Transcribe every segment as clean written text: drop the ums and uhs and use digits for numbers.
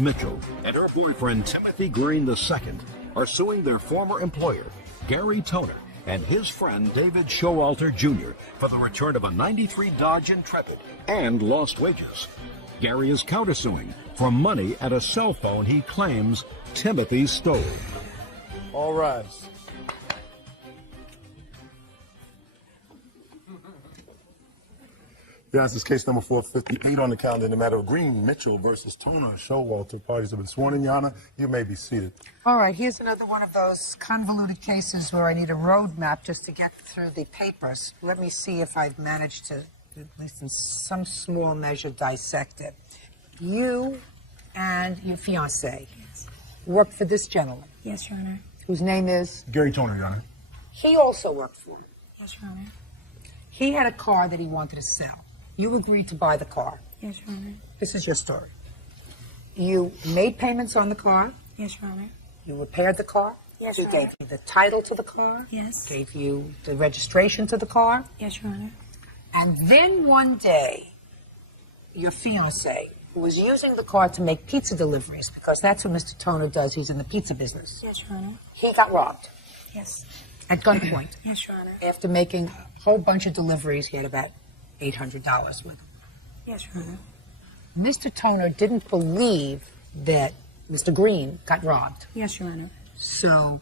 Mitchell and her boyfriend Timothy Green II are suing their former employer, Gary Toner, and his friend David Showalter Jr. for the return of a '93 Dodge Intrepid and lost wages. Gary is countersuing for money and a cell phone he claims Timothy stole. All rise. Yes, this is case number 458 on the calendar in the matter of Green, Mitchell versus Toner, Showalter. Parties have been sworn in, Your Honor. You may be seated. All right, here's another one of those convoluted cases where I need a road map just to get through the papers. Let me see if I've managed to, at least in some small measure, dissect it. You and your fiancé worked for this gentleman. Yes, Your Honor. Whose name is? Gary Toner, Your Honor. He also worked for him. Yes, Your Honor. He had a car that he wanted to sell. You agreed to buy the car. Yes, Your Honor. This is your story. You made payments on the car. Yes, Your Honor. You repaired the car. Yes, He Your Honor. gave you the title to the car. Yes. Gave you the registration to the car. Yes, Your Honor. And then one day, your fiancé, who was using the car to make pizza deliveries, because that's what Mr. Toner does, he's in the pizza business. Yes, Your Honor. He got robbed Yes. at gunpoint. Yes, Your Honor. After making a whole bunch of deliveries, he had about $800 with him. Yes, Your Honor. Mr. Toner didn't believe that Mr. Green got robbed. Yes, Your Honor. So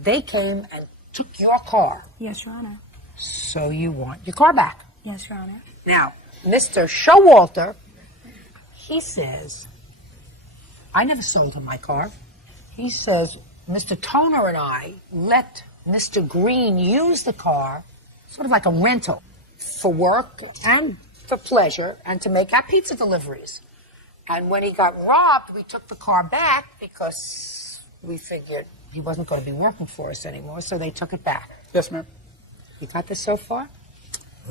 they came and took your car. Yes, Your Honor. So you want your car back. Yes, Your Honor. Now, Mr. Showalter, he says, I never sold him my car. He says, Mr. Toner and I let Mr. Green use the car sort of like a rental for work and for pleasure and to make our pizza deliveries. And when he got robbed, we took the car back because we figured he wasn't going to be working for us anymore, so they took it back. Yes, ma'am. You got this so far?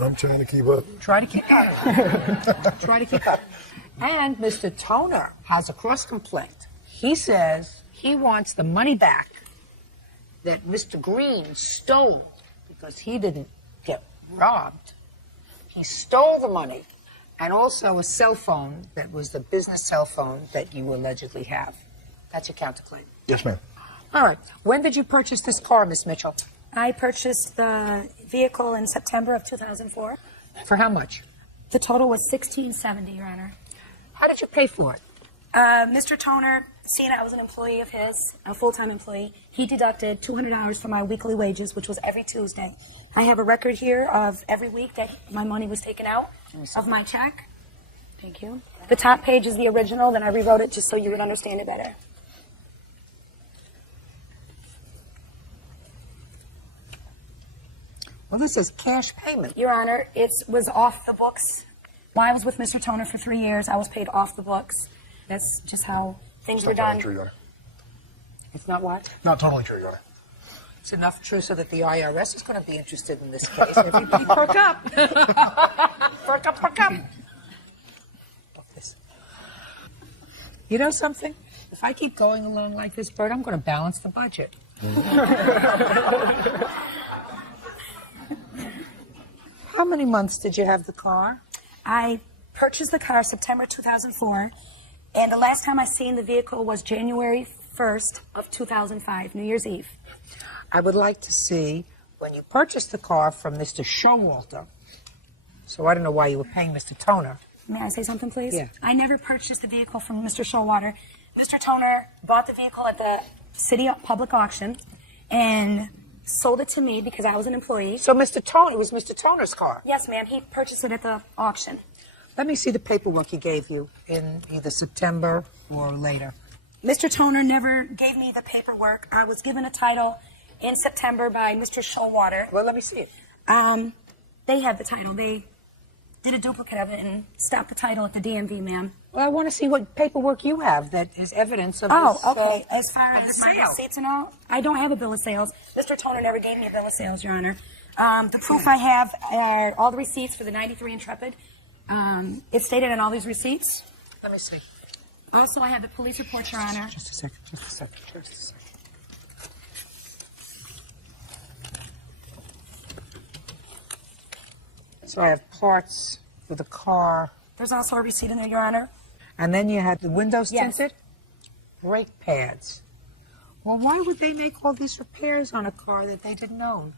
I'm trying to keep up. Try to keep up. Try to keep up. And Mr. Toner has a cross complaint. He says he wants the money back that Mr. Green stole because he didn't get robbed. He stole the money and also a cell phone that was the business cell phone that you allegedly have. That's your counterclaim. Yes, ma'am. All right. When did you purchase this car, Miss Mitchell? I purchased the vehicle in September of 2004. For how much? The total was $1,670, Your Honor. How did you pay for it? Mr. Toner, seeing I was an employee of his, a full-time employee, he deducted $200 from my weekly wages, which was every Tuesday. I have a record here of every week that my money was taken out of my check. Thank you. The top page is the original, then I rewrote it just so you would understand it better. Well, this is cash payment. Your Honor, it was off the books. When I was with Mr. Toner for 3 years, I was paid off the books. That's just how things were done. Not totally true, Your Honor. It's not what? Not totally true, Your Honor. It's enough true so that the IRS is going to be interested in this case. Everybody perk up. Perk up, perk up. Look this. You know something? If I keep going along like this, Bert, I'm going to balance the budget. How many months did you have the car? I purchased the car September 2004, and the last time I seen the vehicle was January 1st of 2005, New Year's Eve. I would like to see when you purchased the car from Mr. Showalter. So I don't know why you were paying Mr. Toner. May I say something, please? Yeah. I never purchased the vehicle from Mr. Showalter. Mr. Toner bought the vehicle at the city public auction and sold it to me because I was an employee. So Mr. Toner, it was Mr. Toner's car. Yes, ma'am. He purchased it at the auction. Let me see the paperwork he gave you in either September or later. Mr. Toner never gave me the paperwork. I was given a title in September by Mr. Showalter. Well, let me see it. They had the title. They did a duplicate of it and stopped the title at the DMV, ma'am. Well, I want to see what paperwork you have that is evidence of Oh, this. okay. As far of the as my sale. receipts and all, I don't have a bill of sales. Mr. Toner never gave me a bill of sales, Your Honor. The proof I have are all the receipts for the 93 Intrepid. It's stated on all these receipts. Let me see. Also, I have the police report, Your Honor. Just a second, just a second, just a second. So I have parts for the car. There's also a receipt in there, Your Honor. And then you had the windows Yes. tinted? brake pads. Well, why would they make all these repairs on a car that they didn't own?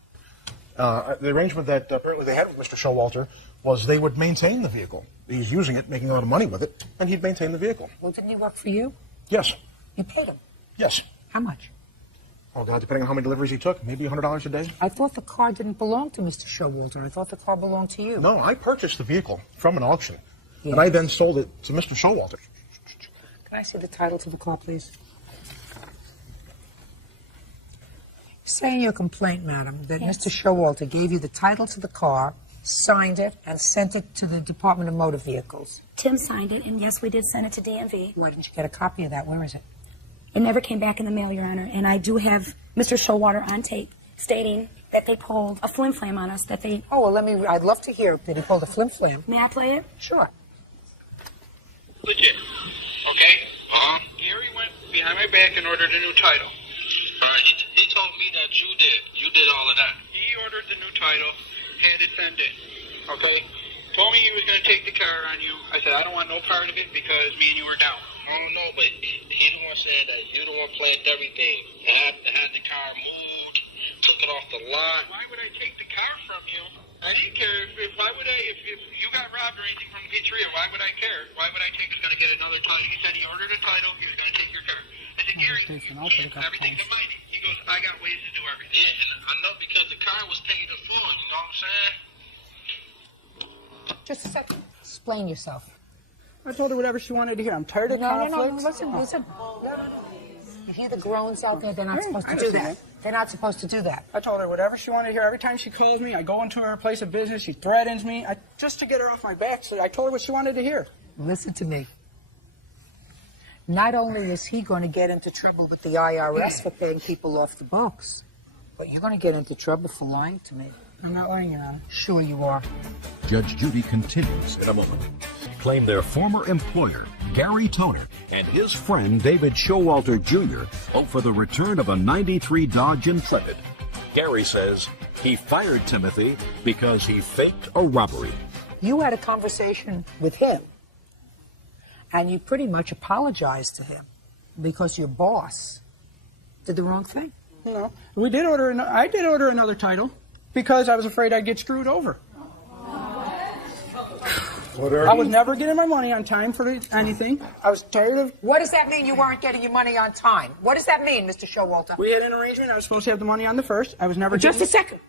The arrangement that apparently they had with Mr. Showalter was they would maintain the vehicle. He's using it, making a lot of money with it, and he'd maintain the vehicle. Well, didn't he work for you? Yes. You paid him? Yes. How much? Oh, God, depending on how many deliveries he took, maybe $100 a day. I thought the car didn't belong to Mr. Showalter. I thought the car belonged to you. No, I purchased the vehicle from an auction, Yeah. and I then sold it to Mr. Showalter. Can I see the title to the car, please? Say in your complaint, madam, that Yes. Mr. Showalter gave you the title to the car, signed it, and sent it to the Department of Motor Vehicles. Tim signed it, and yes, we did send it to DMV. Why didn't you get a copy of that? Where is it? It never came back in the mail, Your Honor. And I do have Mr. Showalter on tape stating that they pulled a flim-flam on us, that they... Oh, well, I'd love to hear that he pulled a flim-flam. May I play it? Sure. Legit. Okay? Gary went behind my back and ordered a new title. He told me that you did. You did all of that. He ordered the new title, had it sent in. Okay? Told me he was going to take the car on you. I said, I don't want no part of it because me and you were down. Oh, no, but he the one said that you the one planned everything. Had the car moved, took it off the lot. Why would I take the car from you? I didn't care. If you got robbed or anything from the pizzeria, why would I care? Why would I think it's going to get another title? He said he ordered a title. He was going to take your car. I said, Gary, everything's in money. He goes, I got ways to do everything. Yeah, and I know because the car was paid in full. You know what I'm saying? Just a second. Explain yourself. I told her whatever she wanted to hear. I'm tired of conflicts. Listen. You hear the groans out there? They're not supposed to do that. They're not supposed to do that. I told her whatever she wanted to hear. Every time she calls me, I go into her place of business. She threatens me just to get her off my back. So I told her what she wanted to hear. Listen to me. Not only is he going to get into trouble with the IRS for paying people off the books, but you're going to get into trouble for lying to me. I'm not lying, Your Honor. Sure you are. Judge Judy continues in a moment. Claim their former employer, Gary Toner, and his friend David Showalter Jr. owe for the return of a '93 Dodge Intrepid. Gary says he fired Timothy because he faked a robbery. You had a conversation with him, and you pretty much apologized to him because your boss did the wrong thing. No, I did order another title because I was afraid I'd get screwed over. I was never getting my money on time for anything. I was tired of... What does that mean you weren't getting your money on time? What does that mean, Mr. Showalter? We had an arrangement. I was supposed to have the money on the 1st. I was never... Just a second.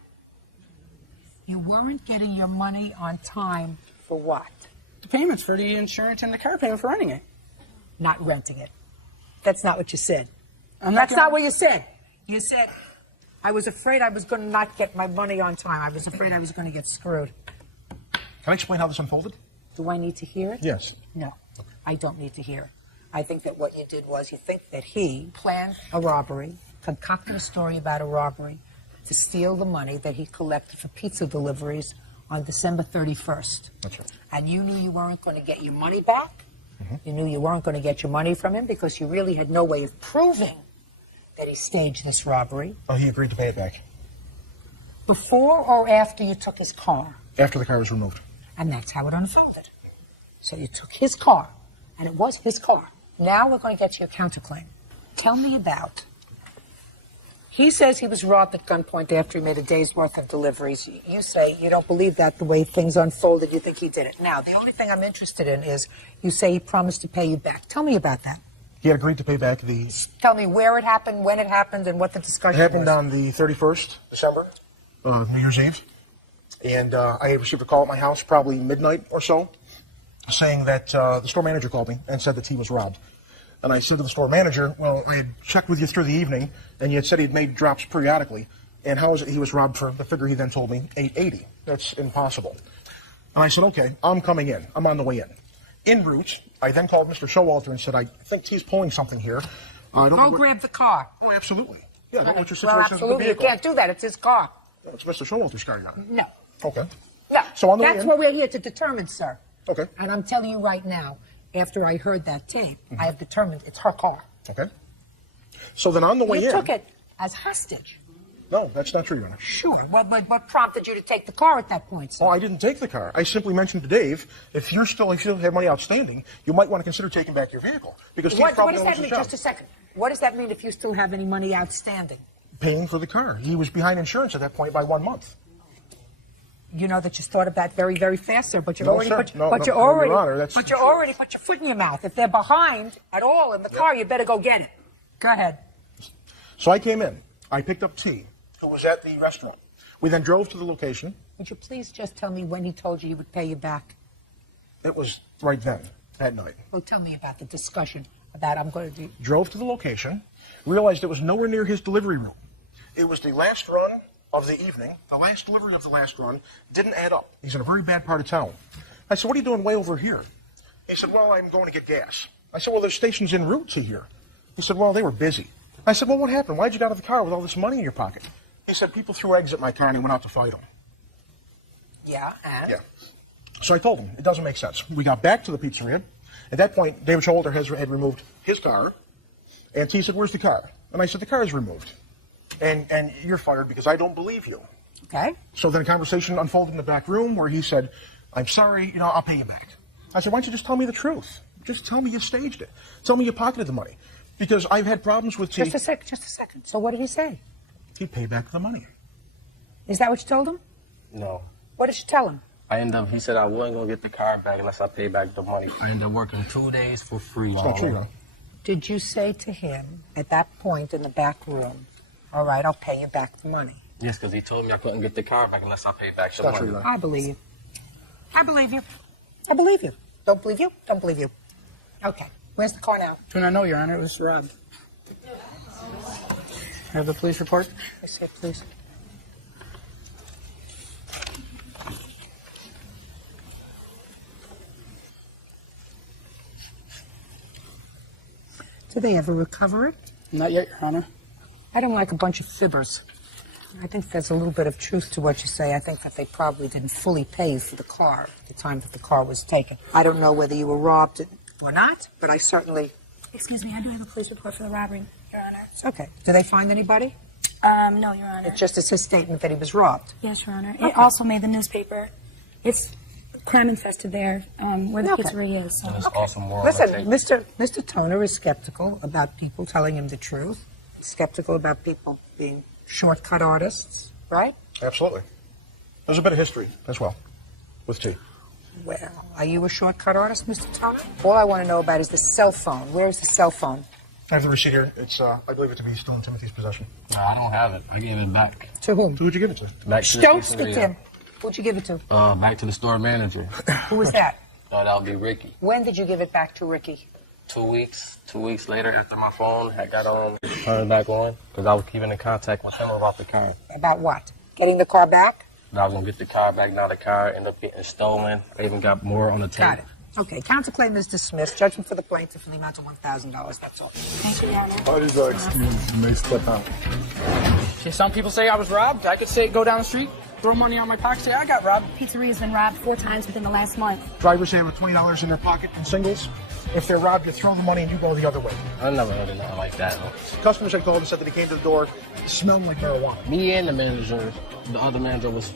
You weren't getting your money on time for what? The payments for the insurance and the car payment for renting it. Not renting it. That's not what you said. That's not what you said. You said, I was afraid I was going to not get my money on time. I was afraid I was going to get screwed. Can I explain how this unfolded? Do I need to hear it? Yes. No, I don't need to hear it. I think that what you did was you think that he planned a robbery, concocted a story about a robbery to steal the money that he collected for pizza deliveries on December 31st. That's right. And you knew you weren't going to get your money back. Mm-hmm. You knew you weren't going to get your money from him because you really had no way of proving that he staged this robbery. Oh, he agreed to pay it back. Before or after you took his car? After the car was removed. And that's how it unfolded. So you took his car, and it was his car. Now we're going to get you a counterclaim. Tell me about. He says he was robbed at gunpoint after he made a day's worth of deliveries. You say you don't believe that the way things unfolded. You think he did it. Now, the only thing I'm interested in is you say he promised to pay you back. Tell me about that. He had agreed to pay back the... Tell me where it happened, when it happened, and what the discussion was. It happened on the 31st December, New Year's Eve. And I received a call at my house, probably midnight or so, saying that the store manager called me and said that he was robbed. And I said to the store manager, well, I had checked with you through the evening, and you had said he'd made drops periodically. And how is it he was robbed for the figure he then told me, $880? That's impossible. And I said, okay, I'm coming in. I'm on the way in. En route, I then called Mr. Showalter and said, I think he's pulling something here. Go grab the car. Oh, absolutely. Yeah, I don't know what your Well, situation is with the absolutely. You vehicle. can't do that. It's his car. Well, it's Mr. Showalter's car now. No. Okay. No. So on the way That's in- what we're here to determine, sir. Okay. And I'm telling you right now, after I heard that tape, I have determined it's her car. Okay. So then on the way You in... took it as hostage. No, that's not true, Your Honor. Sure. What prompted you to take the car at that point, sir? Oh, I didn't take the car. I simply mentioned to Dave, if you still have money outstanding, you might want to consider taking back your vehicle. Because Steve What probably does owns that his mean? job. Just a second. What does that mean if you still have any money outstanding? Paying for the car. He was behind insurance at that point by 1 month. You know that you thought of that very, very fast, sir. But you No, already sir. put No, but no, you Your already Honor, that's but you true. already put your foot in your mouth. If they're behind at all in the car, you better go get it. Go ahead. So I came in. I picked up T, who was at the restaurant. We then drove to the location. Would you please just tell me when he told you he would pay you back? It was right then, that night. Well, tell me about the discussion about I'm going to do. Drove to the location, realized it was nowhere near his delivery room. It was the last run of the evening. The last delivery of the last run didn't add up. He's in a very bad part of town. I said, what are you doing way over here? He said, well, I'm going to get gas. I said, well, there's stations en route to here. He said, well, they were busy. I said, well, what happened? Why'd you get out of the car with all this money in your pocket? He said, people threw eggs at my car and he went out to fight them. Yeah, and? Yeah. So I told him, it doesn't make sense. We got back to the pizzeria. At that point, David Showalter had removed his car. And T said, where's the car? And I said, the car is removed. And you're fired because I don't believe you. Okay. So then a conversation unfolded in the back room where he said, I'm sorry, I'll pay you back. I said, why don't you just tell me the truth? Just tell me you staged it. Tell me you pocketed the money. Because I've had problems with T. Just a second. So what did he say? He'd pay back the money. Is that what you told him? No. What did you tell him? He said I wasn't going to get the car back unless I paid back the money. I ended up working 2 days for free. It's not true, though. Did you say to him at that point in the back room, all right, I'll pay you back the money? Yes, because he told me I couldn't get the car back unless I paid back the not money. true, though. I believe you. I believe you. I believe you. Don't believe you? Don't believe you. Okay. Where's the car now? Do not know, Your Honor. It was robbed. Have the police report? I say, please. Did they ever recover it? Not yet, Your Honor. I don't like a bunch of fibbers. I think there's a little bit of truth to what you say. I think that they probably didn't fully pay you for the car at the time that the car was taken. I don't know whether you were robbed or not, but I certainly... Excuse me, I do have a police report for the robbery, Your Honor. It's okay. Did they find anybody? No, Your Honor. It just is his statement that he was robbed. Yes, Your Honor. It also made the newspaper. It's crime infested there, where the pizzeria is. So. It's awesome moral. Listen, Mr. Toner is skeptical about people telling him the truth, skeptical about people being shortcut artists, right? Absolutely. There's a bit of history as well with T. Well, are you a shortcut artist, Mr. Toner? All I want to know about is the cell phone. Where is the cell phone? I have the receipt here. It's, I believe it to be still in Timothy's possession. No, I don't have it. I gave it back. To whom? Who'd you give it to? Back to the Don't pizzeria. speak to him. Who'd you give it to? Back to the store manager. Who was that? That would be Ricky. When did you give it back to Ricky? 2 weeks. 2 weeks later, after my phone had got turned back on, because I was keeping in contact with him about the car. About what? Getting the car back? I was going to get the car back. Now the car ended up getting stolen. I even got more on the table. Got it. Okay, counterclaim is dismissed. Judgment for the plaintiff in the amount of $1,000. That's all. Thank you, Your Honor. Parties are excused. You may step out. See, some people say I was robbed. I could say go down the street, throw money on my pocket, say I got robbed. Pizzeria's been robbed 4 times within the last month. Drivers have $20 in their pocket in singles. If they're robbed, you throw the money and you go the other way. I never heard of nothing like that. Customers had called and said that he came to the door smelling like marijuana. Me and the manager, the other manager was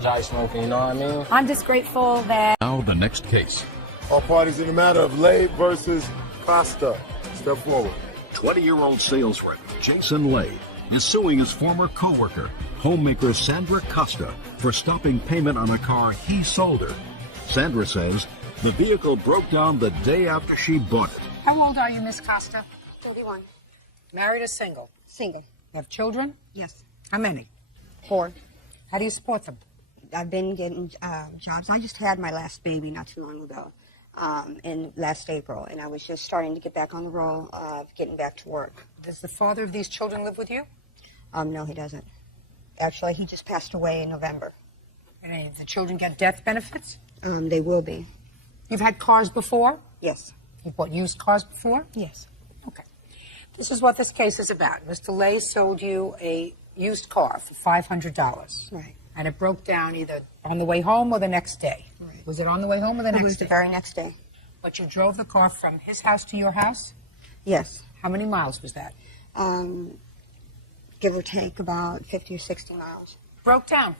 dry smoking, you know what I mean? I'm just grateful that... Now the next case. All parties in the matter of Lay versus Costa. Step forward. 20-year-old sales rep Jason Lay is suing his former co-worker, homemaker Sandra Costa, for stopping payment on a car he sold her. Sandra says the vehicle broke down the day after she bought it. How old are you, Miss Costa? 31. Married or single? Single. You have children? Yes. How many? 4. How do you support them? I've been getting jobs. I just had my last baby not too long ago, in last April, and I was just starting to get back on the roll of getting back to work. Does the father of these children live with you? No, he doesn't. Actually, he just passed away in November. And any of the children get death benefits? They will be. You've had cars before? Yes. You've bought used cars before? Yes. Okay. This is what this case is about. Mr. Lay sold you a used car for $500. Right. And it broke down either on the way home or the next day. Right. Was it on the way home or the It next was day? the very next day. But you drove the car from his house to your house? Yes. How many miles was that? give or take about 50 or 60 miles. Broke down.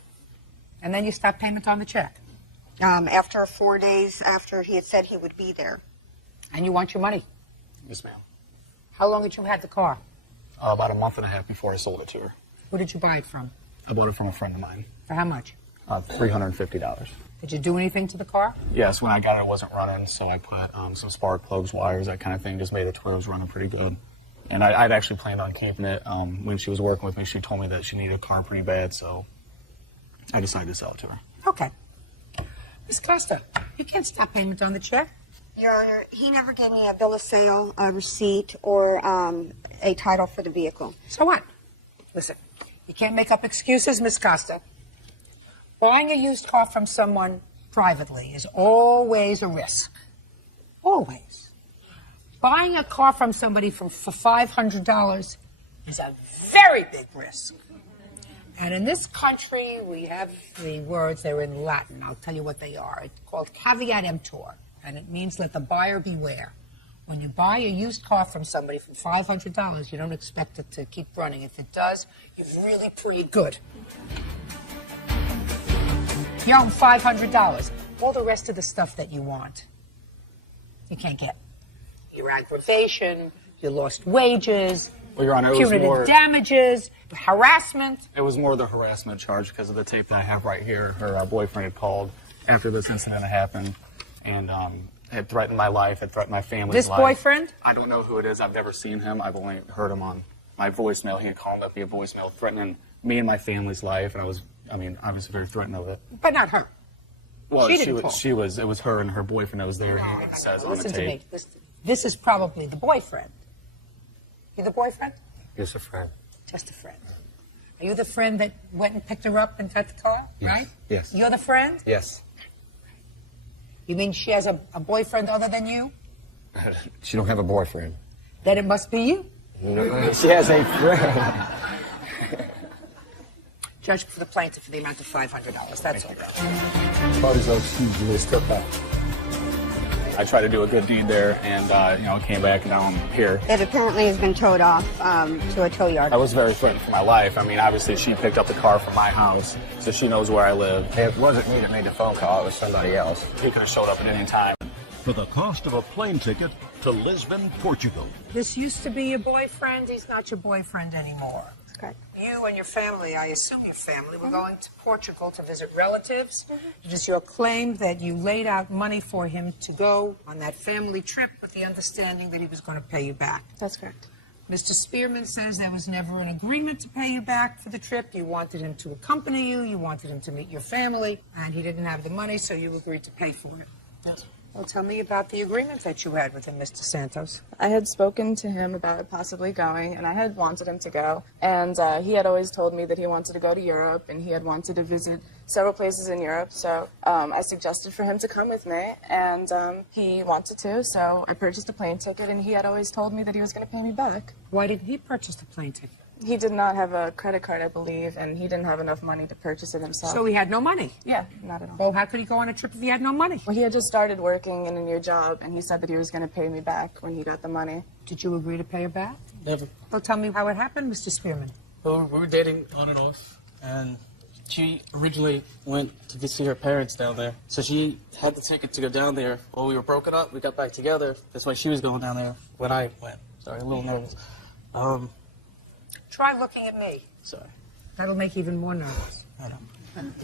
And then you stopped payment on the check. After 4 days after he had said he would be there. And you want your money. Yes, ma'am. How long had you had the car? About a month and a half before I sold it to her. Who did you buy it from? I bought it from a friend of mine. For how much? $350. Did you do anything to the car? Yes, when I got it, it wasn't running, so I put some spark plugs, wires, that kind of thing, just made it to where it was running pretty good. And I'd actually planned on keeping it. When she was working with me, she told me that she needed a car pretty bad, so I decided to sell it to her. Okay. Ms. Costa, you can't stop payment on the check. Your Honor, he never gave me a bill of sale, a receipt, or a title for the vehicle. So what? Listen, you can't make up excuses, Ms. Costa. Buying a used car from someone privately is always a risk. Always. Buying a car from somebody for $500 is a very big risk. And in this country, we have the words, they're in Latin. I'll tell you what they are. It's called caveat emptor, and it means let the buyer beware. When you buy a used car from somebody for $500, you don't expect it to keep running. If it does, you've really prayed good. You own $500. All the rest of the stuff that you want, you can't get. Your aggravation, your lost wages, Well, Your Honor, it was punitive more... damages, harassment. It was more the harassment charge because of the tape that I have right here. Her boyfriend had called after this incident had happened and had threatened my life, had threatened my family's life. This boyfriend? I don't know who it is. I've never seen him. I've only heard him on my voicemail. He had called up via voicemail threatening me and my family's life, and I was, obviously very threatened of it. But not her. Well, She didn't call. it was her and her boyfriend that was there. He even says on the Listen to tape. me. This is probably the boyfriend. You the boyfriend? He's a friend. Just a friend. Are you the friend that went and picked her up and got the car? Yes. Right? Yes. You're the friend? Yes. You mean she has a boyfriend other than you? She don't have a boyfriend. Then it must be you. She has a friend. Judge for the plaintiff for the amount of $500. That's all. Parties are excused, you may step out. I tried to do a good deed there, and came back, and now I'm here. It apparently has been towed off to a tow yard. I was very threatened for my life. Obviously, she picked up the car from my house, so she knows where I live. It wasn't me that made the phone call. It was somebody else. He could have showed up at any time. For the cost of a plane ticket to Lisbon, Portugal. This used to be your boyfriend. He's not your boyfriend anymore. That's correct. You and your family, I assume your family, were going to Portugal to visit relatives. It is your claim that you laid out money for him to go on that family trip with the understanding that he was going to pay you back. That's correct. Mr. Spearman says there was never an agreement to pay you back for the trip. You wanted him to accompany you. You wanted him to meet your family. And he didn't have the money, so you agreed to pay for it. Yes. Well, tell me about the agreement that you had with him, Mr. Santos. I had spoken to him about possibly going, and I had wanted him to go. And he had always told me that he wanted to go to Europe, and he had wanted to visit several places in Europe. So I suggested for him to come with me, and he wanted to. So I purchased a plane ticket, and he had always told me that he was going to pay me back. Why didn't he purchase the plane ticket? He did not have a credit card, I believe, and he didn't have enough money to purchase it himself. So he had no money? Yeah, not at all. Well, how could he go on a trip if he had no money? Well, he had just started working in a new job, and he said that he was going to pay me back when he got the money. Did you agree to pay her back? Never. Well, tell me how it happened, Mr. Spearman. Well, we were dating on and off, and she originally went to visit her parents down there. So she had the ticket to go down there. While we were broken up, we got back together. That's why she was going down there when I went. Sorry, a little nervous. Try looking at me. Sorry. That'll make you even more nervous. I don't.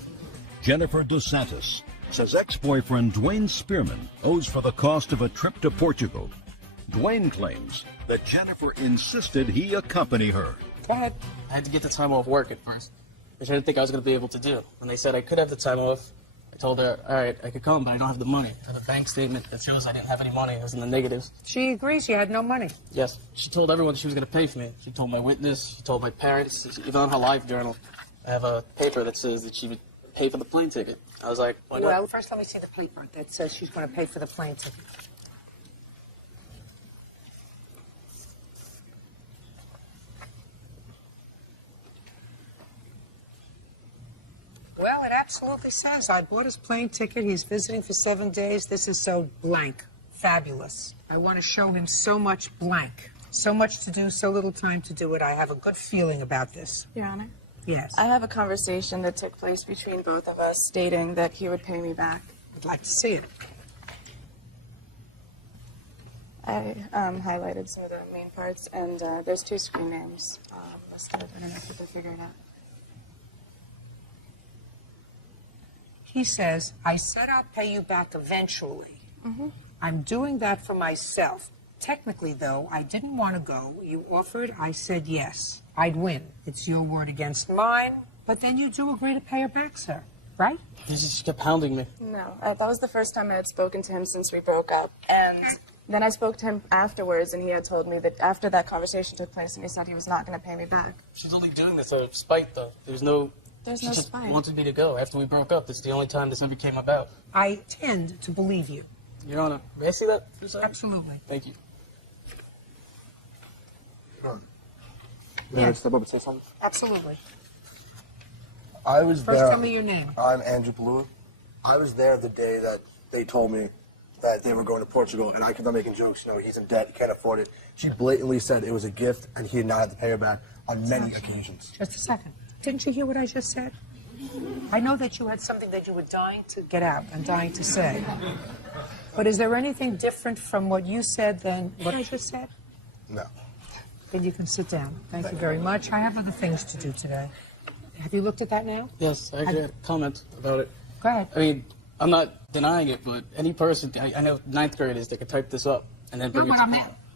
Jennifer DeSantis says ex-boyfriend Dwayne Spearman owes for the cost of a trip to Portugal. Dwayne claims that Jennifer insisted he accompany her. Go ahead. I had to get the time off work at first, which I didn't think I was going to be able to do. When they said I could have the time off, I told her, all right, I could come, but I don't have the money. I have a bank statement that shows I didn't have any money. It was in the negatives. She agrees you had no money. Yes. She told everyone she was going to pay for me. She told my witness. She told my parents. Even on her life journal, I have a paper that says that she would pay for the plane ticket. I was like, why not? Well, first let me see the paper that says she's going to pay for the plane ticket. Well, it absolutely says I bought his plane ticket. He's visiting for 7 days. This is so blank. Fabulous. I want to show him so much blank. So much to do, so little time to do it. I have a good feeling about this. Your Honor? Yes. I have a conversation that took place between both of us stating that he would pay me back. I'd like to see it. I highlighted some of the main parts, and there's 2 screen names listed. I don't know if you can figure it out. He says, I said I'll pay you back eventually. I'm doing that for myself. Technically, though, I didn't want to go. You offered, I said yes. I'd win. It's your word against mine. But then you do agree to pay her back, sir, right? He just kept hounding me. No, that was the first time I had spoken to him since we broke up. And then I spoke to him afterwards, and he had told me that after that conversation took place, and he said he was not going to pay me back. She's only doing this out of spite, though. She no just spite. wanted me to go after we broke up. This is the only time this ever came about. I tend to believe you. Your Honor, may I see that? For a second? Absolutely. Thank you. May I step up and say something? Absolutely. I was First, there. tell me your name. I'm Andrew Palua. I was there the day that they told me that they were going to Portugal, and I kept on making jokes. You know, he's in debt, he can't afford it. She blatantly said it was a gift, and he did not have to pay her back on many occasions. Just a second. Didn't you hear what I just said? I know that you had something that you were dying to get out and dying to say. But is there anything different from what you said than what I just said? No. Then you can sit down. Thank you very much. I have other things to do today. Have you looked at that now? Yes, I actually had a comment about it. Go ahead. I mean, I'm not denying it, but any person, I know 9th graders, they could type this up and then bring it to court.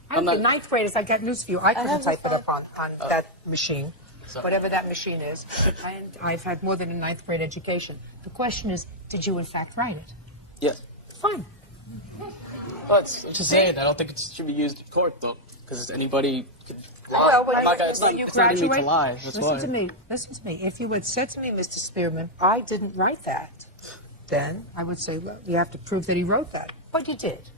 I'm the 9th graders. I got news for you. I couldn't type it up on that machine, Sorry. whatever that machine is. And I've had more than a 9th grade education. The question is, did you in fact write it? Yes. Fine. But I'm just saying, I don't think it should be used in court, though, because anybody could lie. Well, It's not in me to lie. That's listen why. to me. Listen to me. If you had said to me, Mr. Spearman, I didn't write that, then I would say, well, you have to prove that he wrote that. But you did.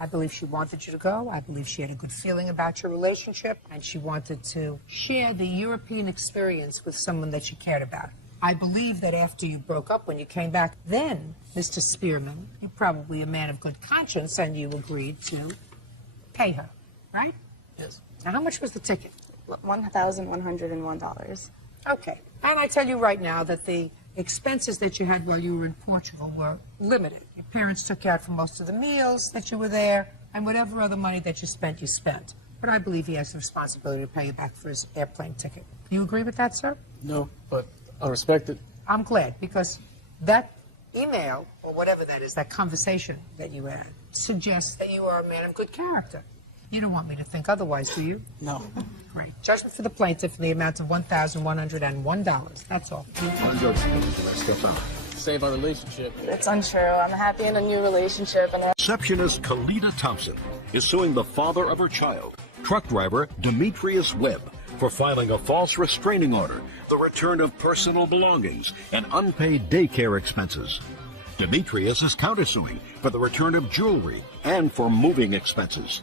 I believe she wanted you to go. I believe she had a good feeling about your relationship, and she wanted to share the European experience with someone that she cared about. I believe that after you broke up, when you came back, then, Mr. Spearman, you're probably a man of good conscience, and you agreed to pay her, right? Yes. Now, how much was the ticket? $1,101. Okay. And I tell you right now that the expenses that you had while you were in Portugal were limited. Your parents took you out for most of the meals that you were there, and whatever other money that you spent, you spent. But I believe he has the responsibility to pay you back for his airplane ticket. You agree with that, sir? No, but I respect it. I'm glad, because that email, or whatever that is, that conversation that you had, suggests that you are a man of good character. You don't want me to think otherwise, do you? No. Great. Judgment for the plaintiff in the amount of $1,101. That's all. Save our relationship. It's untrue. I'm happy in a new relationship. And Receptionist Kalita Thompson is suing the father of her child, truck driver Demetrius Webb, for filing a false restraining order, the return of personal belongings, and unpaid daycare expenses. Demetrius is countersuing for the return of jewelry and for moving expenses.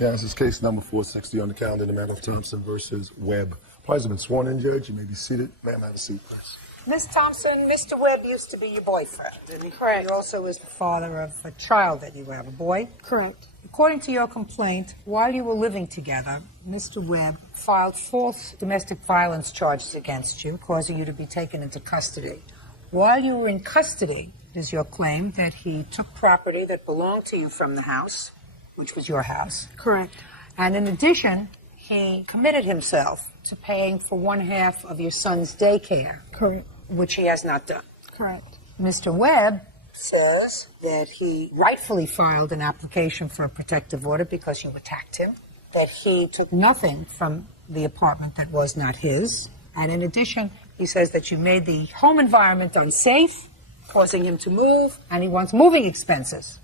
Yeah, this is case number 460 on the calendar, the matter of Thompson versus Webb. Parties have been sworn in, Judge. You may be seated. Ma'am, have a seat, please. Miss Thompson, Mr. Webb used to be your boyfriend. Correct. He also is the father of a child that you have, a boy? Correct. According to your complaint, while you were living together, Mr. Webb filed false domestic violence charges against you, causing you to be taken into custody. While you were in custody, it is your claim that he took property that belonged to you from the house, which was your house. Correct. And in addition, he committed himself to paying for 1/2 of your son's daycare. Correct. Which he has not done. Correct. Mr. Webb says that he rightfully filed an application for a protective order because you attacked him, that he took nothing from the apartment that was not his, and in addition, he says that you made the home environment unsafe, causing him to move, and he wants moving expenses,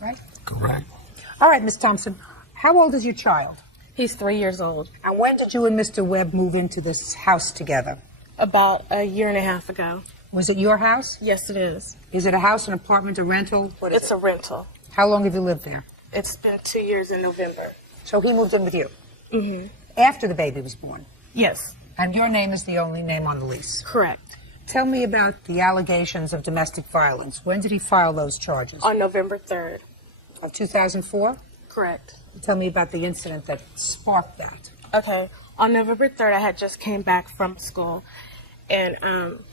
right? Correct. All right, Miss Thompson, how old is your child? He's 3 years old. And when did you and Mr. Webb move into this house together? About a year and a half ago. Was it your house? Yes, it is. Is it a house, an apartment, a rental? What is It's a rental. How long have you lived there? It's been 2 years in November. So he moved in with you? Mm-hmm. After the baby was born? Yes. And your name is the only name on the lease? Correct. Tell me about the allegations of domestic violence. When did he file those charges? On November 3rd. Of 2004? Correct. Tell me about the incident that sparked that. Okay. On November 3rd, I had just came back from school, and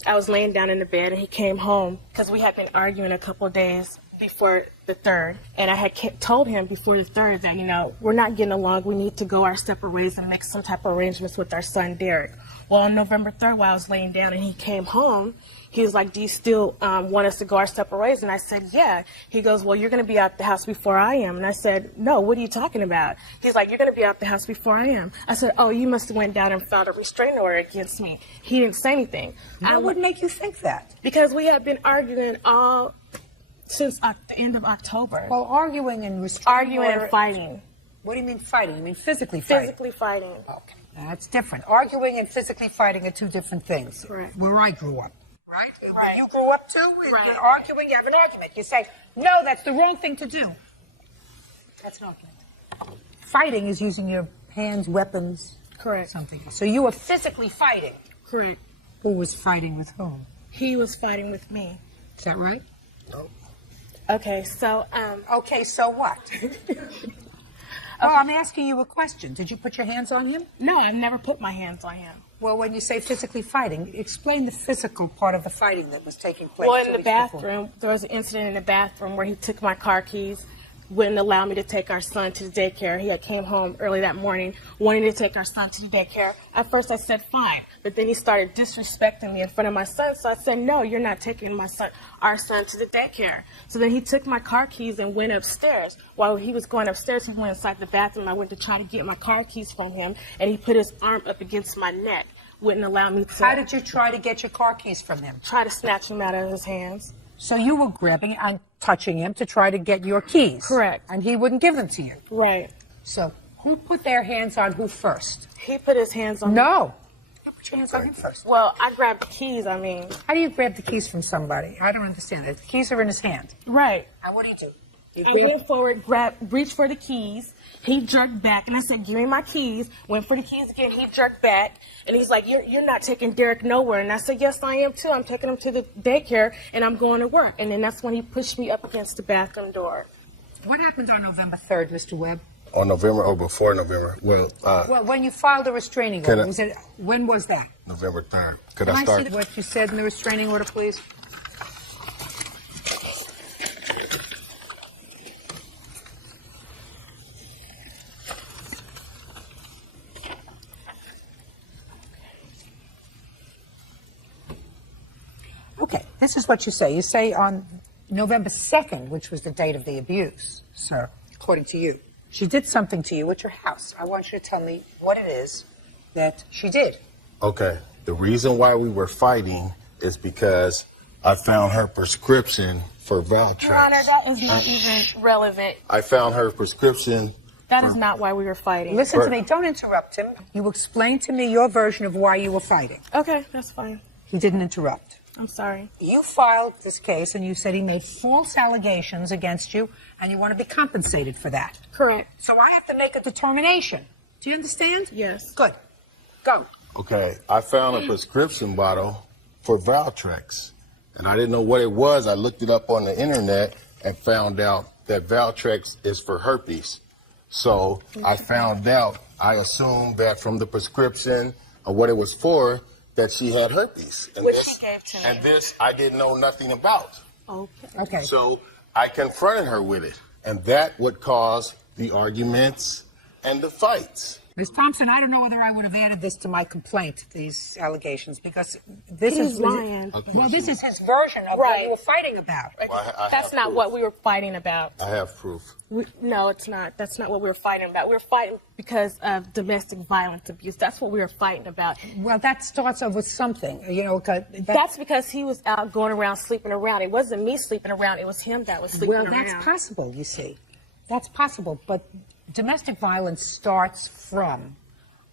I was laying down in the bed, and he came home because we had been arguing a couple of days before the 3rd, and I had told him before the 3rd that, you know, we're not getting along. We need to go our separate ways and make some type of arrangements with our son, Derek. Well, on November 3rd, while I was laying down and he came home, he was like, do you still want us to go our separate ways? And I said, yeah. He goes, well, you're going to be out the house before I am. And I said, no, what are you talking about? He's like, you're going to be out the house before I am. I said, oh, you must have went down and filed a restraining order against me. He didn't say anything. What would make you think that? Because we had been arguing since the end of October. Well, arguing and restraining Arguing and fighting. What do you mean fighting? You mean physically fighting? Physically fighting. Okay, that's different. Arguing and physically fighting are two different things. Correct. Where I grew up. Right? Right. You grew up too? Right. You're arguing, you have an argument. You say, no, that's the wrong thing to do. That's an argument. Fighting is using your hands, weapons. Correct. Something. So you were physically fighting. Correct. Who was fighting with whom? He was fighting with me. Is that right? No. Okay, so Okay, so what? Well, I'm asking you a question. Did you put your hands on him? No, I've never put my hands on him. Well, when you say physically fighting, explain the physical part of the fighting that was taking place. Well, in the bathroom, there was an incident in the bathroom where he took my car keys, wouldn't allow me to take our son to the daycare. He had came home early that morning, wanting to take our son to the daycare. At first, I said fine, but then he started disrespecting me in front of my son. So I said, no, you're not taking our son to the daycare. So then he took my car keys and went upstairs. While he was going upstairs, he went inside the bathroom. I went to try to get my car keys from him, and he put his arm up against my neck, wouldn't allow me to. How did you try to get your car keys from him? Try to snatch him out of his hands. So you were grabbing and touching him to try to get your keys. Correct. And he wouldn't give them to you. Right. So who put their hands on who first? He put his hands on me. No. You put your hands on him first. Well, I grabbed the keys, I mean. How do you grab the keys from somebody? I don't understand that. The keys are in his hand. Right. And what do you do? I went forward, reached for the keys. He jerked back, and I said, give me my keys. Went for the keys again. He jerked back, and he's like, you're not taking Derek nowhere. And I said, yes, I am, too. I'm taking him to the daycare, and I'm going to work. And then that's when he pushed me up against the bathroom door. What happened on November 3rd, Mr. Webb? On November or before November? Well, when you filed the restraining order, when was that? November 3rd. Can Can I start? see what you said in the restraining order, please? Okay, this is what you say. You say on November 2nd, which was the date of the abuse, sir, according to you, she did something to you at your house. I want you to tell me what it is that she did. Okay. The reason why we were fighting is because I found her prescription for Valtrex. Your Honor, that is not even relevant. I found her prescription. That is not why we were fighting. Listen to me. Don't interrupt him. You explain to me your version of why you were fighting. Okay, that's fine. He didn't interrupt. I'm sorry. You filed this case and you said he made false allegations against you and you want to be compensated for that. Correct. So I have to make a determination. Do you understand? Yes. Good. Go. Okay. I found a prescription bottle for Valtrex, and I didn't know what it was. I looked it up on the internet and found out that Valtrex is for herpes. So I found out, I assumed that from the prescription or what it was for, that she had herpes. And Which she gave to me. And this I didn't know nothing about. Okay. So I confronted her with it, and that would cause the arguments and the fights. Ms. Thompson, I don't know whether I would have added this to my complaint, these allegations, because this He's is lying. Well, this is his version of what you were fighting about. Well, I That's have not proof. what we were fighting about. I have proof. No, it's not. That's not what we were fighting about. We were fighting because of domestic violence abuse. That's what we were fighting about. Well, that starts off with something, you know. That's because he was out going around sleeping around. It wasn't me sleeping around. It was him that was sleeping around. Well, that's possible, you see. That's possible, but domestic violence starts from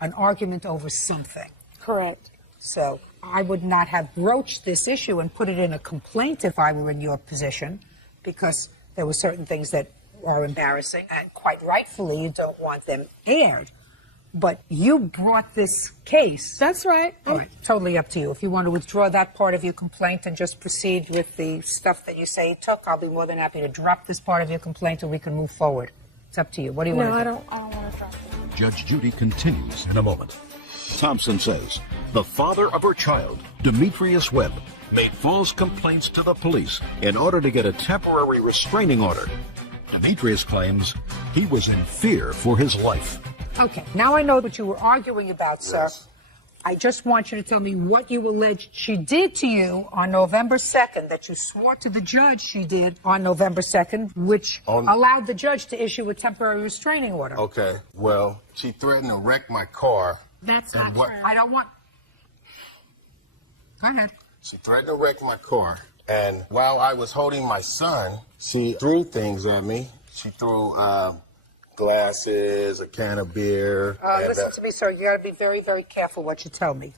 an argument over something. Correct. So I would not have broached this issue and put it in a complaint if I were in your position, because there were certain things that are embarrassing, and quite rightfully you don't want them aired. But you brought this case. That's right. All right, totally up to you. If you want to withdraw that part of your complaint and just proceed with the stuff that you say you took, I'll be more than happy to drop this part of your complaint and we can move forward. It's up to you. What do you want to do? I don't want to drop it. Judge Judy continues in a moment. Thompson says the father of her child, Demetrius Webb, made false complaints to the police in order to get a temporary restraining order. Demetrius claims he was in fear for his life. Okay, now I know what you were arguing about, sir. Yes. I just want you to tell me what you alleged she did to you on November 2nd, that you swore to the judge she did on November 2nd, which allowed the judge to issue a temporary restraining order. Okay, well, she threatened to wreck my car. That's And not what- true. I don't want... Go ahead. She threatened to wreck my car. And while I was holding my son, she threw things at me. She threw glasses, a can of beer. Listen to me, sir. You got to be very, very careful what you tell me.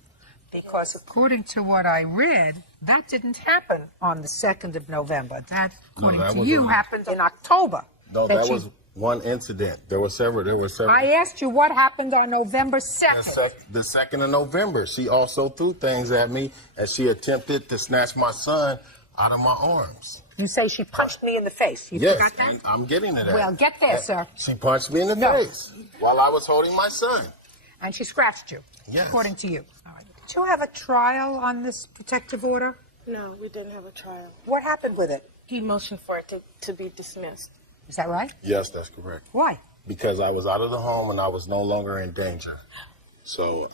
Because according to what I read, that didn't happen on the 2nd of November. That, according that to was you, a- happened in October. No, that was one incident. There were several. I asked you what happened on November 2nd. The 2nd of November, she also threw things at me, and she attempted to snatch my son out of my arms. You say she punched me in the face. You Yes, forgot that? and I'm getting to that. Well, get there, sir. She punched me in the face while I was holding my son. And she scratched you, Yes. according to you. All right. Did you have a trial on this protective order? No, we didn't have a trial. What happened with it? He motioned for it to be dismissed. Is that right? Yes, that's correct. Why? Because I was out of the home and I was no longer in danger. So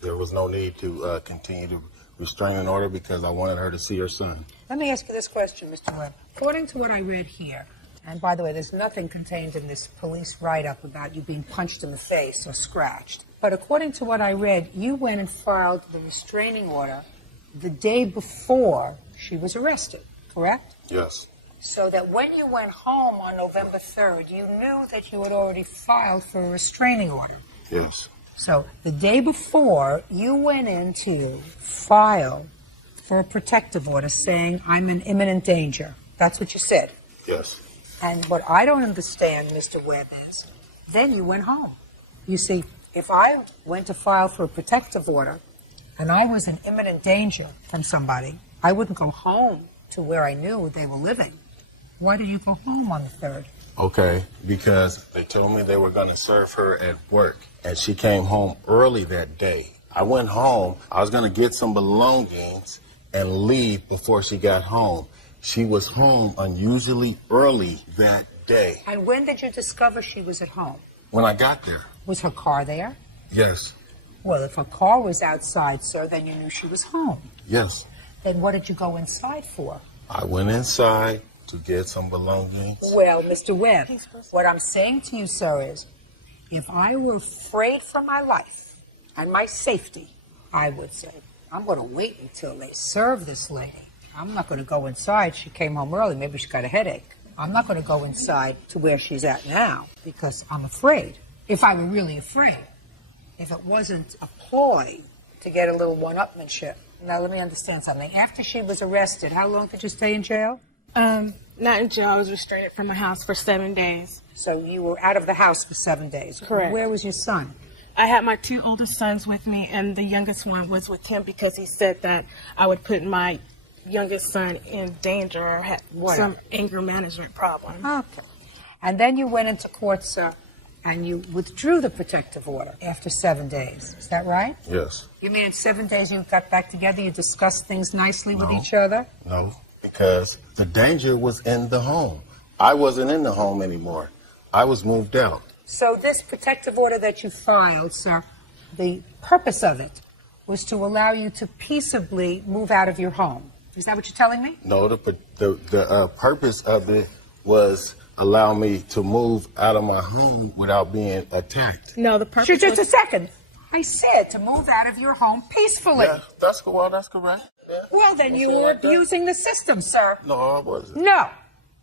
there was no need to continue to restrain an order because I wanted her to see her son. Let me ask you this question, Mr. Webb. According to what I read here, and by the way, there's nothing contained in this police write-up about you being punched in the face or scratched. But according to what I read, you went and filed the restraining order the day before she was arrested, correct? Yes. So that when you went home on November 3rd, you knew that you had already filed for a restraining order. Yes. So the day before, you went in to file for a protective order saying, I'm in imminent danger. That's what you said. Yes. And what I don't understand, Mr. Webb, is then you went home. You see, if I went to file for a protective order and I was in imminent danger from somebody, I wouldn't go home to where I knew they were living. Why did you go home on the 3rd? Okay, because they told me they were going to serve her at work, and she came home early that day. I went home. I was going to get some belongings and leave before she got home. She was home unusually early that day. And when did you discover she was at home? When I got there. Was her car there? Yes. Well, if her car was outside, sir, then you knew she was home. Yes. Then what did you go inside for? I went inside to get some belongings. Well, Mr. Webb, what I'm saying to you, sir, is if I were afraid for my life and my safety, I would say, I'm going to wait until they serve this lady. I'm not going to go inside. She came home early. Maybe she got a headache. I'm not going to go inside to where she's at now because I'm afraid. If I were really afraid, if it wasn't a ploy to get a little one-upmanship. Now, let me understand something. After she was arrested, how long did you stay in jail? Not in jail. I was restrained from the house for 7 days. So you were out of the house for 7 days. Correct. Where was your son? I had my 2 oldest sons with me, and the youngest one was with him because he said that I would put my youngest son in danger or had some anger management problem. Okay. And then you went into court, sir, and you withdrew the protective order after 7 days. Is that right? Yes. You mean in 7 days you got back together, you discussed things nicely with each other? No, because the danger was in the home. I wasn't in the home anymore. I was moved out. So this protective order that you filed, sir, the purpose of it was to allow you to peaceably move out of your home. Is that what you're telling me? No, the purpose of it was allow me to move out of my home without being attacked. No, the purpose Just a second. I said to move out of your home peacefully. Yeah, that's correct. Yeah. Well, then you were abusing the system, sir. No, I wasn't. No,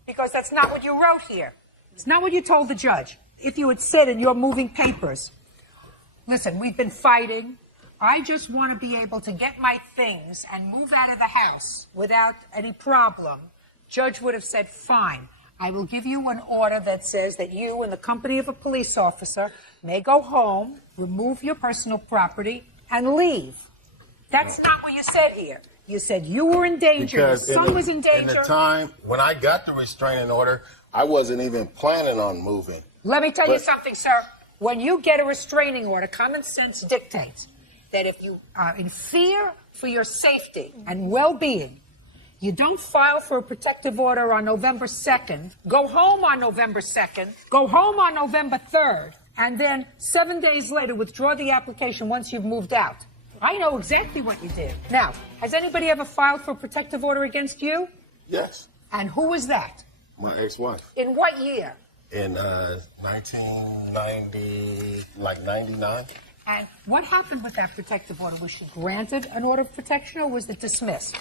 because that's not what you wrote here. It's not what you told the judge. If you had said in your moving papers, listen, we've been fighting. I just want to be able to get my things and move out of the house without any problem. Judge would have said, fine. I will give you an order that says that you, in the company of a police officer, may go home, remove your personal property, and leave. That's not what you said here. You said you were in danger, your son was in danger. In the time when I got the restraining order, I wasn't even planning on moving. Let me tell you something, sir. When you get a restraining order, common sense dictates that if you are in fear for your safety and well-being, you don't file for a protective order on November 2nd, go home on November 2nd, go home on November 3rd, and then 7 days later withdraw the application once you've moved out. I know exactly what you did. Now, has anybody ever filed for a protective order against you? Yes. And who was that? My ex-wife. In what year? In 1990, like 99. And what happened with that protective order? Was she granted an order of protection or was it dismissed?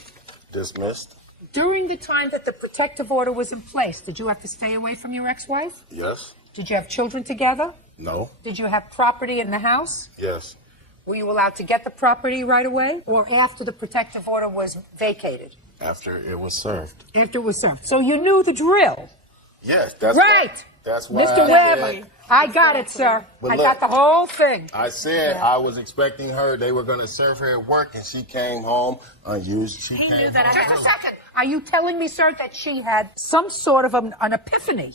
Dismissed. During the time that the protective order was in place, did you have to stay away from your ex-wife? Yes. Did you have children together? No. Did you have property in the house? Yes. Were you allowed to get the property right away or after the protective order was vacated? After it was served. After it was served. So you knew the drill. Yes, that's right. That's why. Mr. Webb, I got it, sir. But I look, got the whole thing. I said I was expecting her. They were going to serve her at work, and she came home unused. She came home. Just a second. Are you telling me, sir, that she had some sort of an epiphany,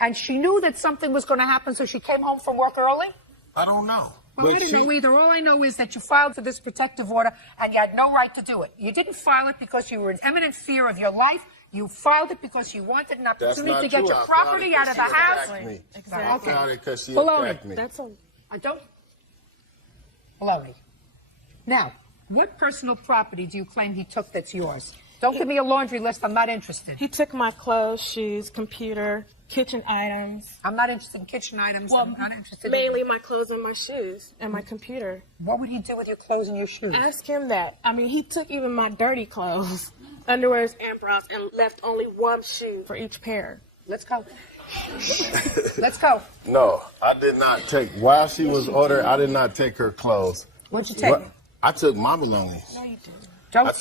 and she knew that something was going to happen, so she came home from work early? I don't know. Well, I didn't know either. All I know is that you filed for this protective order, and you had no right to do it. You didn't file it because you were in imminent fear of your life. You filed it because you wanted an opportunity to get your property out of the house. Exactly. I filed it because she Baloney. attacked me. That's all. I don't. Baloney. Now, what personal property do you claim he took that's yours? Don't give me a laundry list. I'm not interested. He took my clothes, shoes, computer, kitchen items. I'm not interested in kitchen items. Well, I'm not interested mainly my clothes and my shoes and my computer. What would he do with your clothes and your shoes? Ask him that. I mean, he took even my dirty clothes, underwears and bras, and left only one shoe for each pair. Let's go. Let's go. No, I did not take. While she was ordered, I did not take her clothes. What'd you take? I took my belongings. No, you didn't.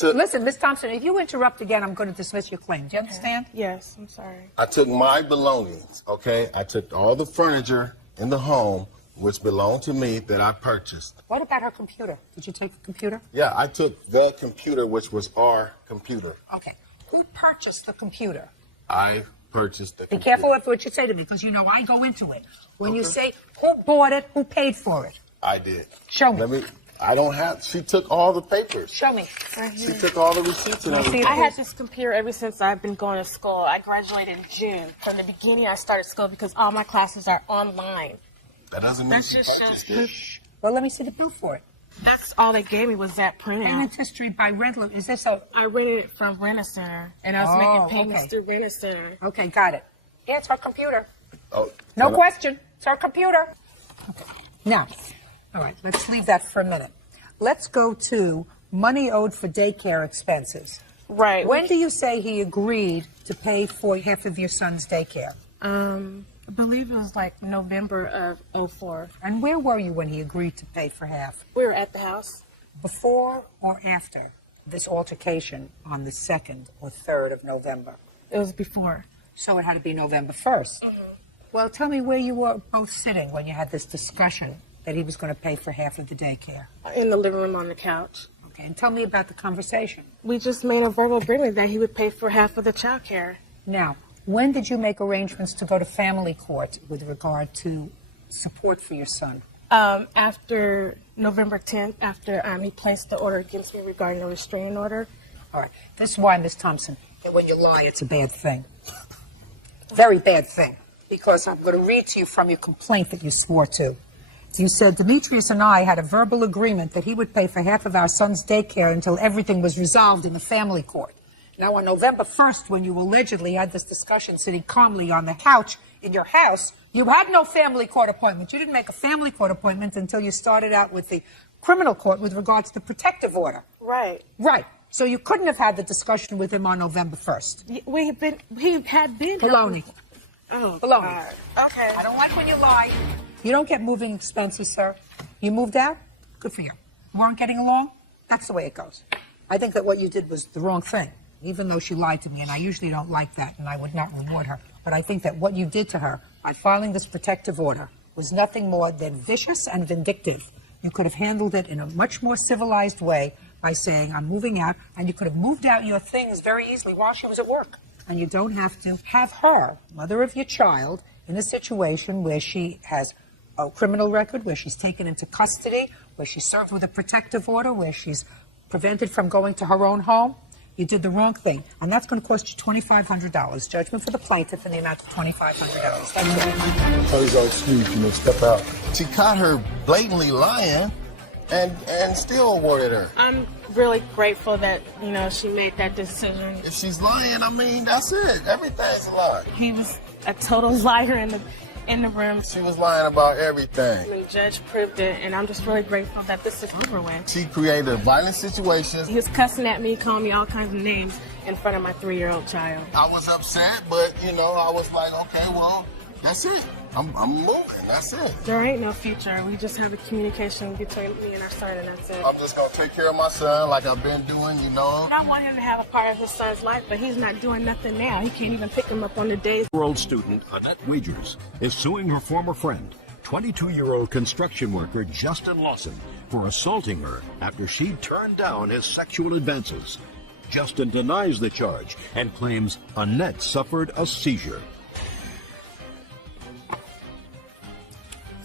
Listen, Miss Thompson, if you interrupt again, I'm going to dismiss your claim. Do you understand? Yes, I'm sorry. I took my belongings, okay? I took all the furniture in the home, which belonged to me, that I purchased. What about her computer? Did you take the computer? Yeah, I took the computer, which was our computer. Okay. Who purchased the computer? I purchased the computer. Be careful with what you say to me, because you know I go into it. When you say who bought it, who paid for it? I did. Show me. I don't have. She took all the papers. Show me. She took all the receipts and everything. I had this computer ever since I've been going to school. I graduated in June. From the beginning, I started school because all my classes are online. That doesn't mean she purchased it. Well, let me see the proof for it. That's all they gave me was that printout. Payment history by rental. Is this a... I rented it from Rent-A-Center, and I was making payments through Rent-A-Center. Okay, got it. Yeah, it's our computer. Oh, no question. It's our computer. Okay. Now, all right, let's leave that for a minute. Let's go to money owed for daycare expenses. Right. When do you say he agreed to pay for half of your son's daycare? I believe it was like November of 2004. And where were you when he agreed to pay for half? We were at the house. Before or after this altercation on the 2nd or 3rd of November? It was before. So it had to be November 1st. Well, tell me where you were both sitting when you had this discussion that he was going to pay for half of the daycare. In the living room on the couch. Okay, and tell me about the conversation. We just made a verbal agreement that he would pay for half of the child care. Now, when did you make arrangements to go to family court with regard to support for your son? After November 10th, after he placed the order against me regarding a restraining order. All right. This is why, Ms. Thompson, that when you lie, it's a bad thing. Very bad thing. Because I'm going to read to you from your complaint that you swore to. You said, Demetrius and I had a verbal agreement that he would pay for half of our son's daycare until everything was resolved in the family court. Now, on November 1st, when you allegedly had this discussion sitting calmly on the couch in your house, you had no family court appointment. You didn't make a family court appointment until you started out with the criminal court with regards to the protective order. Right. Right. So you couldn't have had the discussion with him on November 1st. He had been. Baloney. Oh, Baloney. God. Okay. I don't like when you lie. You don't get moving expenses, sir. You moved out? Good for you. You weren't getting along? That's the way it goes. I think that what you did was the wrong thing. even though she lied to me, and I usually don't like that, and I would not reward her. But I think that what you did to her by filing this protective order was nothing more than vicious and vindictive. You could have handled it in a much more civilized way by saying, I'm moving out, and you could have moved out your things very easily while she was at work. And you don't have to have her, mother of your child, in a situation where she has a criminal record, where she's taken into custody, where she's served with a protective order, where she's prevented from going to her own home. You did the wrong thing, and that's going to cost you $2,500. Judgment for the plaintiff in the amount of $2,500. That's Tell your excuse, step out. She caught her blatantly lying and still awarded her. I'm really grateful that, she made that decision. If she's lying, I mean, that's it. Everything's a lie. He was a total liar in the room. She was lying about everything. The judge proved it, and I'm just really grateful that this is over with. She created a violent situation. He was cussing at me, calling me all kinds of names in front of my 3-year-old child. I was upset, but, I was like, okay, well, that's it. I'm moving. That's it. There ain't no future. We just have a communication between me and our son, and that's it. I'm just going to take care of my son like I've been doing, And I want him to have a part of his son's life, but he's not doing nothing now. He can't even pick him up on the days. 20-year-old student Annette Wagers is suing her former friend, 22-year-old construction worker Justin Lawson, for assaulting her after she turned down his sexual advances. Justin denies the charge and claims Annette suffered a seizure.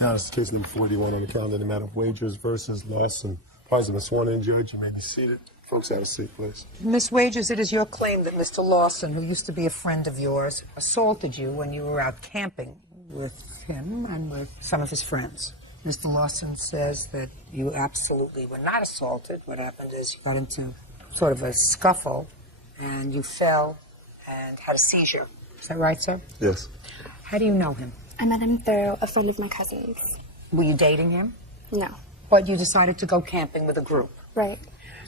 Now it's case number 41 on the calendar, the matter of Wagers versus Lawson. Parties have been sworn in, Judge. You may be seated. Folks, have a seat, please. Miss Wagers, it is your claim that Mr. Lawson, who used to be a friend of yours, assaulted you when you were out camping with him and with some of his friends. Mr. Lawson says that you absolutely were not assaulted. What happened is you got into sort of a scuffle and you fell and had a seizure. Is that right, sir? Yes. How do you know him? I met him through a friend of my cousin's. Were you dating him? No. But you decided to go camping with a group. Right.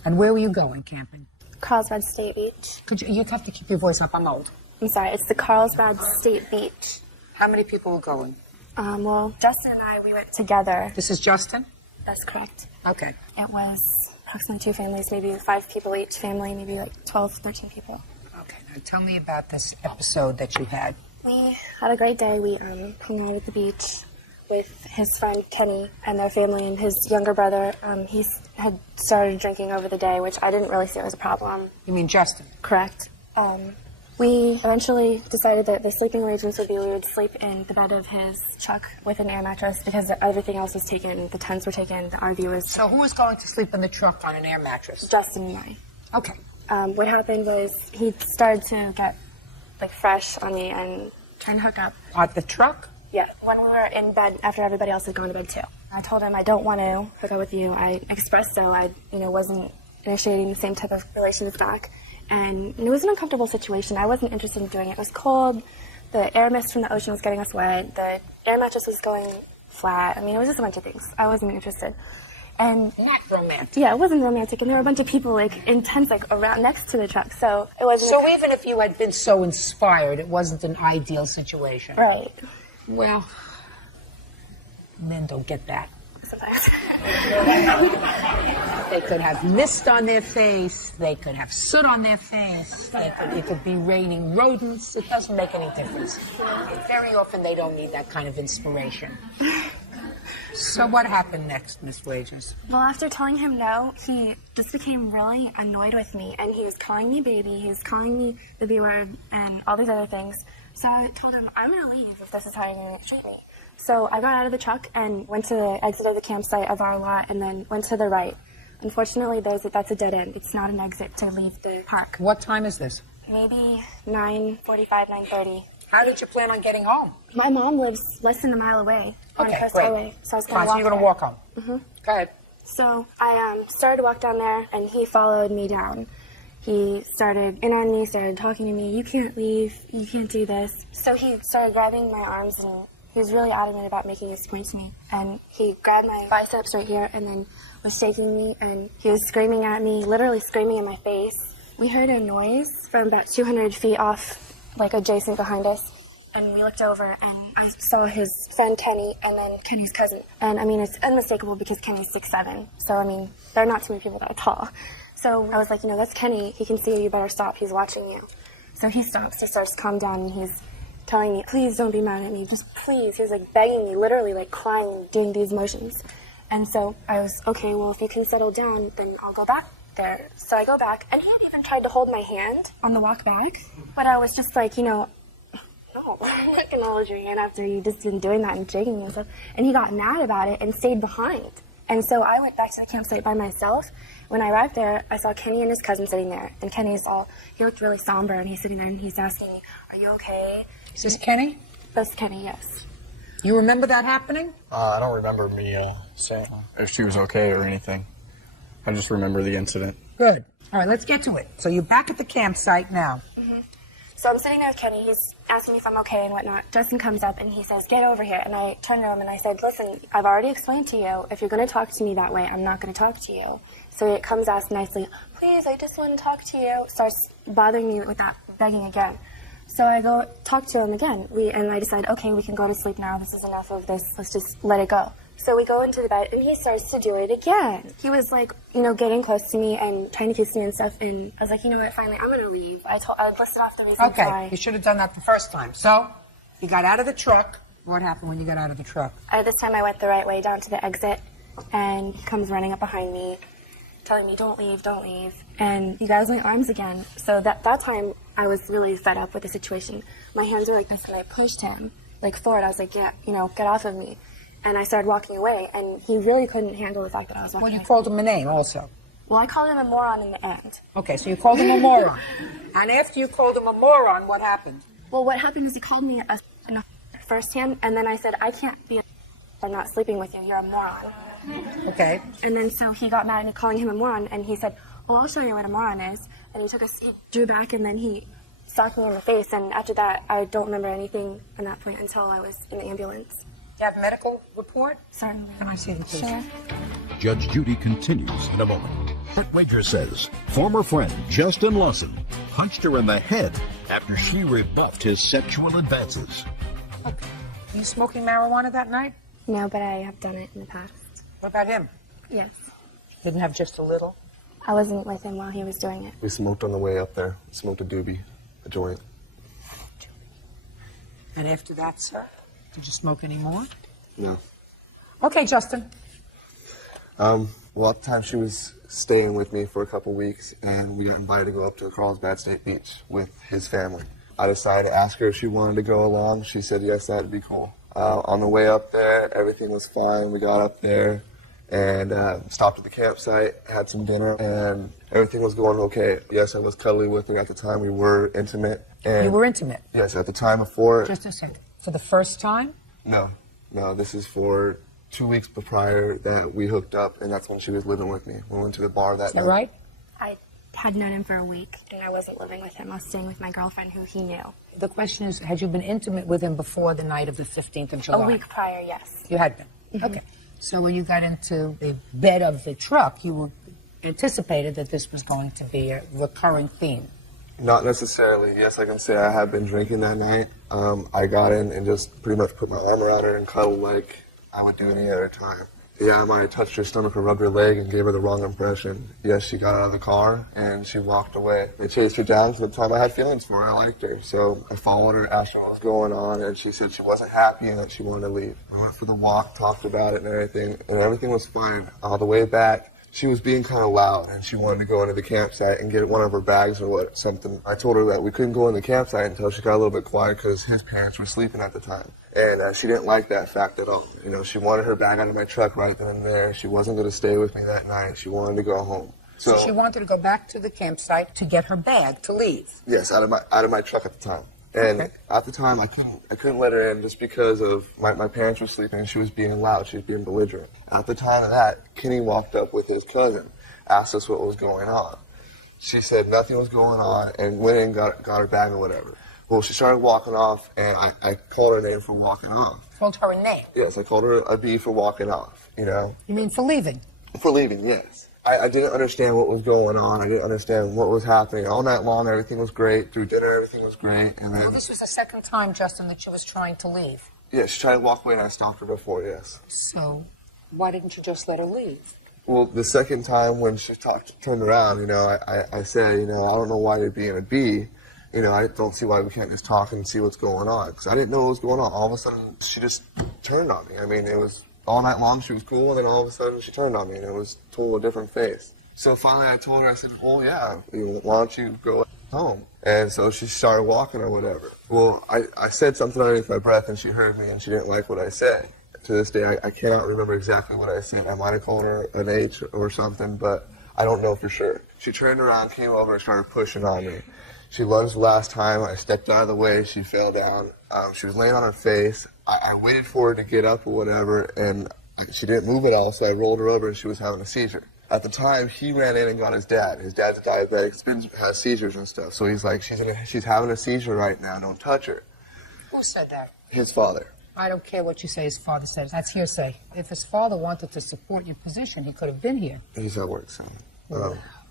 And where were you going camping? Carlsbad State Beach. You'd have to keep your voice up. I'm old. I'm sorry. It's the Carlsbad State Beach. How many people were going? Well, Justin and I, we went together. This is Justin? That's correct. Okay. It was approximately 2 families, maybe 5 people each family, maybe like 12, 13 people. Okay. Now tell me about this episode that you had. We had a great day. We hung out at the beach with his friend Kenny and their family and his younger brother. He had started drinking over the day, which I didn't really see as a problem. You mean Justin? Correct. We eventually decided that the sleeping arrangements would be we would sleep in the bed of his truck with an air mattress because everything else was taken. The tents were taken, the RV was... So who was going to sleep in the truck on an air mattress? Justin and I. Okay. What happened was he started to get fresh on me and trying to hook up. At the truck? Yeah, when we were in bed after everybody else had gone to bed too. I told him I don't want to hook up with you. I expressed so I, wasn't initiating the same type of relations back. And it was an uncomfortable situation. I wasn't interested in doing it. It was cold. The air mist from the ocean was getting us wet. The air mattress was going flat. It was just a bunch of things. I wasn't interested. And not romantic. Yeah, it wasn't romantic, and there were a bunch of people in tents around next to the truck, so it wasn't. So even if you had been so inspired, it wasn't an ideal situation. Right. Well, men don't get that. Sometimes. They could have mist on their face. They could have soot on their face. It could be raining rodents. It doesn't make any difference. Very often they don't need that kind of inspiration. So what happened next, Miss Wagers? Well, after telling him no, he just became really annoyed with me, and he was calling me baby, he was calling me the B word, and all these other things. So I told him, I'm going to leave if this is how you're going to treat me. So I got out of the truck and went to the exit of the campsite of our lot and then went to the right. Unfortunately, that's a dead end. It's not an exit to leave the park. What time is this? Maybe 9:45, 9:30. How did you plan on getting home? My mom lives less than a mile away on Coast great. Highway, so I was going to walk. So you're going to walk home? Mm-hmm. Go ahead. So I started to walk down there, and he followed me down. He started in on me, started talking to me. You can't leave. You can't do this. So he started grabbing my arms, and he was really adamant about making his point to me. And he grabbed my biceps right here, and then was shaking me, and he was screaming at me, literally screaming in my face. We heard a noise from about 200 feet off, adjacent behind us, and we looked over, and I saw his friend Kenny, and then Kenny's cousin. And it's unmistakable because Kenny's 6'7", so they're not too many people that tall. So So I was like, that's Kenny. He can see you. You better stop. He's watching you. So he stops. He starts to calm down, and he's telling me, please don't be mad at me. Just please. He was like begging me, literally like crying, doing these motions. And so I was, okay, well, if you can settle down, then I'll go back there. So I go back, and he had even tried to hold my hand on the walk back. But I was just like, no, I'm not going to hold your hand after you just been doing that and shaking me and stuff. And he got mad about it and stayed behind. And so I went back to the campsite by myself. When I arrived there, I saw Kenny and his cousin sitting there. And he looked really somber, and he's sitting there and he's asking me, are you okay? Is this Kenny? That's Kenny, yes. You remember that happening? I don't remember me saying if she was okay or anything. I just remember the incident. Good. All right, let's get to it. So you're back at the campsite now. Mm-hmm. So I'm sitting there with Kenny. He's asking me if I'm okay and whatnot. Justin comes up and he says, get over here. And I turned to him and I said, listen, I've already explained to you, if you're going to talk to me that way, I'm not going to talk to you. So he comes ask nicely, please, I just want to talk to you. Starts bothering me with that, begging again. So I go talk to him again. And I decide, okay, we can go to sleep now. This is enough of this. Let's just let it go. So we go into the bed, and he starts to do it again. He was like, getting close to me and trying to kiss me and stuff. And I was like, you know what, finally, I'm going to leave. I listed off the reasons why. Okay, you should have done that the first time. So you got out of the truck. What happened when you got out of the truck? This time I went the right way down to the exit, and he comes running up behind me, telling me, don't leave, don't leave. And he grabs my arms again. So that time, I was really fed up with the situation. My hands were like this, and I pushed him forward. I was like, yeah, get off of me. And I started walking away, and he really couldn't handle the fact that I was walking away. Well, you called him a name also. Well, I called him a moron in the end. Okay, so you called him a moron. And after you called him a moron, what happened? Well, what happened is he called me a firsthand, and then I said, I can't be I'm not sleeping with you. You're a moron. Okay. And then so he got mad at me calling him a moron, and he said, well, I'll show you what a moron is. And he took a seat, drew back, and then he socked me in the face. And after that, I don't remember anything at that point until I was in the ambulance. Do you have a medical report? Certainly. Can I see the please? Sure. Judge Judy continues in a moment. Britt Wager says former friend Justin Lawson punched her in the head after she rebuffed his sexual advances. Okay. Were you smoking marijuana that night? No, but I have done it in the past. What about him? Yes. Didn't have just a little? I wasn't with him while he was doing it. We smoked on the way up there. Smoked a doobie, a joint. And after that, sir? Did you smoke any more? No. Okay, Justin. Well, at the time she was staying with me for a couple weeks, and we got invited to go up to Carlsbad State Beach with his family. I decided to ask her if she wanted to go along. She said yes, that'd be cool. On the way up there, everything was fine. We got up there and stopped at the campsite, had some dinner, and everything was going okay. Yes, I was cuddly with her at the time. We were intimate. And you were intimate? Yes, at the time before. Just a second. For the first time? No, this is for 2 weeks prior that we hooked up, and that's when she was living with me. We went to the bar that night. Is that right? I had known him for a week, and I wasn't living with him. I was staying with my girlfriend who he knew. The question is, had you been intimate with him before the night of the 15th of July? A week prior, yes. You had been? Mm-hmm. Okay. So when you got into the bed of the truck, you anticipated that this was going to be a recurring theme. Not necessarily. Yes, I can say I have been drinking that night. I got in and just pretty much put my arm around her and cuddled like I would do any other time. Yeah, I might have touched her stomach or rubbed her leg and gave her the wrong impression. Yes, she got out of the car and she walked away. They chased her down because at the time I had feelings for her. I liked her. So I followed her, asked her what was going on, and she said she wasn't happy and that she wanted to leave. I went for the walk, talked about it and everything was fine. All the way back, she was being kind of loud, and she wanted to go into the campsite and get one of her bags or something. I told her that we couldn't go in the campsite until she got a little bit quiet because his parents were sleeping at the time. And she didn't like that fact at all. She wanted her bag out of my truck right then and there. She wasn't going to stay with me that night. She wanted to go home. So she wanted to go back to the campsite to get her bag to leave? Yes, out of my truck at the time. And at the time, I couldn't let her in just because of my parents were sleeping and she was being loud. She was being belligerent. At the time of that, Kenny walked up with his cousin, asked us what was going on. She said nothing was going on and went in and got her bag or whatever. Well, she started walking off, and I called her name for walking off. Called her a name? Yes, I called her a B for walking off, You mean for leaving? For leaving, yes. I didn't understand what was going on. I didn't understand what was happening. All night long, everything was great. Through dinner, everything was great. And then, well, this was the second time, Justin, that she was trying to leave. Yeah, she tried to walk away, and I stopped her before, yes. So why didn't you just let her leave? Well, the second time when she turned around, you know, I said, you know, I don't know why you're being a B. You know, I don't see why we can't just talk and see what's going on. Because I didn't know what was going on. All of a sudden, she just turned on me. I mean, it was all night long she was cool, and then all of a sudden she turned on me, and it was total different face. So finally I told her, I said, well, yeah, why don't you go home? And so she started walking or whatever. Well, I said something underneath my breath, and she heard me, and she didn't like what I said. To this day, I cannot remember exactly what I said. I might have called her an H or something, but I don't know for sure. She turned around, came over, and started pushing on me. She lunged the last time. I stepped out of the way. She fell down. She was laying on her face. I waited for her to get up or whatever, and she didn't move at all, so I rolled her over, and she was having a seizure. At the time, he ran in and got his dad. His dad's a diabetic, has seizures and stuff. So he's like, she's having a seizure right now. Don't touch her. Who said that? His father. I don't care what you say his father said. That's hearsay. If his father wanted to support your position, he could have been here. He's at work, son.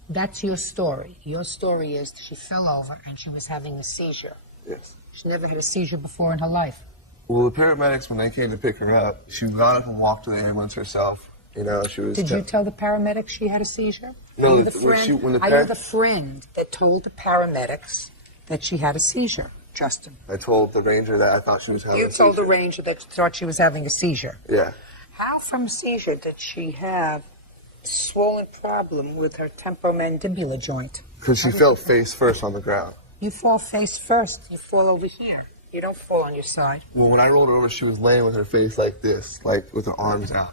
That's your story. Your story is she fell over and she was having a seizure. Yes. She never had a seizure before in her life. Well, the paramedics, when they came to pick her up, she got up and walked to the ambulance herself. You know, she was... Did you tell the paramedics she had a seizure? No, Are you the friend that told the paramedics that she had a seizure, Justin? I told the ranger that I thought she was having a seizure. You told the ranger that you thought she was having a seizure? Yeah. How from seizure did she have a swollen problem with her temporomandibular joint? Because she fell face first on the ground. You fall face first. You fall over here. You don't fall on your side. Well, when I rolled her over, she was laying with her face like this, like with her arms out.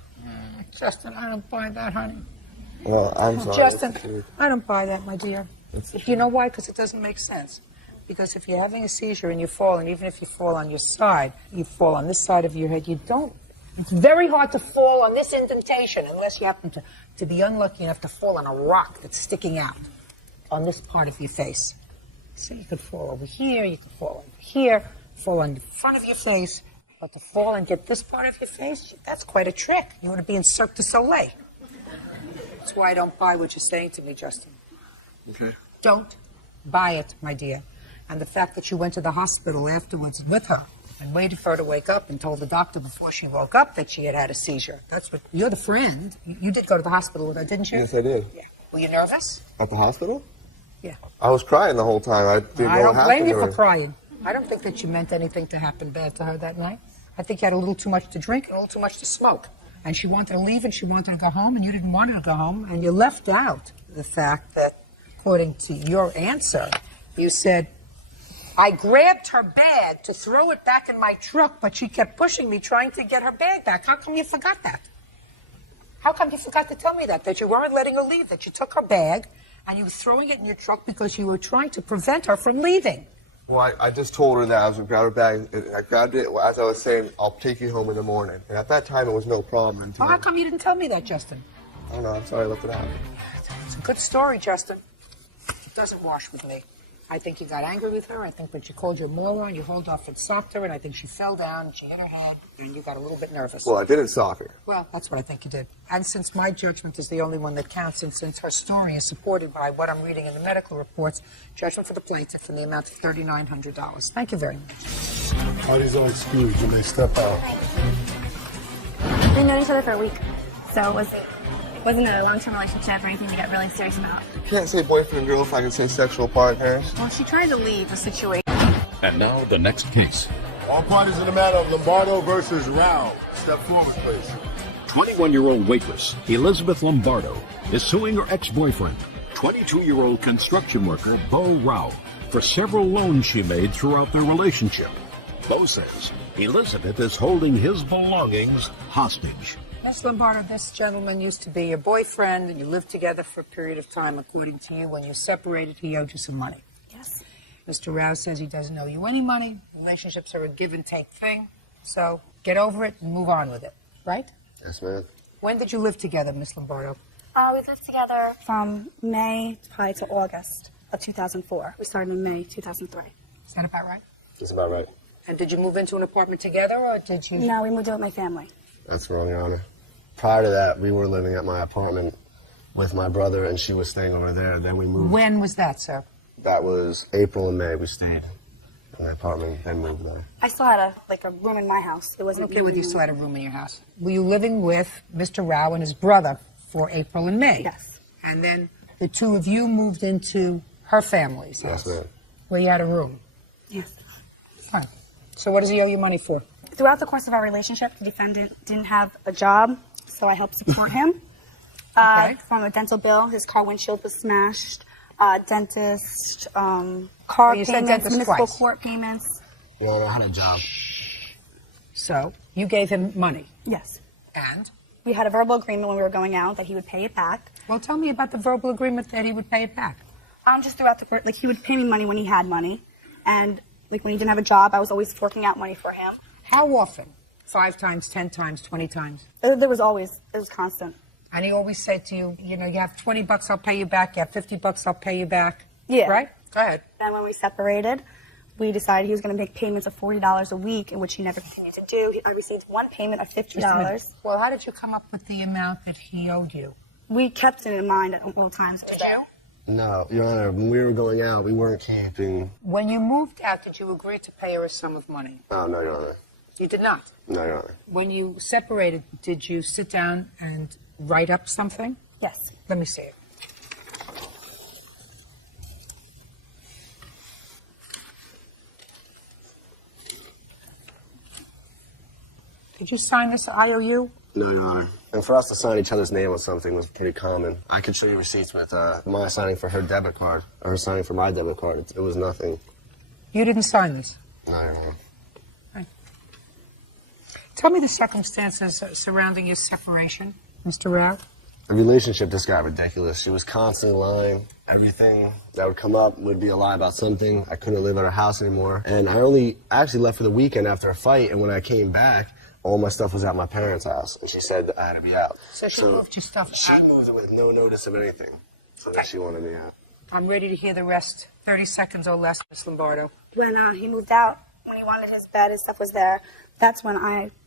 Justin, I don't buy that, honey. Well, I'm sorry. Justin, I don't buy that, my dear. You know why? Because it doesn't make sense. Because if you're having a seizure and you fall, and even if you fall on your side, you fall on this side of your head, you don't. It's very hard to fall on this indentation unless you happen to be unlucky enough to fall on a rock that's sticking out on this part of your face. So you could fall over here, you could fall over here, fall on the front of your face, but to fall and get this part of your face, that's quite a trick. You want to be in Cirque du Soleil. That's why I don't buy what you're saying to me, Justin. Okay. Don't buy it, my dear. And the fact that you went to the hospital afterwards with her and waited for her to wake up and told the doctor before she woke up that she had had a seizure. That's what, you're the friend. You did go to the hospital with her, didn't you? Yes, I did. Yeah. Were you nervous? At the hospital? Yeah. I was crying the whole time. I didn't know what happened to her. I don't blame you for crying. I don't think that you meant anything to happen bad to her that night. I think you had a little too much to drink and a little too much to smoke. And she wanted to leave and she wanted to go home and you didn't want her to go home. And you left out the fact that, according to your answer, you said, I grabbed her bag to throw it back in my truck, but she kept pushing me trying to get her bag back. How come you forgot that? How come you forgot to tell me that you weren't letting her leave, that you took her bag and you were throwing it in your truck because you were trying to prevent her from leaving? Well, I just told her that I was going to grab her bag, and I grabbed it as I was saying, I'll take you home in the morning. And at that time, it was no problem. Well, how come you didn't tell me that, Justin? I don't know. I'm sorry I left it out. It's a good story, Justin. It doesn't wash with me. I think you got angry with her. I think that you called you a moron. You hauled off and socked her, and I think she fell down, and she hit her head, and you got a little bit nervous. Well, I didn't sock her. Well, that's what I think you did. And since my judgment is the only one that counts, and since her story is supported by what I'm reading in the medical reports, judgment for the plaintiff in the amount of $3,900. Thank you very much. Parties are excused when they step out. We've known each other for a week, so it wasn't a long-term relationship or anything we got really serious about. You can't say boyfriend and girl if I can say sexual partners. Well, she tried to leave the situation. And now the next case. All parties in the matter of Lombardo versus Rao. Step forward, please. 21-year-old waitress Elizabeth Lombardo is suing her ex-boyfriend, 22-year-old construction worker Bo Rao, for several loans she made throughout their relationship. Bo says Elizabeth is holding his belongings hostage. Miss Lombardo, this gentleman used to be your boyfriend, and you lived together for a period of time. According to you, when you separated, he owed you some money. Yes. Mr. Rouse says he doesn't owe you any money. Relationships are a give-and-take thing. So get over it and move on with it, right? Yes, ma'am. When did you live together, Miss Lombardo? We lived together from May probably to August of 2004. We started in May 2003. Is that about right? That's about right. And did you move into an apartment together, or did you... No, we moved in with my family. That's wrong, Your Honor. Prior to that, we were living at my apartment with my brother, and she was staying over there. Then we moved. When was that, sir? That was April and May. We stayed in the apartment, then moved there. I still had a room in my house. It wasn't okay with you still had a room in your house. Were you living with Mr. Rao and his brother for April and May. Yes. And then the two of you moved into her family's house. Yes, ma'am. Where you had a room. Yes. All right. So what does he owe you money for? Throughout the course of our relationship, the defendant didn't have a job, so I helped support him. From a dental bill, his car windshield was smashed, dentist, car You said payments, dentist municipal twice. court payments. Well, I had a job. So you gave him money. Yes. And? We had a verbal agreement when we were going out that he would pay it back. Well, tell me about the verbal agreement that he would pay it back. Just throughout the course, like he would pay me money when he had money, and like when he didn't have a job, I was always forking out money for him. How often? 5 times, 10 times, 20 times? It was constant. And he always said to you, you know, you have $20, I'll pay you back. You have $50, I'll pay you back. Yeah. Right? Go ahead. Then when we separated, we decided he was going to make payments of $40 a week, in which he never continued to do. I received one payment of $50. Well, how did you come up with the amount that he owed you? We kept it in mind at all times. Did you? No, Your Honor, when we were going out, we weren't camping. When you moved out, did you agree to pay her a sum of money? Oh, no, Your Honor. You did not? No, Your Honor. When you separated, did you sit down and write up something? Yes. Let me see it. Did you sign this IOU? No, Your Honor. And for us to sign each other's name on something was pretty common. I could show you receipts with my signing for her debit card, or her signing for my debit card. It was nothing. You didn't sign this? No, Your Honor. Tell me the circumstances surrounding your separation, Mr. Rao. The relationship just got ridiculous. She was constantly lying. Everything that would come up would be a lie about something. I couldn't live at her house anymore. And I actually left for the weekend after a fight, and when I came back, all my stuff was at my parents' house, and she said that I had to be out. So she moved your stuff She out? moved it with no notice of anything. So that she wanted me out. I'm ready to hear the rest. 30 seconds or less, Miss Lombardo. When he moved out, when he wanted his bed, his stuff was there, that's when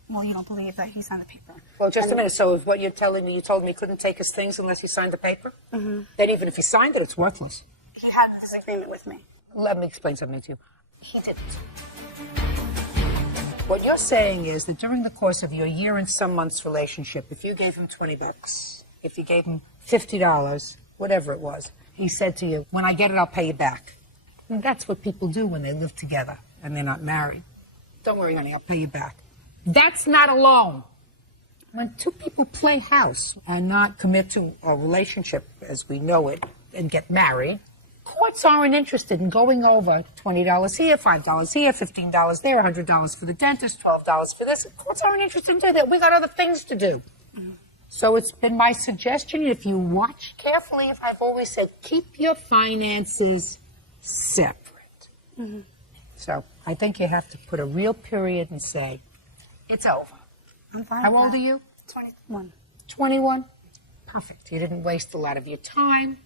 you don't believe that he signed the paper. Well, just a minute. So what you're telling me, you told me he couldn't take his things unless he signed the paper? Mm-hmm. Then even if he signed it, it's worthless. He had this agreement with me. Let me explain something to you. He didn't. What you're saying is that during the course of your year and some months relationship, if you gave him $20, if you gave him $50, whatever it was, he said to you, when I get it, I'll pay you back. And that's what people do when they live together and they're not married. Don't worry, honey, I'll pay you back. That's not a loan. When two people play house and not commit to a relationship as we know it and get married, courts aren't interested in going over $20 here, $5 here, $15 there, $100 for the dentist, $12 for this. Courts aren't interested in doing that. We got other things to do. So it's been my suggestion, if you watch carefully, I've always said, keep your finances separate. Mm-hmm. So I think you have to put a real period and say, it's over. I'm fine. How old are you? 21. 21? Perfect. You didn't waste a lot of your time.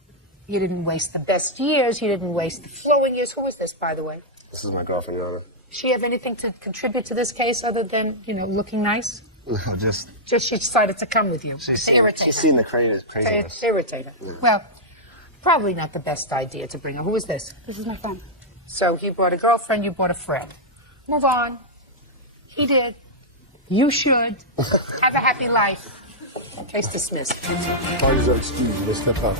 You didn't waste the best years. You didn't waste the flowing years. Who is this, by the way? This is my girlfriend, Your Honor. She have anything to contribute to this case other than, looking nice? No, just she decided to come with you. She's Irritate seen her. the craziness. Irritate her. Yeah. Well, probably not the best idea to bring her. Who is this? This is my friend. So he brought a girlfriend, you brought a friend. Move on. He did. You should. Have a happy life. Case dismissed. Parties are excused. Let's step up.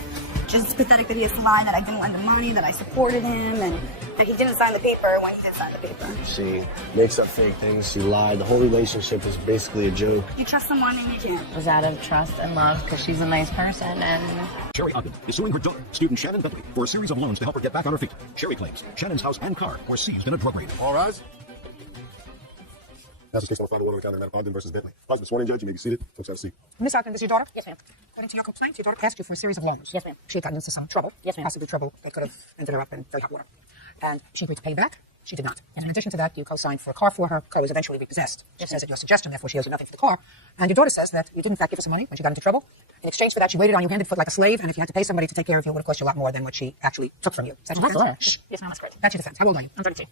Just pathetic that he has to lie that I didn't lend him money, that I supported him, and that he didn't sign the paper when he did sign the paper. She makes up fake things. She lied. The whole relationship was basically a joke. You trust someone and you can't. It was out of trust and love because she's a nice person and... Sherry Ogden is suing her daughter, student Shannon Bentley, for a series of loans to help her get back on her feet. Sherry claims Shannon's house and car were seized in a drug raid. All rise. That's case number 501 on the count of Ogden versus Bentley. Positive sworn in judge, you may be seated. Folks have a seat. Miss Ogden, this is your daughter? Yes, ma'am. According to your complaint, your daughter passed you for a series of loans. Yes, ma'am. She had gotten into some trouble. Yes, ma'am. Possibly trouble that could have ended her up in very hot water. And she agreed to pay you back. She did not. And in addition to that, you co-signed for a car for her. Car was eventually repossessed. She says at your suggestion, therefore she owes you nothing for the car. And your daughter says that you did in fact give her some money when she got into trouble. In exchange for that, she waited on you hand and foot like a slave. And if you had to pay somebody to take care of you, it would have cost you a lot more than what she actually took from you. Is that your defense? Shh. Yes, ma'am, that's correct. That's your defense. How old are you? I'm 32.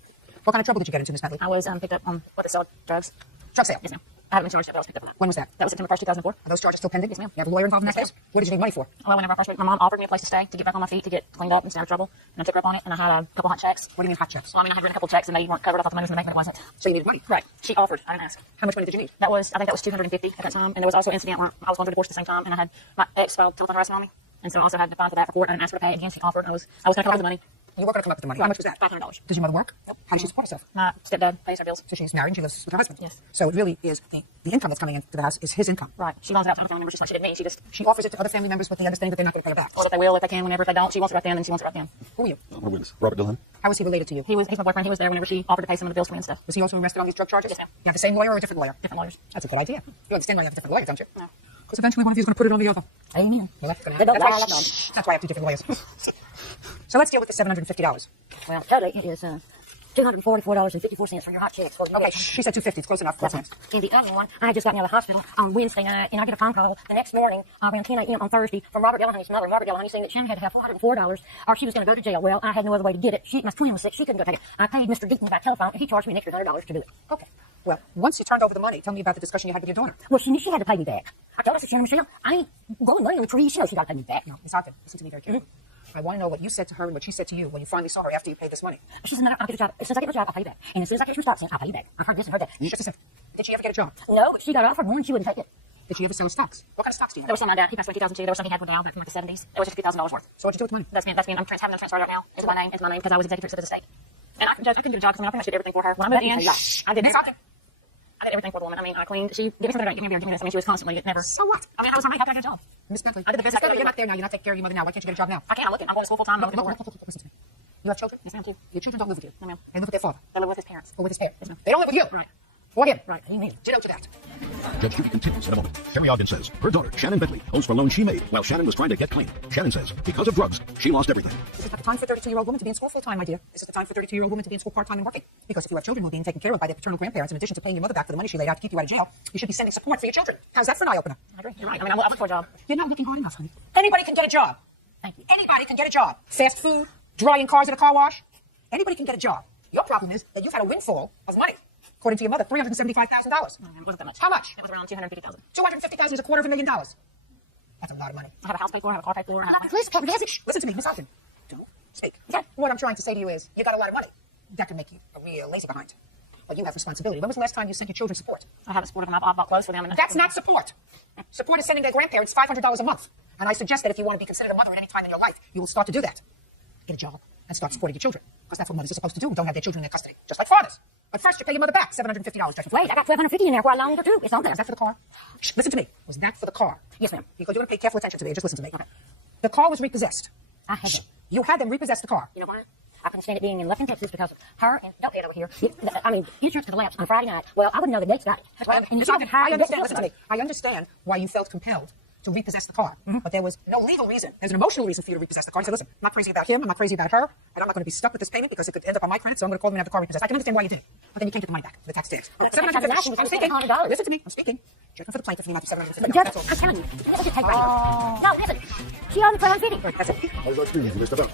What kind of trouble did you get into, Miss Bentley? I was picked up on what they sold, drugs. Drug sale. Yes, ma'am. I haven't been charged yet, but I was picked up on that. When was that? That was September 1st, 2004. Are those charges still pending? Yes, ma'am. You have a lawyer involved in that case? Where did you need money for? Well, whenever I first, my mom offered me a place to stay, to get back on my feet, to get cleaned up and stay out of trouble. And I took her up on it, and I had a couple hot checks. What do you mean hot checks? Well, I mean, I had written a couple checks, and they weren't covered. I thought the money was going to make, but it wasn't. So you needed money? Right. She offered. I didn't ask. How much money did you need? I think that was $250 at that time. And there was also an incident where I was going through divorce at the same time, and I had my ex filed telephone harassment on me. And so I also had to file for that for court. I didn't ask her to pay it. Again, she offered. I was going to come up with the money. You were going to come up with the money. How much was that? $500. Does your mother work? Nope. How does she support herself? My stepdad pays her bills. So she's married and she lives with her husband. Yes. So it really is the income that's coming into the house is his income. Right. She loans it out to other family members just like she did me. She offers it to other family members with the understanding that they're not going to pay her back. Or that they will if they can, whenever. If they don't, she wants it right then, and she wants it right then. Who are you? I'm a witness. Robert Dillon. How was he related to you? He's my boyfriend. He was there whenever she offered to pay some of the bills for me and stuff. Was he also arrested on these drug charges? Yes, ma'am. You have the same lawyer or a different lawyer? Different lawyers. That's a good idea. You understand why you have a different lawyer, don't you? No. Because eventually one of you is going to put it on the other. Amen. Well, that's going to happen. That's why I have two different lawyers. So let's deal with the $750. Well, totally, it is $244.54 for your hot checks. Okay, she said $250. It's close enough. That's right. And the other one, I just got out of the hospital on Wednesday night, and I get a phone call the next morning around 10 a.m. on Thursday from Robert Delahunty's mother. Robert Delahunty saying that Shannon had to have $404 or she was going to go to jail. Well, I had no other way to get it. My twin was sick. She couldn't go take it. I paid Mr. Deaton by telephone, and he charged me an extra $100 to do it. Okay. Well, once you turned over the money, tell me about the discussion you had with your daughter. Well, she knew she had to pay me back. I told her, I said, Shannon Michelle, I ain't going money on the tree. She knows she got to pay me back. No, Miss Ogden, listen to me very carefully. I want to know what you said to her and what she said to you when you finally saw her after you paid this money. She said, I'll get a job. As soon as I get a job, I'll pay you back. And as soon as I get some stocks in, I'll pay you back. I've heard this and heard that. Just a second. Did she ever get a job? No, but she got offered one and she wouldn't take it. Did she ever sell stocks? What kind of stocks do you have? There was some my dad. He passed away in 2002. There was some he had with Dow back from like the 70s. It was $50,000 worth. So what'd you do with the money? That's me. I'm having them transferred right now into my name, because I was executor of the estate. And I couldn't get a job because I pretty much did everything for her. When I moved in, I did everything for the woman. I mean, I cleaned. She give me something to drink, give me a beer, give me this. I mean, she was constantly never. So what? I mean, how was her mate? How could I get a job? Miss Bentley, I did the best I could. You're not there now. You're not taking care of your mother now. Why can't you get a job now? I can't. I'm looking. I'm going to school full time. Look, listen to me. You have children? Yes, ma'am, too. Your children don't live with you. No, ma'am. They live with their father. They live with his parents. Or with his parents. Yes, ma'am. They don't live with you. Right. Or him. Right. He needs. Ditto to that. Judge Judy continues in a moment. Terry Ogden says her daughter, Shannon Bentley, owes for loans she made while Shannon was trying to get clean. Shannon says because of drugs, she lost everything. This is not the time for a 32-year-old woman to be in school full-time, my dear. This is the time for a 32-year-old woman to be in school part-time and working. Because if you have children who are being taken care of by their paternal grandparents, in addition to paying your mother back for the money she laid out to keep you out of jail, you should be sending support for your children. How's that for an eye-opener? I agree. You're right. I mean, I'm looking for a job. You're not looking hard enough, honey. Anybody can get a job. Thank you. Anybody can get a job. Fast food, drying cars at a car wash. Anybody can get a job. Your problem is that you've had a windfall of money. According to your mother, $375,000. No, it wasn't that much. How much? It was around $250,000. $250,000 is $250,000. That's a lot of money. I have a house paid for. I have a car paid for. Listen to me, Miss Ogden. Don't speak. Okay. What I'm trying to say to you is, you got a lot of money. That can make you a real lazy behind. But you have responsibility. When was the last time you sent your children support? I haven't supported them. I bought clothes for them. And that's not support. Support is sending their grandparents $500 a month. And I suggest that if you want to be considered a mother at any time in your life, you will start to do that. Get a job and start supporting your children. Because that's what mothers are supposed to do. Don't have their children in their custody. Just like fathers. But first, you pay your mother back $750. Wait, I got $1,250 in there where I loaned her too. It's on there. Was that for the car? Shh, listen to me. Was that for the car? Yes, ma'am. Because you want to pay careful attention to me. Just listen to me. Okay. The car was repossessed. I had them. You had them repossess the car. You know why? I couldn't stand it being in Lufkin, Texas because of her and don't head over here. Insurance could lapse on Friday night. Well, I wouldn't know the dates got it. That's why. I understand. Listen to me. I understand why you felt compelled to repossess the car. But there was no legal reason. There's an emotional reason for you to repossess the car. You said, listen, I'm not crazy about him. I'm not crazy about her. And I'm not going to be stuck with this payment because it could end up on my credit. So I'm going to call them and have the car repossessed. I can understand why you did. But then you can't get the money back for the tax stamps. I'm speaking. Listen to me. I'm speaking. Judgment for the plaintiff in the amount of $750. Judge, I'm telling you, let's just take right now. No, listen. She owed me $150. That's it. I was like, you missed about.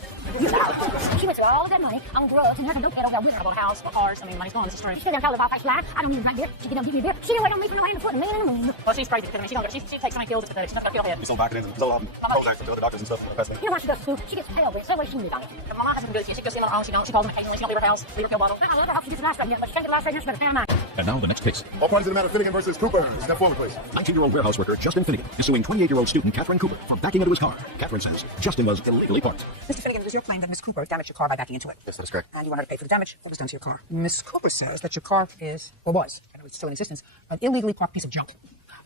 She went through all of that money on drugs and nothing. Don't get over there with her about a house or cars. I mean, money's gone. This is strange. She doesn't tell about price fly. I don't need right there. She can give me a beer. She didn't wait on me for no hand and foot and man and the moon. Well, she's crazy because I mean, she takes my pills. It's pathetic. She's not got to feel head. He's on back in so Prozac to other doctors and stuff. You know what she does too? She gets pale with so way she moved on it. Her mama hasn't been good. She goes in on her own. She don't. She calls them occasionally. She don't leave her house. Leave her pill bottle. I love her. She gets the last right here, but she can't get the last right here. She better pay on mine. And now the next case. All parties in the matter, Finnegan versus Cooper. Step forward, please. 19-year-old warehouse worker Justin Finnegan is suing 28-year-old student Catherine Cooper for backing into his car. Catherine says Justin was illegally parked. Mr. Finnegan, it is your claim that Miss Cooper damaged your car by backing into it. Yes, that is correct. And you want her to pay for the damage that was done to your car. Miss Cooper says that your car is, or was, I know it's still in existence, an illegally parked piece of junk.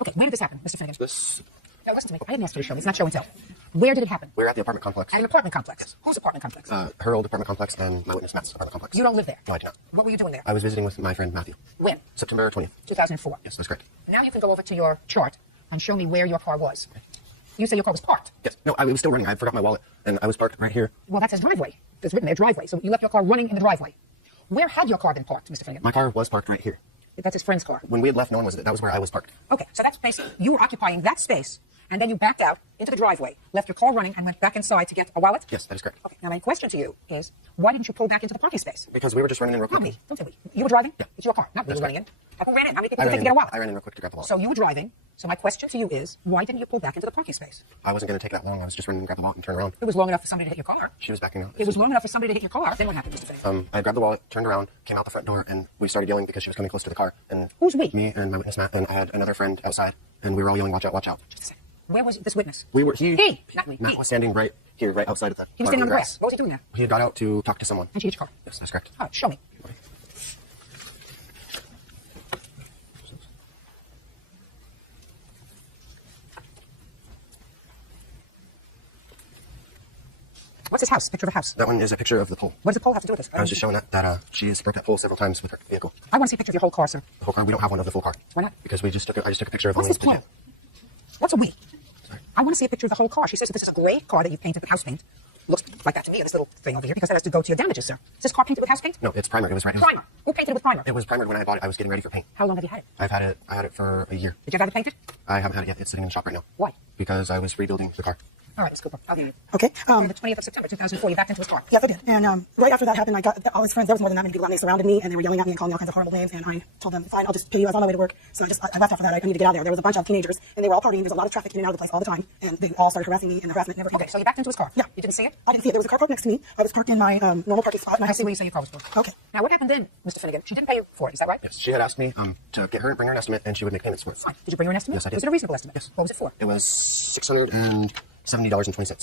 Okay, where did this happen, Mr. Finnegan? No, listen to me. I didn't ask you to show me. It's not show and tell. Where did it happen? We're at the apartment complex. At an apartment complex? Yes. Whose apartment complex? Her old apartment complex and my witness Matt's apartment complex. You don't live there? No, I do not. What were you doing there? I was visiting with my friend Matthew. When? September 20th. 2004. Yes, that's correct. Now you can go over to your chart and show me where your car was. You say your car was parked? Yes. No, I was still running. I forgot my wallet, and I was parked right here. Well, that says driveway. It's written there, driveway. So you left your car running in the driveway. Where had your car been parked, Mr. Finnegan? My car was parked right here. That's his friend's car. When we had left, no one was there. That was where I was parked. Okay, so that's basically, you were occupying that space And then you backed out into the driveway, left your car running, and went back inside to get a wallet? Yes, that is correct. Okay, now my question to you is, why didn't you pull back into the parking space? Because we were just running in real quick. Not me. Don't tell me. You were driving? Yeah. It's your car, not we were running in. Who ran in? How many people I did ran you take to get a wallet? I ran in real quick to grab the wallet. So you were driving. So my question to you is, why didn't you pull back into the parking space? I wasn't going to take that long. I was just running to grab the wallet and turn around. It was long enough for somebody to hit your car. She was backing out. It was long enough for somebody to hit your car. Then what happened, Mr. Finnegan? I grabbed the wallet, turned around, came out the front door, and we started yelling because she was coming close to the car. And who's we? Me and my witness, Matt, and I had another friend outside, and we were all yelling, watch out, watch out. Just a second. Where was this witness? We were, He, not me. Matt was standing right here, right outside of the He was standing on the grass. What was he doing there? He had got out to talk to someone. And she hit your car? Yes, that's correct. All right, show me. What's his house? Picture of a house. That one is a picture of the pole. What does the pole have to do with this? I was just showing that she has broke that pole several times with her vehicle. I want to see a picture of your whole car, sir. The whole car? We don't have one of the full car. Why not? Because I just took a picture of What's this pole? What's a we? Sorry. I want to see a picture of the whole car. She says that this is a gray car that you painted with house paint. Looks like that to me, this little thing over here, because that has to go to your damages, sir. Is this car painted with house paint? No, it's primer. It was right. Primer. Who painted it with primer? It was primer when I bought it. I was getting ready for paint. How long have you had it? I had it for a year. Did you ever have it painted? I haven't had it yet. It's sitting in the shop right now. Why? Because I was rebuilding the car. All right, Ms. Cooper, I'll hear you. Okay. On the 20th of September, 2004, you backed into his car. Yes, I did. And right after that happened, I got all his friends. There was more than that many people. They surrounded me, and they were yelling at me and calling me all kinds of horrible names. And I told them, fine, I'll just pay you. I was on my way to work. So I left after that. I need to get out of there. There was a bunch of teenagers, and they were all partying. There's a lot of traffic in and out of the place all the time. And they all started harassing me, and the harassment never ended. Okay, so you backed into his car? Yeah. You didn't see it? I didn't see it. There was a car parked next to me. I was parked in my normal parking spot. I see where you say your car was parked. Okay. Now, what happened then, Mr. Finnegan? She didn't pay you for it, is that right? Yes. She had asked me to get her, bring her an estimate, and she would make payments for it. Fine. Did you bring her an estimate? Yes, I did. Was it a reasonable estimate? Yes. What was it for? It was $670.20. How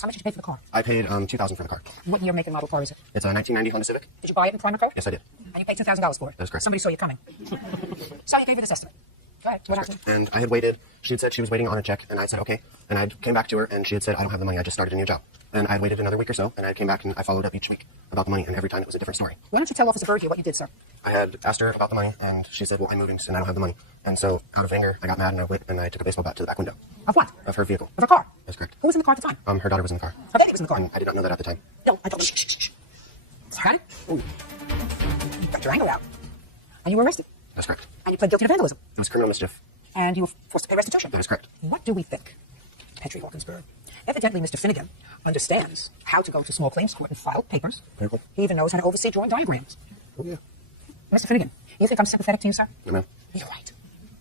much did you pay for the car? I paid $2,000 for the car. What year, make, and model car is it? It's a 1990 Honda Civic. Did you buy it in primer code? Yes, I did. And you paid $2,000 for it? That's correct. Somebody saw you coming. So you gave her this estimate. Go ahead. What happened? And I had waited. She had said she was waiting on a check, and I said okay. And I came back to her, and she had said I don't have the money. I just started a new job. And I had waited another week or so, and I came back and I followed up each week about the money, and every time it was a different story. Why don't you tell Officer Bird here what you did, sir? I had asked her about the money, and she said, well, I'm moving, and I don't have the money. And so, out of anger, I got mad, and I took a baseball bat to the back window. Of what? Of her vehicle. Of her car? That's correct. Who was in the car at the time? Her daughter was in the car. Her baby was in the car? And I did not know that at the time. No, I don't. Shh. Got it? Ooh. You got your anger out. And you were arrested. That's correct. And you pled guilty to vandalism. It was criminal mischief. And you were forced to pay restitution. That is correct. What do we think? Petrie Hawkinsburg. Evidently, Mr. Finnegan understands how to go to small claims court and file papers. Paper? He even knows how to oversee drawing diagrams. Oh, yeah. Mr. Finnegan, you think I'm sympathetic to you, sir? No, ma'am. You're right.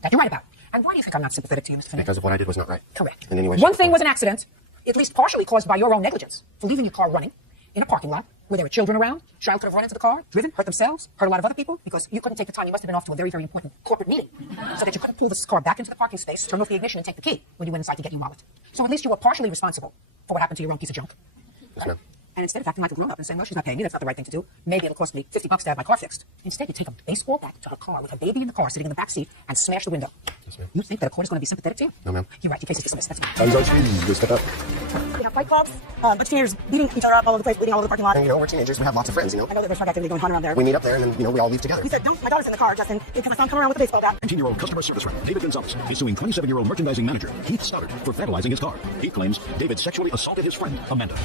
That you're right about. And why do you think I'm not sympathetic to you, Mr. Finnegan? Because of what I did was not right. Correct. In any way, One thing was an accident, at least partially caused by your own negligence, for leaving your car running in a parking lot where there were children around. Child could have run into the car, driven, hurt themselves, hurt a lot of other people, because you couldn't take the time. You must have been off to a very, very important corporate meeting, so that you couldn't pull this car back into the parking space, turn off the ignition, and take the key when you went inside to get your wallet. So at least you were partially responsible for what happened to your own piece of junk. Yes, ma'am. And instead of acting like a grown-up and saying, well, she's not paying me, that's not the right thing to do. Maybe it'll cost me $50 to have my car fixed. Instead, you take a baseball bat to her car with her baby in the car sitting in the back seat and smash the window. Yes, ma'am. You think that a court is going to be sympathetic to you? No, ma'am. You're right. Your case is dismissed. That's fine. Time's up, Judy. Just step up. We have fight clubs, but teenagers beating each other up all over the place, bleeding all over the parking lot. And, we're teenagers. We have lots of friends, I know that there's drug activity going on around there. We meet up there, and then, we all leave together. He said, no, my daughter's in the car, Justin. Because my son come around with a baseball bat. 19-year-old customer service rep David Gonzalez is suing 27-year-old merchandising manager Keith Stoddard for vandalizing his car. He claims David sexually assaulted his friend, Amanda.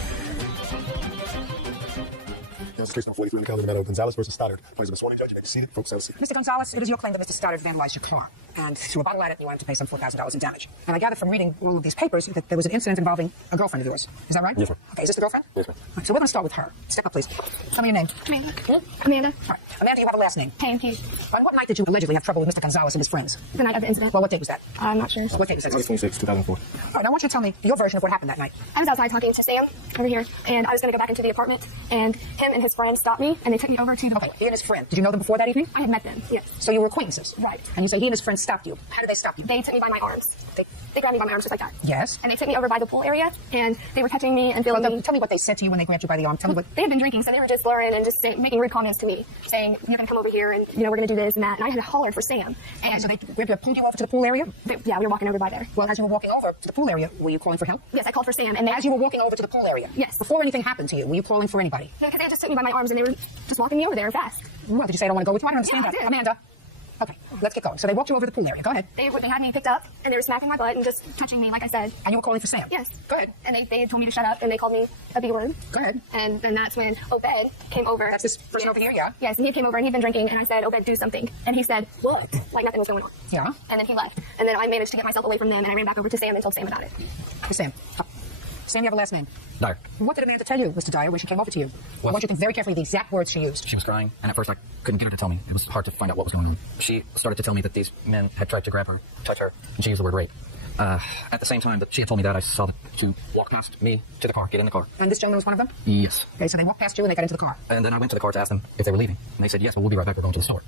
Yes, case number 43 on the calendar, Matter of Gonzalez versus Stoddard. Parties have been sworn in, judge. You may be seated. Folks, have a seat. Mr. Gonzalez, it is your claim that Mr. Stoddard vandalized your car and threw a bottle at it, and you wanted to pay some $4,000 in damage. And I gather from reading all of these papers that there was an incident involving a girlfriend of yours. Is that right? Yes, ma'am. Okay, is this the girlfriend? Yes, ma'am. Right, so we're going to start with her. Step up, please. Tell me your name. Amanda. Amanda. All right. Amanda, you have a last name. Pam. On what night did you allegedly have trouble with Mr. Gonzalez and his friends? The night of the incident. Well, what date was that? I'm not sure. What date was that? August 26, 2004. All right, now I want you to tell me your version of what happened that night. I was outside talking to Sam over here, and I was going to go back into the apartment, and him and his friend stopped me, and they took me over to the... Okay, he and his friend. Did you know them before that evening? I had met them, yes. So you were acquaintances? Right. And you say he and his friend stopped you. How did they stop you? They took me by my arms. They grabbed me by my arms just like that. Yes. And they took me over by the pool area, and they were touching me and feeling me. Tell me what they said to you when they grabbed you by the arm. Tell me what... They had been drinking, so they were just slurring and just making rude comments to me, saying, you're going to come over here, and, we're going to do this and that. And I had hollered for Sam. And okay, so they pulled you over to the pool area? Yeah, we were walking over by there. Well, as you were walking over to the pool area, were you calling for help? Yes, I called for Sam. And as you were walking over to the pool area? Yes. Before anything happened to you, were you calling for anybody? No, because they just took me by my arms, and they were just walking me over there fast. Well, did you say I don't want to go with you? I don't understand that. I did. Amanda, Okay, let's get going. So they walked you over to the pool area. Go ahead. They had me picked up, and they were smacking my butt and just touching me, like I said. And you were calling for Sam? Yes. Go ahead. And they told me to shut up, and they called me a B word. Go ahead. And then that's when Obed came over. That's this person over here, yeah? Yes, and he came over, and he'd been drinking, and I said, Obed, do something. And he said, what? Like nothing was going on. Yeah? And then he left. And then I managed to get myself away from them, and I ran back over to Sam and told Sam about it. Hey, Sam. Sam, you have a last name? Dyer. What did Amanda tell you, Mr. Dyer, when she came over to you? I want you to think very carefully the exact words she used. She was crying, and at first I couldn't get her to tell me. It was hard to find out what was going on. She started to tell me that these men had tried to grab her, touch her, and she used the word rape. At the same time that she had told me that, I saw the two walk past me to the car, get in the car. And this gentleman was one of them? Yes. Okay, so they walked past you and they got into the car. And then I went to the car to ask them if they were leaving. And they said, yes, well, we'll be right back. We're going to the store.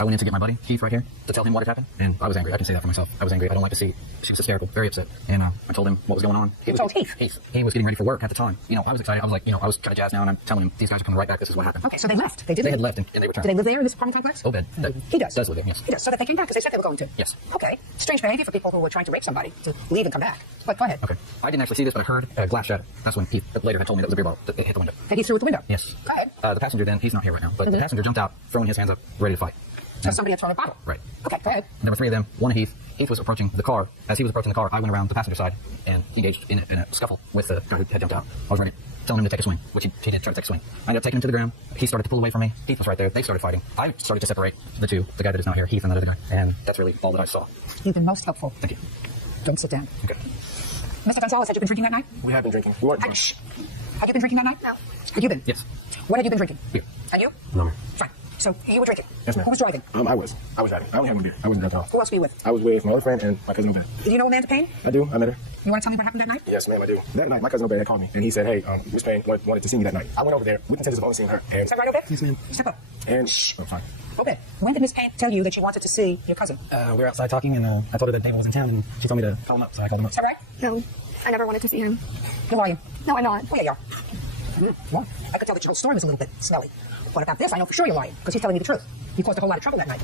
I went in to get my buddy, Keith, right here, to tell him what had happened. And I was angry. I can say that for myself. I was angry. I don't like to see. She was hysterical, very upset. And I told him what was going on. You told Heath? Heath. He was getting ready for work at the time. You know, I was excited. I was like, you know, I was kind of jazzed now, and I'm telling him, these guys are coming right back. This is what happened. Okay, so they left. They did They leave. had left, and they returned. Do they live there in this apartment complex? Obed. He does? Does live there, yes. He does, so that they came back because they said they were going to? Yes. Okay. Strange behavior for people who were trying to rape somebody, to leave and come back. But go ahead. Okay. I didn't actually see this, but I heard a glass shatter. That's when Heath later had told me that was a beer bottle that hit the window. That he threw at the window? Yes. Go ahead. The passenger then, he's not here right now, but the passenger jumped out, throwing his hands up, ready to fight. So somebody had thrown a bottle? Right. Okay, go ahead. And there were three of them, one Heath. Heath was approaching the car. As he was approaching the car, I went around the passenger side and engaged in a scuffle with the guy who had jumped out. I was ready, telling him to take a swing, which he did try to take a swing. I ended up taking him to the ground. He started to pull away from me. Heath was right there. They started fighting. I started to separate the two, the guy that is not here, Heath, and that other guy. And that's really all that I saw. You've been most helpful. Thank you. Don't sit down. Okay. Mr. Gonzalez, had you been drinking that night? We have been drinking. We weren't Shh. Have you been drinking that night? No. Have you been? Yes. What have you been drinking? Beer. And you? No, ma'am. Fine. So you were drinking? Yes, ma'am. Who was driving? I was driving. I only had one beer. I wasn't drunk at all. Who else were you with? I was with my other friend and my cousin Obed. Do you know Amanda Payne? I do. I met her. You want to tell me what happened that night? Yes, ma'am, I do. That night, my cousin Obed had called me, and he said, hey, Miss Payne wanted to see me that night. I went over there with intentions of only seeing her. And Is that right, Obed? Yes, ma'am. Step up. And shh, oh, fine. Obed, when did Miss Payne tell you that she wanted to see your cousin? We were outside talking, and I told her that David was in town, and she told me to call him up, so I called him up. Is that right? No, I never wanted to see him. Who are you? No, I'm not. Oh, yeah, you are. Well, I could tell that your whole story was a little bit smelly. What about this? I know for sure you're lying, because he's telling me the truth. You caused a whole lot of trouble that night.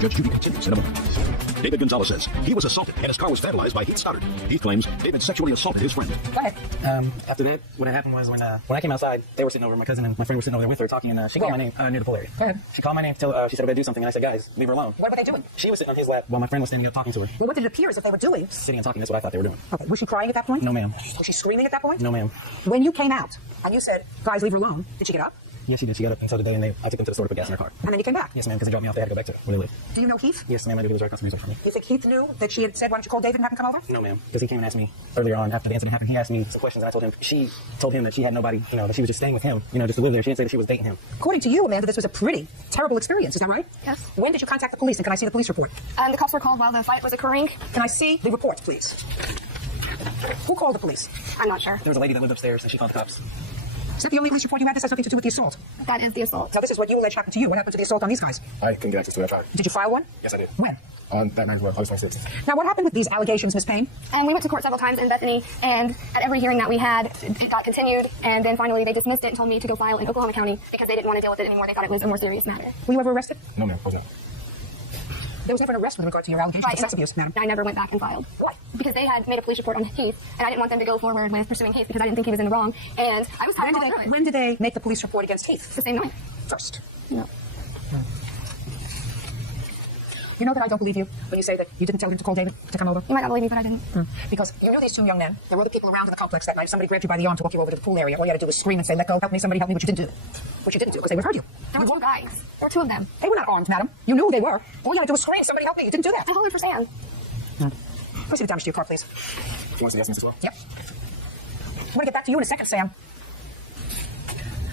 Judge Judy continues in a moment. David Gonzalez says he was assaulted and his car was vandalized by Heath Stoddard. He claims David sexually assaulted his friend. Go ahead. After that, what had happened was when I came outside, they were sitting over, my cousin and my friend were sitting over there with her talking, and she called my name near the pool area. Go ahead. She called my name, she said, I better do something, and I said, guys, leave her alone. What were they doing? She was sitting on his lap while my friend was standing up talking to her. Well, what did it appear as if they were doing? Sitting and talking, that's what I thought they were doing. Okay, was she crying at that point? No, ma'am. Was she screaming at that point? No, ma'am. When you came out and you said, guys, leave her alone, did she get up? Yes, she did. She got up and so did they, and I took them to the store to put gas in her car. And then you came back? Yes, ma'am, because they dropped me off. They had to go back to where they live. Do you know Heath? Yes, ma'am, I do. He was right across the music from me. You think Heath knew that she had said, why don't you call David and have him come over? No, ma'am, because he came and asked me earlier on after the incident happened. He asked me some questions, and I told him, she told him that she had nobody, that she was just staying with him, just to live there. She didn't say that she was dating him. According to you, Amanda, this was a pretty terrible experience. Is that right? Yes. When did you contact the police, and can I see the police report? The cops were called while the fight was occurring. Can I see the report, please? Who called the police? I'm not sure. There was a lady that lived upstairs, and she called the cops. Is that the only police report you had? This has nothing to do with the assault. That is the assault. Now, this is what you allege happened to you. What happened to the assault on these guys? I couldn't get access to it. I tried. Did you file one? Yes, I did. When? On that night as well, August 26th. Now, what happened with these allegations, Miss Payne? And we went to court several times in Bethany, and at every hearing that we had, it got continued, and then finally they dismissed it and told me to go file in Oklahoma County because they didn't want to deal with it anymore. They thought it was a more serious matter. Were you ever arrested? No, ma'am, I was not. There was never an arrest with regard to your allegations of sex abuse, madam. I never went back and filed. Why? Because they had made a police report on Heath, and I didn't want them to go forward with pursuing Heath because I didn't think he was in the wrong. And I was when did they make the police report against Heath? The same night. First. No. You know that I don't believe you when you say that you didn't tell him to call David to come over? You might not believe me, but I didn't. Because you knew these two young men. There were other people around in the complex that night. If somebody grabbed you by the arm to walk you over to the pool area, all you had to do was scream and say, let go, help me, somebody help me, which you didn't do. Which you didn't do, because they would have heard you. There were two guys. There were two of them. They were not armed, madam. You knew who they were. All you had to do was scream, somebody help me. You didn't do that. I hold it for Sam. Proceed the damage to your car, please. You want to see the estimates as well? Yep. I'm going to get back to you in a second, Sam.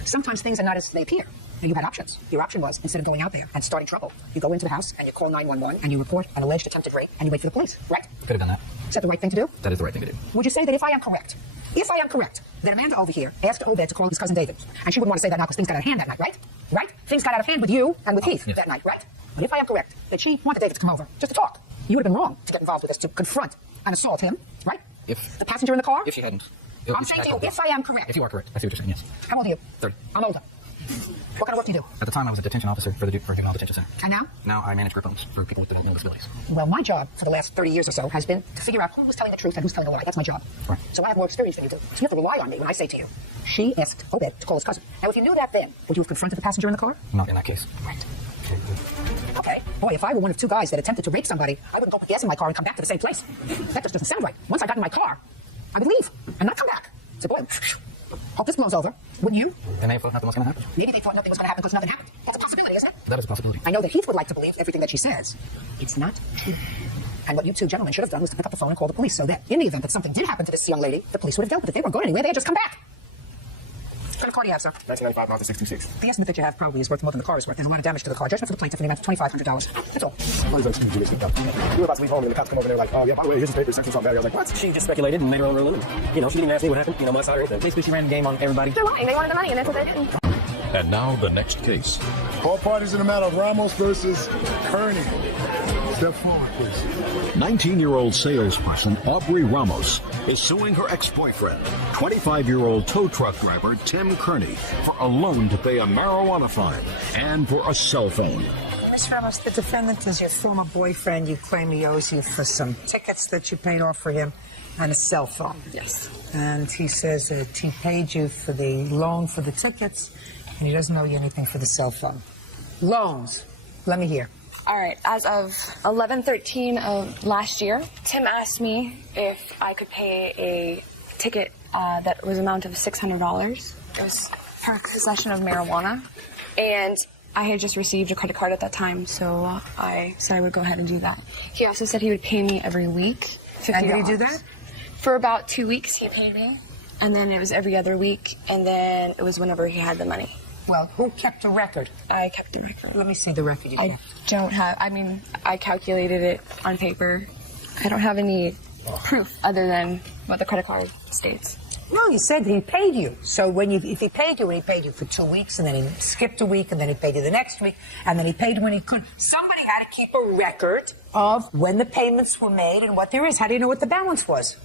Sometimes things are not as they appear. Now, you had options. Your option was, instead of going out there and starting trouble, you go into the house and you call 911 and you report an alleged attempted rape and you wait for the police, right? Could have done that. Is that the right thing to do? That is the right thing to do. Would you say that if I am correct, that Amanda over here asked Obed to call his cousin David, and she wouldn't want to say that now because things got out of hand that night, right? Right? Things got out of hand with you and with Heath that night, right? But if I am correct, that she wanted David to come over just to talk, you would have been wrong to get involved with this, to confront and assault him, right? If the passenger in the car? If she hadn't. I'm saying to you, if I am correct. If you are correct, I see what you're saying, yes. How old are you? 30. I'm older. What kind of work do you do? At the time, I was a detention officer for juvenile detention center. And now? Now I manage group homes for people with developmental disabilities. Well, my job for the last 30 years or so has been to figure out who was telling the truth and who's telling the lie. That's my job. Right. So I have more experience than you do. So you have to rely on me when I say to you, she asked Obed to call his cousin. Now, if you knew that then, would you have confronted the passenger in the car? Not in that case. Right. Okay. Boy, if I were one of two guys that attempted to rape somebody, I wouldn't go put gas in my car and come back to the same place. That just doesn't sound right. Once I got in my car, I would leave and not come back. So, boy, hope this blows over. Wouldn't you? And they thought nothing was going to happen. Maybe they thought nothing was going to happen because nothing happened. That's a possibility, isn't it? That is a possibility. I know that Heath would like to believe everything that she says. It's not true. And what you two gentlemen should have done was to pick up the phone and call the police so that in the event that something did happen to this young lady, the police would have dealt with it. They weren't going anywhere. They had just come back. What kind of car do you have, sir? 1995 Mazda 626. The estimate that you have probably is worth more than the car is worth. There's a lot of damage to the car. Judgment for the plaintiff in the amount of $2,500. That's all. We were about to leave home and the cops come over and they were like, oh, yeah, by the way, here's his papers, something bad. I was like, what? She just speculated and made her own ruling. You know, she didn't even ask me what happened, you know, my side or anything. Basically, she ran the game on everybody. They're lying. They wanted the money, and that's what they did. And now the next case. All parties in the matter of Ramos versus Kearney. Step forward, please. 19-year-old salesperson Aubrey Ramos is suing her ex-boyfriend, 25-year-old tow truck driver Tim Kearney, for a loan to pay a marijuana fine and for a cell phone. Miss Ramos, the defendant is your former boyfriend. You claim he owes you for some tickets that you paid off for him and a cell phone. Yes. And he says that he paid you for the loan for the tickets, and he doesn't owe you anything for the cell phone. Loans. Let me hear. All right, as of 11/13 of last year, Tim asked me if I could pay a ticket that was amount of $600. It was for possession of marijuana, and I had just received a credit card at that time, so I said I would go ahead and do that. He also said he would pay me every week, $50. And did he do that? For about 2 weeks, he paid me, and then it was every other week, and then it was whenever he had the money. Well, who kept a record? I kept the record. Let me see the record you kept. I don't have, I mean, I calculated it on paper. I don't have any proof other than what the credit card states. No, you said he paid you. So if he paid you for 2 weeks, and then he skipped a week, and then he paid you the next week, and then he paid when he could. Somebody had to keep a record of when the payments were made and what there is. How do you know what the balance was?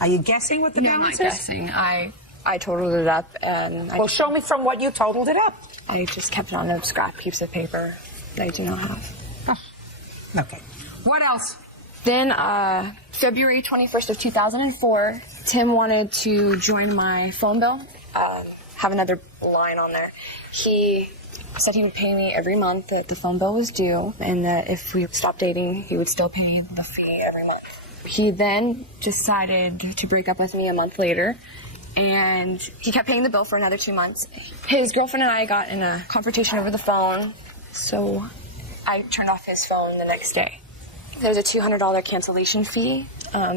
Are you guessing what the balance is? I'm not guessing. I totaled it up, and well, show me from what you totaled it up. I just kept it on a scrap piece of paper that I do not have. Oh. Okay. What else? Then, February 21st of 2004, Tim wanted to join my phone bill, have another line on there. He said he would pay me every month that the phone bill was due, and that if we stopped dating, he would still pay the fee every month. He then decided to break up with me a month later, and he kept paying the bill for another 2 months. His girlfriend and I got in a confrontation over the phone, so I turned off his phone the next day. There was a $200 cancellation fee.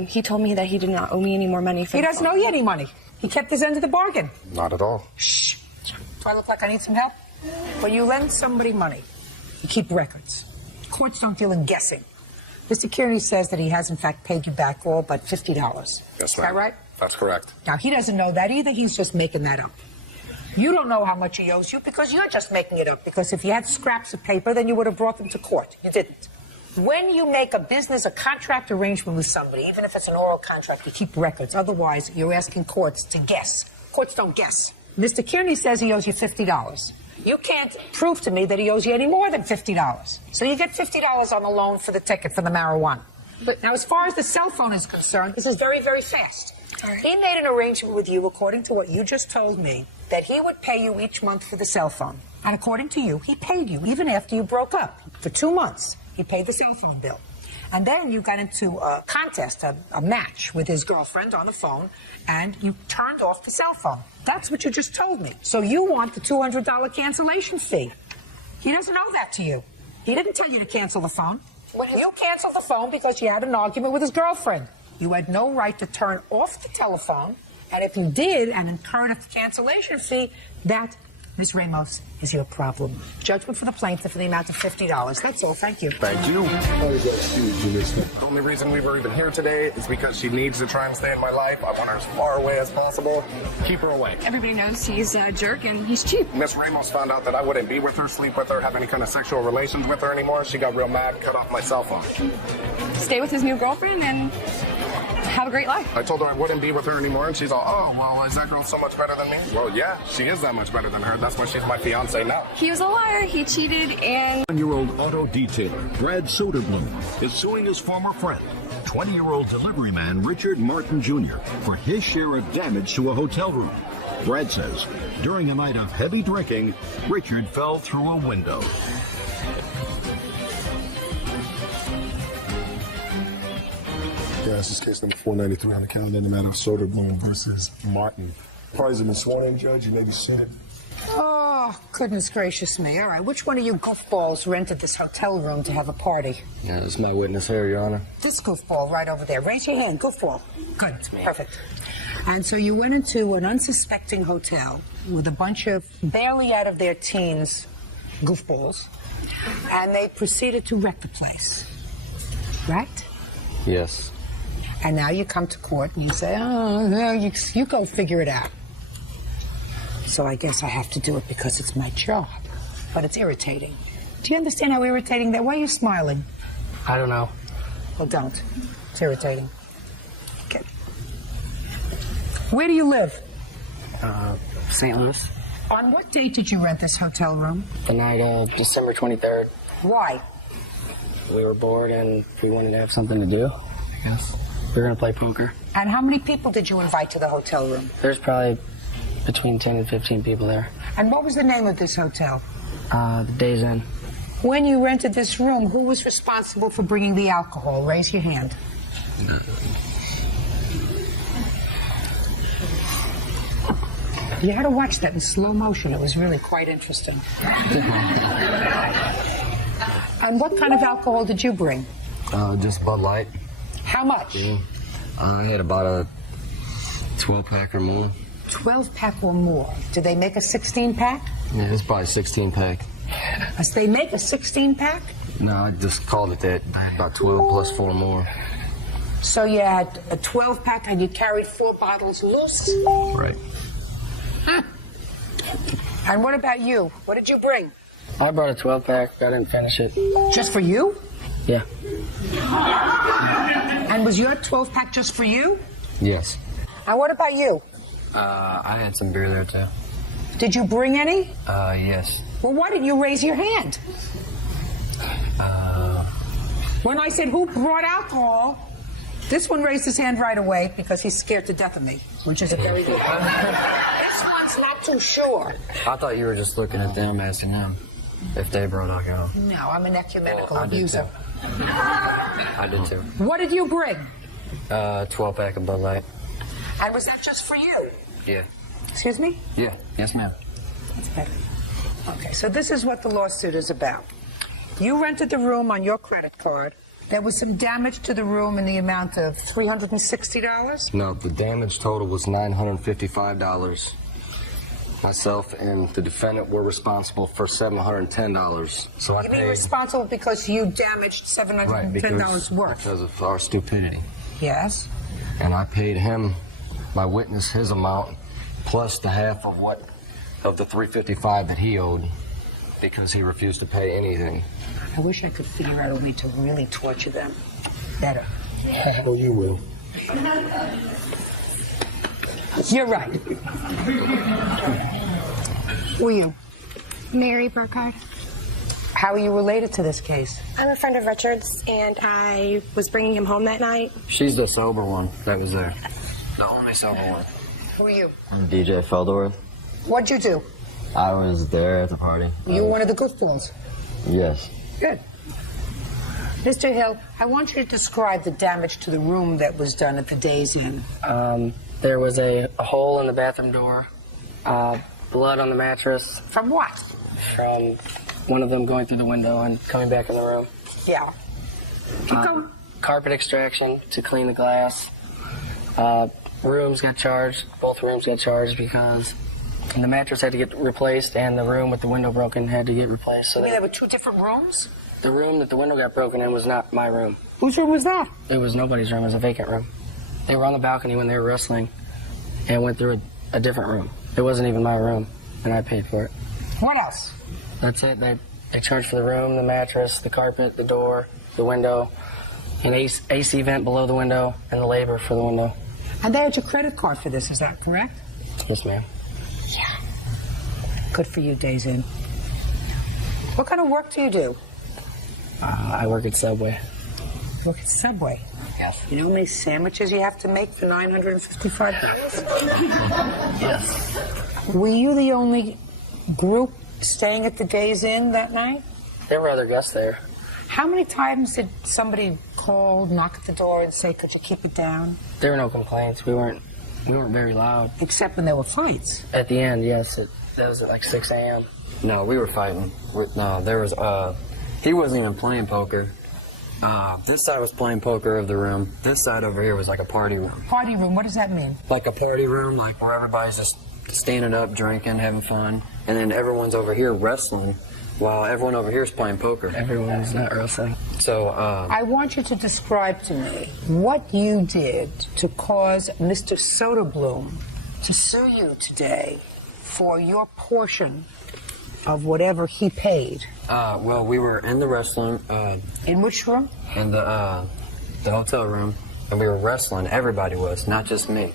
He told me that he did not owe me any more money for He doesn't owe you any money. He kept his end of the bargain. Not at all. Shh. Do I look like I need some help? When you lend somebody money, you keep records. Courts don't deal in guessing. Mr. Kearney says that he has, in fact, paid you back all but $50. Yes, Is that right? That's correct. Now, he doesn't know that either. He's just making that up. You don't know how much he owes you because you're just making it up. Because if you had scraps of paper, then you would have brought them to court. You didn't. When you make a contract arrangement with somebody, even if it's an oral contract, you keep records. Otherwise, you're asking courts to guess. Courts don't guess. Mr. Kearney says he owes you $50. You can't prove to me that he owes you any more than $50. So you get $50 on the loan for the ticket for the marijuana. But now, as far as the cell phone is concerned, this is very, very fast. He made an arrangement with you, according to what you just told me, that he would pay you each month for the cell phone. And according to you, he paid you even after you broke up. For 2 months, he paid the cell phone bill. And then you got into a contest, a match with his girlfriend on the phone, and you turned off the cell phone. That's what you just told me. So you want the $200 cancellation fee. He doesn't owe that to you. He didn't tell you to cancel the phone. You canceled the phone because you had an argument with his girlfriend. You had no right to turn off the telephone, and if you did, and incurred a cancellation fee, that, Ms. Ramos, is your problem. Judgment for the plaintiff in the amount of $50. That's all. Thank you. Thank you. The only reason we were even here today is because she needs to try and stay in my life. I want her as far away as possible. Keep her away. Everybody knows he's a jerk and he's cheap. Miss Ramos found out that I wouldn't be with her, sleep with her, have any kind of sexual relations with her anymore. She got real mad, cut off my cell phone. Stay with his new girlfriend and have a great life. I told her I wouldn't be with her anymore, and she's all, oh, well, is that girl so much better than me? Well, yeah, she is that much better than her. That's why she's my fiance now. He was a liar. He cheated, and 1-year-old auto detailer Brad Soderblom is suing his former friend, 20-year-old delivery man Richard Martin Jr., for his share of damage to a hotel room. Brad says during a night of heavy drinking, Richard fell through a window. Yeah, this is case number 493 on the calendar in the matter of Soderblom versus Martin. Parties have been sworn in, Judge. You may be seated. Oh, goodness gracious me. All right, which one of you goofballs rented this hotel room to have a party? Yeah, this is my witness here, Your Honor. This goofball right over there. Raise your hand, goofball. Good, perfect. And so you went into an unsuspecting hotel with a bunch of barely out of their teens goofballs, and they proceeded to wreck the place, right? Yes. And now you come to court and you say, oh, no, you go figure it out. So I guess I have to do it because it's my job. But it's irritating. Do you understand how irritating that? Why are you smiling? I don't know. Well, don't. It's irritating. Okay. Where do you live? St. Louis. On what date did you rent this hotel room? The night of December 23rd. Why? We were bored and we wanted to have something to do, I guess. We were going to play poker. And how many people did you invite to the hotel room? There's probably between 10 and 15 people there. And what was the name of this hotel? The Days Inn. When you rented this room, who was responsible for bringing the alcohol? Raise your hand. You had to watch that in slow motion. It was really quite interesting. And what kind of alcohol did you bring? Just Bud Light. How much? I had about a 12-pack or more. 12-pack or more. Did they make a 16-pack? Yeah, it's probably a 16-pack. They make a 16-pack? No, I just called it that. I had about 12 plus 4 more. So you had a 12-pack and you carried 4 bottles loose? Right. Huh. And what about you? What did you bring? I brought a 12-pack. I didn't finish it. Just for you? Yeah. And was your 12-pack just for you? Yes. And what about you? I had some beer there, too. Did you bring any? Yes. Well, why didn't you raise your hand? When I said who brought alcohol, this one raised his hand right away because he's scared to death of me, which is a very good one. This one's not too sure. I thought you were just looking at them, asking them if they brought alcohol. No, I'm an ecumenical I did abuser. too. I did too. What did you bring? 12-pack of Bud Light. And was that just for you? Yeah. Excuse me? Yeah. Yes, ma'am. That's better. Okay, so this is what the lawsuit is about. You rented the room on your credit card. There was some damage to the room in the amount of $360? No, the damage total was $955. Myself and the defendant were responsible for $710. So I You paid. mean responsible because you damaged $710 worth? Because of our stupidity. Yes. And I paid him, my witness, his amount, plus the half of the $355 that he owed, because he refused to pay anything. I wish I could figure out a way to really torture them better. Oh, you will. You're right. Who are you? Mary Burkhardt. How are you related to this case? I'm a friend of Richard's, and I was bringing him home that night. She's the sober one that was there. The only sober one. Who are you? I'm DJ Feldorf. What'd you do? I was there at the party. You were one of the goofballs. Yes. Good. Mr. Hill, I want you to describe the damage to the room that was done at the Days Inn. There was a hole in the bathroom door, blood on the mattress. From what? From one of them going through the window and coming back in the room. Yeah. Keep going. Carpet extraction to clean the glass. Rooms got charged. Both rooms got charged because the mattress had to get replaced and the room with the window broken had to get replaced. So You mean there were 2 different rooms? the room that the window got broken in was not my room. Whose room was that? It was nobody's room. It was a vacant room. They were on the balcony when they were wrestling and went through a different room. It wasn't even my room, and I paid for it. What else? That's it. They charged for the room, the mattress, the carpet, the door, the window, an AC vent below the window, and the labor for the window. And they had your credit card for this, is that correct? Yes, ma'am. Yeah. Good for you, Days Inn. What kind of work do you do? I work at Subway. Work at Subway? Yes. You know how many sandwiches you have to make for $955? Yes. Were you the only group staying at the Days Inn that night? There were other guests there. How many times did somebody call, knock at the door, and say, "Could you keep it down"? There were no complaints. We weren't very loud. Except when there were fights. At the end, yes. That was at like 6 a.m. No, we were fighting. No, there was. He wasn't even playing poker. This side was playing poker of the room. This side over here was like a party room. Party room. What does that mean? Like a party room, like where everybody's just standing up, drinking, having fun, and then everyone's over here wrestling, while everyone over here is playing poker. Everyone's not wrestling. So, I want you to describe to me what you did to cause Mr. Soderblom to sue you today for your portion of whatever he paid. Well, we were in the wrestling. In which room? In the hotel room, and we were wrestling. Everybody was, not just me.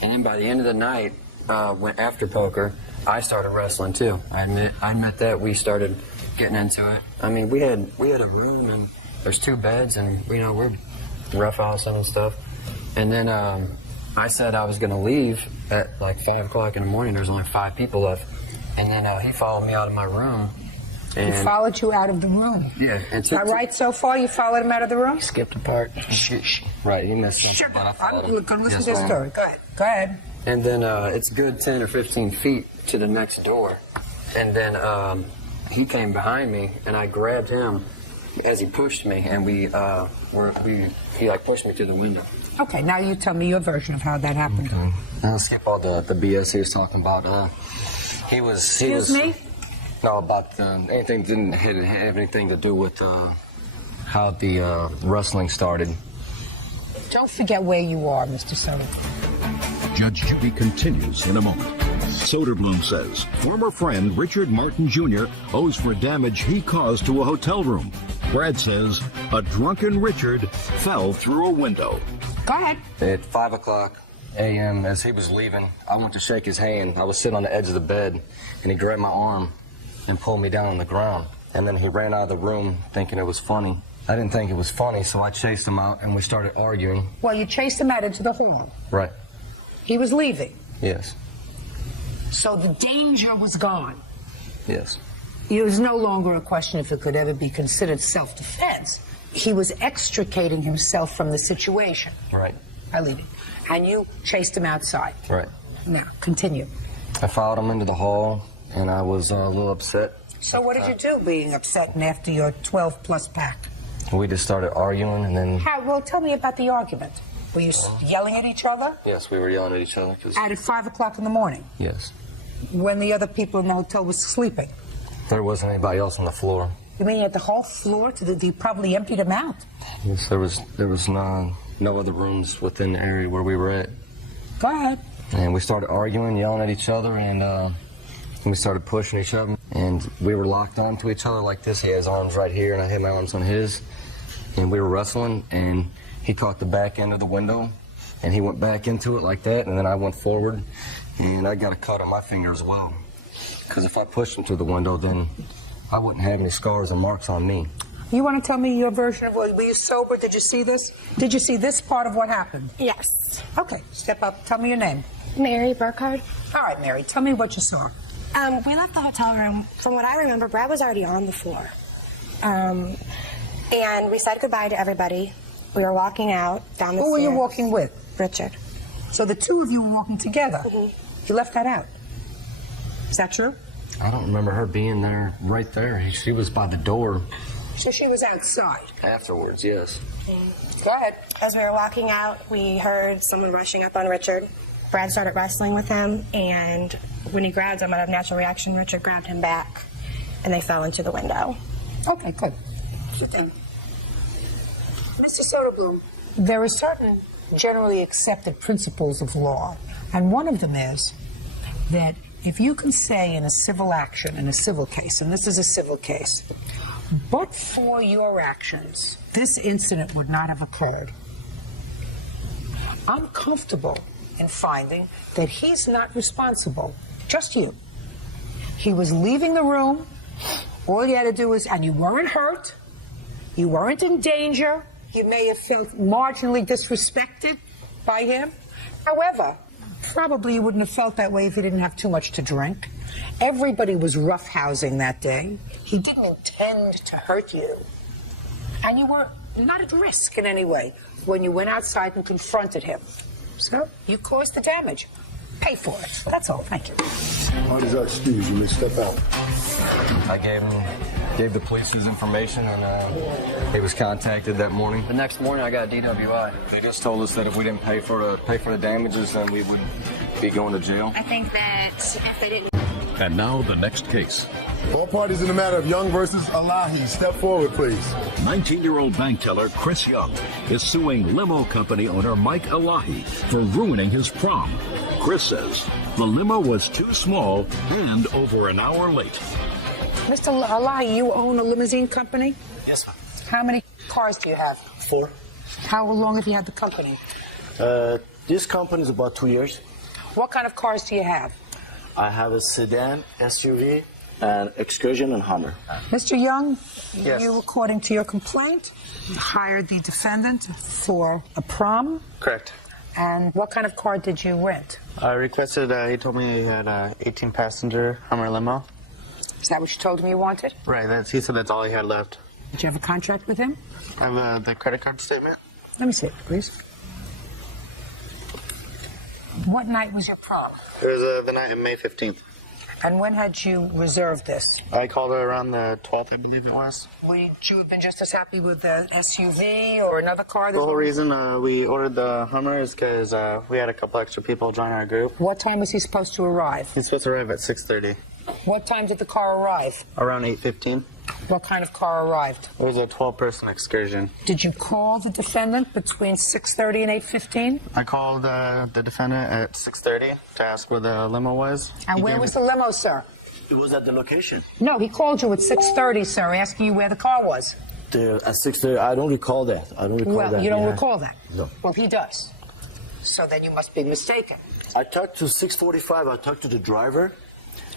And then by the end of the night, after poker, I started wrestling too. I admit that we started getting into it. I mean, we had a room and there's 2 beds, and we're roughhousing and stuff. And then I said I was going to leave at like 5 o'clock in the morning. There's only 5 people left. And then he followed me out of my room. And he followed you out of the room? Yeah. Is that right so far? You followed him out of the room? He skipped a part. Right, he missed something. Sure, but I followed I'm him. going to listen Yes, to the ma'am. story. Go ahead. And then it's good 10 or 15 feet to the next door. And then he came behind me, and I grabbed him as he pushed me, and he like pushed me through the window. Okay, now you tell me your version of how that happened. Okay. I'll skip all the BS he was talking about. Excuse me? No, about anything didn't have anything to do with how the wrestling started. Don't forget where you are, Mr. Soderblom. Judge Judy continues in a moment. Soderblom says former friend Richard Martin Jr. owes for damage he caused to a hotel room. Brad says a drunken Richard fell through a window. Go ahead. At 5 o'clock a.m., as he was leaving, I went to shake his hand. I was sitting on the edge of the bed, and he grabbed my arm and pulled me down on the ground. And then he ran out of the room thinking it was funny. I didn't think it was funny, so I chased him out, and we started arguing. Well, you chased him out into the hall. Right. He was leaving. Yes. So the danger was gone. Yes. It was no longer a question if it could ever be considered self-defense. He was extricating himself from the situation. Right. I leave it. And you chased him outside. Right. Now, continue. I followed him into the hall, and I was a little upset. So what did you do being upset and after your 12-plus pack? We just started arguing, and then... Well, tell me about the argument. Were you yelling at each other? Yes, we were yelling at each other. At 5 o'clock in the morning? Yes. When the other people in the hotel was sleeping? There wasn't anybody else on the floor. You mean you had the whole floor? You probably emptied them out. Yes, there was no other rooms within the area where we were at. Go ahead. And we started arguing, yelling at each other, and we started pushing each other. And we were locked onto each other like this. He had his arms right here, and I had my arms on his. And we were wrestling, and he caught the back end of the window, and he went back into it like that, and then I went forward, and I got a cut on my finger as well. Because if I pushed him through the window, then I wouldn't have any scars or marks on me. You want to tell me your version of were you sober? Did you see this? Did you see this part of what happened? Yes. Okay, step up. Tell me your name. Mary Burkhardt. All right, Mary, tell me what you saw. We left the hotel room. From what I remember, Brad was already on the floor. And we said goodbye to everybody. We were walking out down the stairs. Who were you walking with? Richard. So the two of you were walking together. Mm-hmm. You left that out. Is that true? I don't remember her being there, right there. She was by the door. So she was outside? Afterwards, yes. Go ahead. As we were walking out, we heard someone rushing up on Richard. Brad started wrestling with him, and when he grabbed him out of natural reaction, Richard grabbed him back, and they fell into the window. Okay, good. Sit down. Mr. Soderblom, there are certain generally accepted principles of law, and one of them is that if you can say in a civil action, in a civil case, and this is a civil case, but for your actions, this incident would not have occurred. I'm comfortable in finding that he's not responsible, just you. He was leaving the room. All you had to do was, and you weren't hurt, you weren't in danger, you may have felt marginally disrespected by him. However, probably you wouldn't have felt that way if you didn't have too much to drink. Everybody was roughhousing that day. He didn't intend to hurt you. And you were not at risk in any way when you went outside and confronted him. So you caused the damage. Pay for it. That's all. Thank you. Parties are excused. You may step out. I gave the police his information, and he was contacted that morning. The next morning, I got a DWI. They just told us that if we didn't pay for the damages, then we would be going to jail. I think that if they didn't. And now the next case. All parties in the matter of Young versus Elahi. Step forward, please. 19-year-old bank teller Chris Young is suing limo company owner Mike Elahi for ruining his prom. Chris says the limo was too small and over an hour late. Mr. Elahi, you own a limousine company? Yes, ma'am. How many cars do you have? 4. How long have you had the company? This company is about 2 years. What kind of cars do you have? I have a sedan, SUV, and Excursion and Hummer. Mr. Young, Yes. you, according to your complaint, hired the defendant for a prom. Correct. And what kind of car did you rent? I requested, he told me he had an 18-passenger Hummer limo. Is that what you told him you wanted? Right, he said that's all he had left. Did you have a contract with him? I have the credit card statement. Let me see it, please. What night was your prom? It was the night of May 15th. And when had you reserved this? I called her around the 12th, I believe it was. Would you have been just as happy with the SUV or another car? The whole reason we ordered the Hummer is because we had a couple extra people join our group. What time was he supposed to arrive? He's supposed to arrive at 6:30. What time did the car arrive? Around 8:15. What kind of car arrived? It was a 12-person excursion. Did you call the defendant between 6:30 and 8:15? I called the defendant at 6:30 to ask where the limo was. And where was the limo, sir? It was at the location. No, he called you at 6:30, sir, asking you where the car was. At 6:30, I don't recall that. I don't recall that. Well, you don't recall that? No. Well, he does. So then you must be mistaken. I talked to 6:45. I talked to the driver,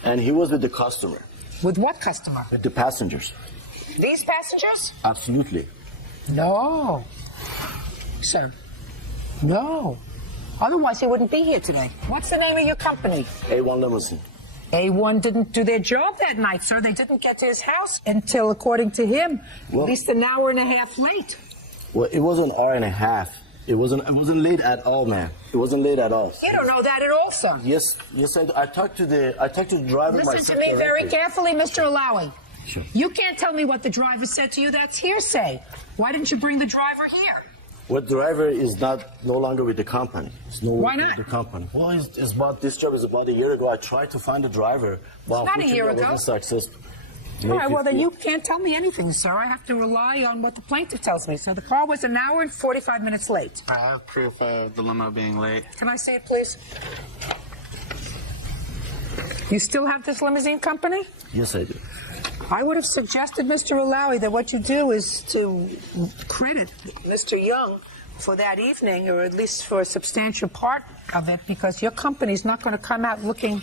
and he was with the customer. With what customer? With the passengers. These passengers? Absolutely. No. Sir. No. Otherwise, he wouldn't be here today. What's the name of your company? A1 Limousine. A1 didn't do their job that night, sir. They didn't get to his house until, according to him, at least an hour and a half late. Well, it was an hour and a half. It wasn't late at all, man. It wasn't late at all. You don't know that at all, sir. Yes, I talked to the driver myself. Listen to me very directly. carefully, Mr. Alawi. Sure. You can't tell me what the driver said to you. That's hearsay. Why didn't you bring the driver here? What driver is no longer with the company. It's no Why longer not? with the company. Well, this job is about a year ago. I tried to find the driver. But It's not a year unfortunately, I ago. wasn't successful. All right, well, then you can't tell me anything, sir. I have to rely on what the plaintiff tells me. So the car was an hour and 45 minutes late. I have proof of the limo being late. Can I see it, please? You still have this limousine company? Yes, I do. I would have suggested, Mr. Alawi, that what you do is to credit Mr. Young for that evening, or at least for a substantial part of it, because your company's not going to come out looking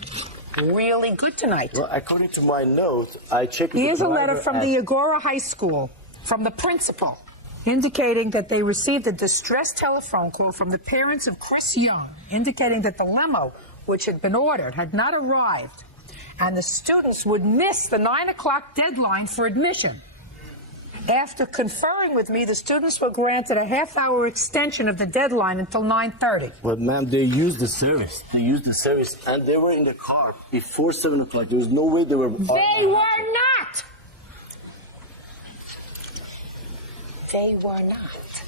really good tonight. Well, according to my note, I checked with Here's the a letter driver from at- the Agora High School, from the principal, indicating that they received a distress telephone call from the parents of Chris Young, indicating that the limo, which had been ordered, had not arrived, and the students would miss the 9 o'clock deadline for admission. After conferring with me, the students were granted a half-hour extension of the deadline until 9:30. Well, ma'am, they used the service. And they were in the car before 7 o'clock. There was no way they were... They were not! They were not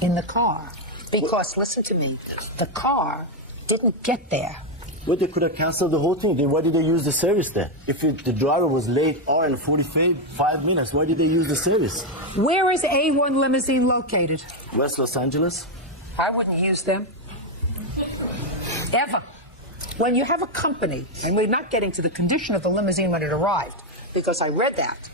in the car. Because, listen to me, the car didn't get there. Well, they could have canceled the whole thing. Why did they use the service then? If the driver was late hour and 45 minutes, why did they use the service? Where is A1 Limousine located? West Los Angeles? I wouldn't use them. Ever. When you have a company, and we're not getting to the condition of the limousine when it arrived, because I read that.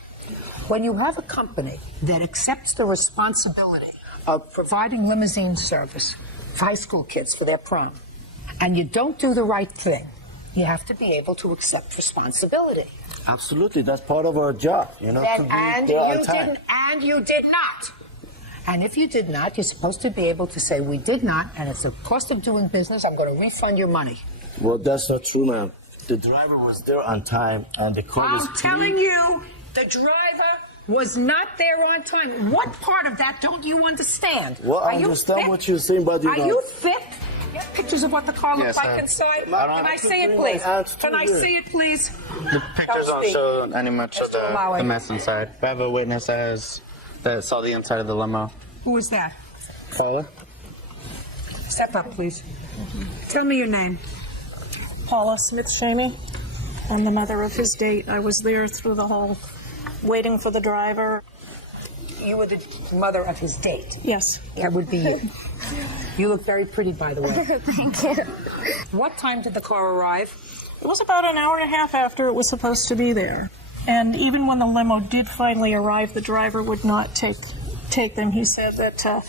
When you have a company that accepts the responsibility of providing limousine service for high school kids for their prom, and you don't do the right thing, you have to be able to accept responsibility. Absolutely, that's part of our job, to be there on time. And you did not. And if you did not, you're supposed to be able to say, we did not, and it's the cost of doing business, I'm going to refund your money. Well, that's not true, ma'am. The driver was there on time, and the car was I'm telling you, the driver was not there on time. What part of that don't you understand? Well, I Are you understand fit? what you're saying, but you Are know. you fit? You have pictures of what the car looks like inside? Can I see it, please? Can I see it, please? The pictures don't show any much of Allow it. the mess inside. I have a witness that saw the inside of the limo. Who is that? Paula? Step up, please. Tell me your name. Paula Smith-Shamey. I'm the mother of his date. I was there through the whole waiting for the driver. You were the mother of his date? Yes. That would be you. You look very pretty, by the way. Thank you. What time did the car arrive? It was about an hour and a half after it was supposed to be there. And even when the limo did finally arrive, the driver would not take them. He said that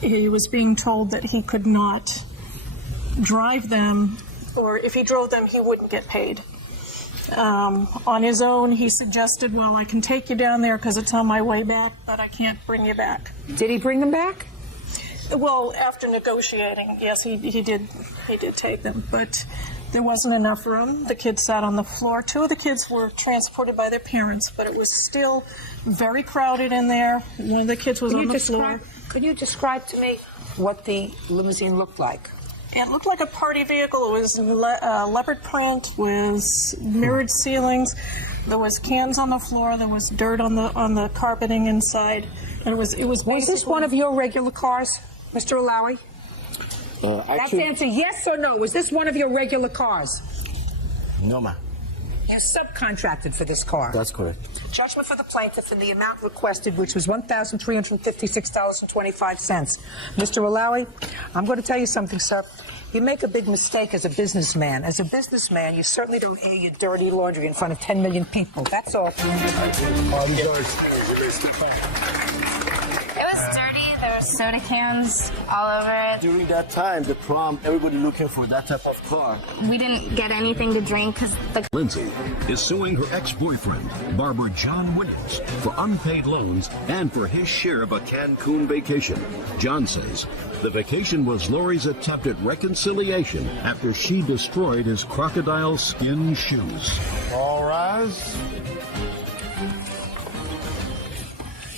he was being told that he could not drive them, or if he drove them, he wouldn't get paid. On his own, he suggested, well, I can take you down there because it's on my way back, but I can't bring you back. Did he bring them back? Well, after negotiating, yes, he did take them, but there wasn't enough room. The kids sat on the floor. 2 of the kids were transported by their parents, but it was still very crowded in there. One of the kids was on the floor. Could you describe to me what the limousine looked like? It looked like a party vehicle. It was leopard print with mirrored ceilings. There was cans on the floor. There was dirt on the carpeting inside. And it was Was this one of your regular cars, Mr. Alawi? That's the answer, yes or no. Was this one of your regular cars? No, ma'am. You subcontracted for this car. That's correct. Judgment for the plaintiff in the amount requested, which was $1,356.25. Mr. Alawi, I'm going to tell you something, sir. You make a big mistake as a businessman. As a businessman, you certainly don't air your dirty laundry in front of 10 million people. That's all. It was dirty. There were soda cans all over it. During that time, the prom, everybody looking for that type of car. We didn't get anything to drink because the... Lindsay is suing her ex-boyfriend, barber John Williams, for unpaid loans and for his share of a Cancun vacation. John says the vacation was Lori's attempt at reconciliation after she destroyed his crocodile skin shoes. All rise.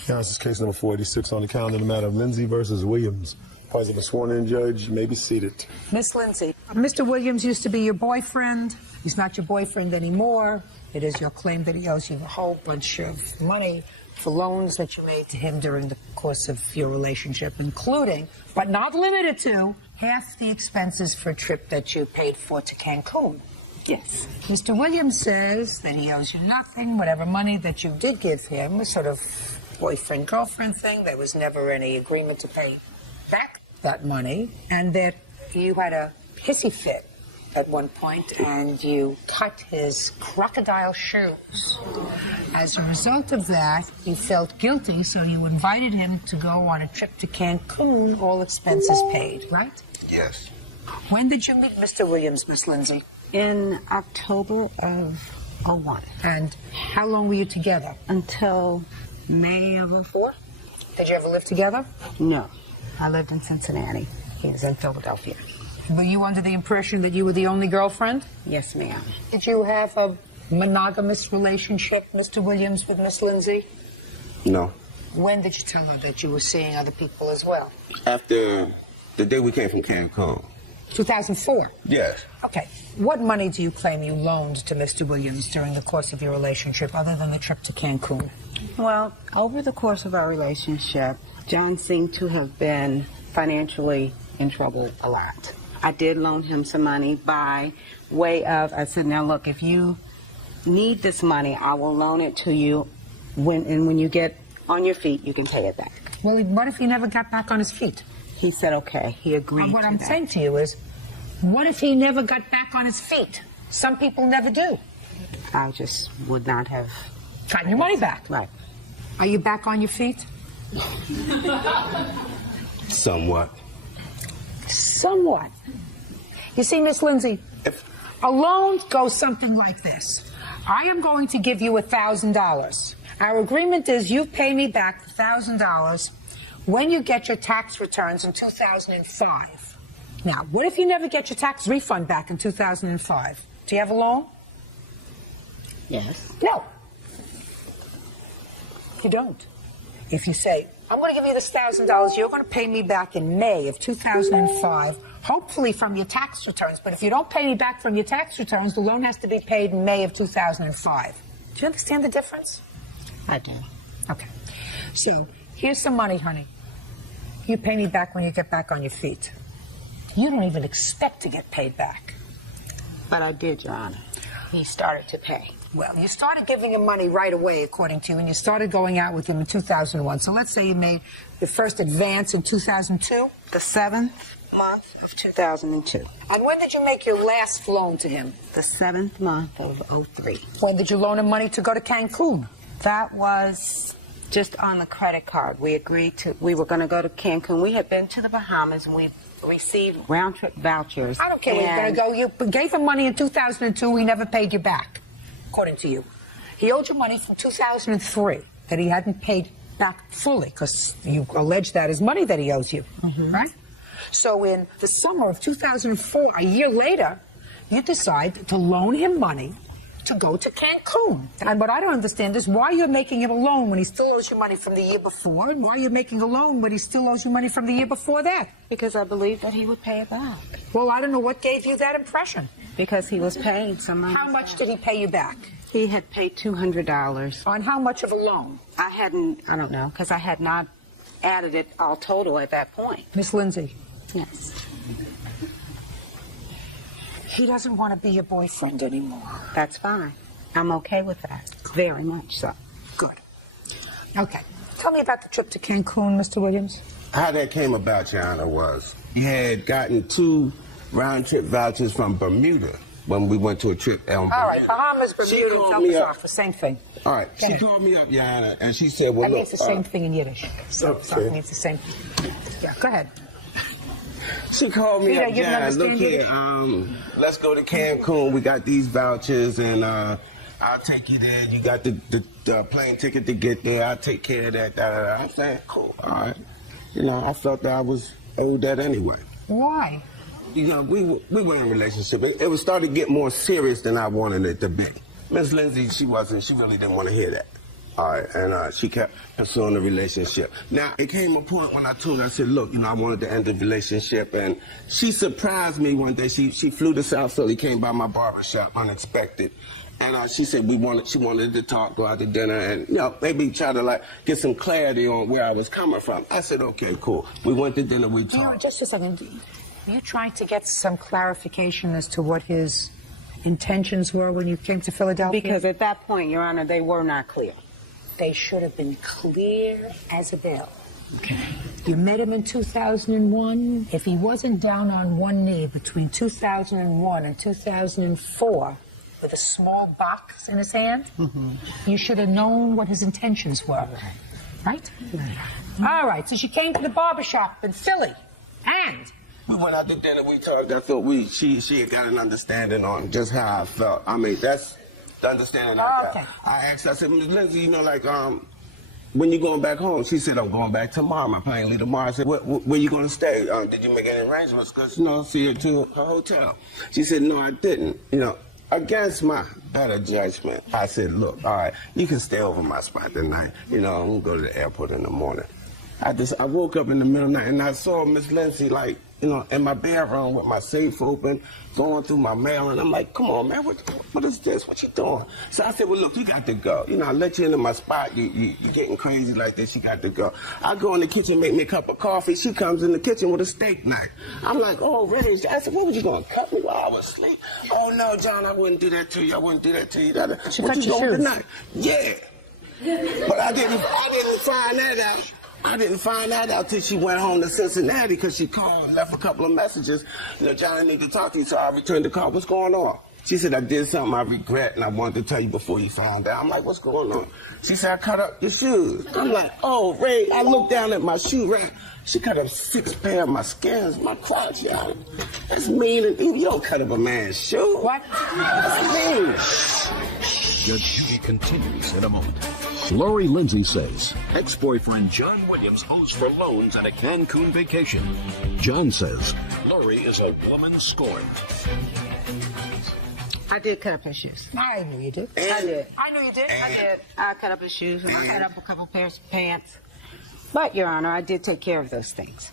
Now, this is case number 486 on the calendar, the matter of Lindsay versus Williams. Parties have been sworn in, Judge. You may be seated. Miss Lindsay, Mr. Williams used to be your boyfriend. He's not your boyfriend anymore. It is your claim that he owes you a whole bunch of money for loans that you made to him during the course of your relationship, including, but not limited to, half the expenses for a trip that you paid for to Cancun. Yes. Mr. Williams says that he owes you nothing. Whatever money that you did give him was sort of boyfriend-girlfriend thing. There was never any agreement to pay back that money, and that you had a hissy fit at one point and you cut his crocodile shoes. As a result of that, you felt guilty, so you invited him to go on a trip to Cancun, all expenses paid, right? Yes. When did you meet Mr. Williams, Miss Lindsay? In October of 01. And how long were you together? Until May of 04. Did you ever live together? No. I lived in Cincinnati. He was in Philadelphia. Were you under the impression that you were the only girlfriend? Yes, ma'am. Did you have a monogamous relationship, Mr. Williams, with Miss Lindsay? No. When did you tell her that you were seeing other people as well? After the day we came from Cancun. 2004? Yes. Okay. What money do you claim you loaned to Mr. Williams during the course of your relationship, other than the trip to Cancun? Well, over the course of our relationship, John seemed to have been financially in trouble a lot. I did loan him some money by way of, I said, now look, if you need this money, I will loan it to you, when you get on your feet, you can pay it back. Well, what if he never got back on his feet? He said, okay, he agreed What to I'm that. saying to you is, what if he never got back on his feet? Some people never do. I just would not have gotten your money back. Right. Are you back on your feet? Somewhat. Somewhat. You see, Miss Lindsay, a loan goes something like this. I am going to give you $1,000. Our agreement is you pay me back $1,000 when you get your tax returns in 2005. Now, what if you never get your tax refund back in 2005? Do you have a loan? Yes. No. if you don't? If you say, I'm going to give you this $1,000, you're going to pay me back in May of 2005, hopefully from your tax returns. But if you don't pay me back from your tax returns, the loan has to be paid in May of 2005. Do you understand the difference? I do. Okay. So here's some money, honey. You pay me back when you get back on your feet. You don't even expect to get paid back. But I did, Your Honor. He started to pay. Well, you started giving him money right away, according to you, and you started going out with him in 2001. So let's say you made the first advance in 2002? The 7th month of 2002. And when did you make your last loan to him? The 7th month of 03. When did you loan him money to go to Cancun? That was just on the credit card. We agreed to, we were going to go to Cancun. We had been to the Bahamas, and we received round-trip vouchers. I don't care where you're going to go. You gave him money in 2002. He never paid you back, according to you. He owed you money from 2003 that he hadn't paid back fully, because you allege that is money that he owes you, right? So in the summer of 2004, a year later, you decide to loan him money to go to Cancun. And what I don't understand is why you're making him a loan when he still owes you money from the year before, and why you're making a loan when he still owes you money from the year before that. Because I believed that he would pay it back. Well, I don't know what gave you that impression. Because he was paying some money. How much did he pay you back? He had paid $200. On how much of a loan? I don't know, because I had not added it all total at that point. Miss Lindsay. Yes. He doesn't want to be your boyfriend anymore. That's fine. I'm okay with that. Very much so. Good. Okay. Tell me about the trip to Cancun, Mr. Williams. How that came about, Your Honor, was he had gotten 2 round-trip vouchers from Bermuda when we went to a trip. All right, Bahamas, Bermuda, South the same thing. All right, she called me up, Your Honor, and she said, well, that look. means the same thing in Yiddish. So it means the same thing. Yeah, go ahead. She called me up, John, look here, let's go to Cancun. We got these vouchers, and I'll take you there. You got the plane ticket to get there. I'll take care of that. I'm saying, cool, all right. You know, I felt that I was owed that anyway. Why? You know, we were in a relationship. It was starting to get more serious than I wanted it to be. Miss Lindsay, she really didn't want to hear that. All right, and she kept pursuing the relationship. Now, it came a point when I told her, I said, look, you know, I wanted to end the relationship, and she surprised me one day. She flew to South Philly, came by my barbershop unexpected, and she said she wanted to talk, go out to dinner, and, you know, maybe try to, like, get some clarity on where I was coming from. I said, okay, cool. We went to dinner, we talked. You know, just a second. Are you trying to get some clarification as to what his intentions were when you came to Philadelphia? Because at that point, Your Honor, they were not clear. They should have been clear as a bell. Okay. You met him in 2001. If he wasn't down on one knee between 2001 and 2004 with a small box in his hand, you should have known what his intentions were. Right? All right. So she came to the barbershop in Philly, and we went out to dinner, we talked. I thought she had got an understanding on just how I felt. I mean, that's the understanding I got. Okay. I asked, I said, Ms. Lindsay, you know, like, when you going back home? She said, I'm going back tomorrow. My plane leave tomorrow. I said, where you going to stay? Did you make any arrangements? Because, you know, see her to her hotel. She said, no, I didn't. You know, against my better judgment, I said, look, all right, you can stay over my spot tonight. You know, I'm going to go to the airport in the morning. I woke up in the middle of the night, and I saw Miss Lindsay, like, you know, in my bedroom with my safe open, going through my mail, and I'm like, come on, man, what is this? What you doing? So I said, well, look, you got to go. You know, I let you into my spot. You're getting crazy like this. You got to go. I go in the kitchen, make me a cup of coffee. She comes in the kitchen with a steak knife. I'm like, oh, really? I said, what was you going to cut me while I was asleep? Oh, no, John, I wouldn't do that to you. I wouldn't do that to you. She cut your shoes. Yeah. But I didn't find that out. I didn't find that out till she went home to Cincinnati, because she called and left a couple of messages. You know, John, I need to talk to you, so I returned the call. What's going on? She said, I did something I regret, and I wanted to tell you before you found out. I'm like, what's going on? She said, I cut up your shoes. I'm like, oh, Ray. I looked down at my shoe rack. She cut up 6 pair of my skins, my crotch, y'all. That's mean. And you don't cut up a man's shoe. What? That's mean. Judge Judy continues in a moment. Lori Lindsay says ex-boyfriend John Williams owes for loans on a Cancun vacation. John says Lori is a woman scorned. I did cut up his shoes. I knew you did. I did. I knew you did. I did. I cut up his shoes and I cut up a couple pairs of pants. But, Your Honor, I did take care of those things.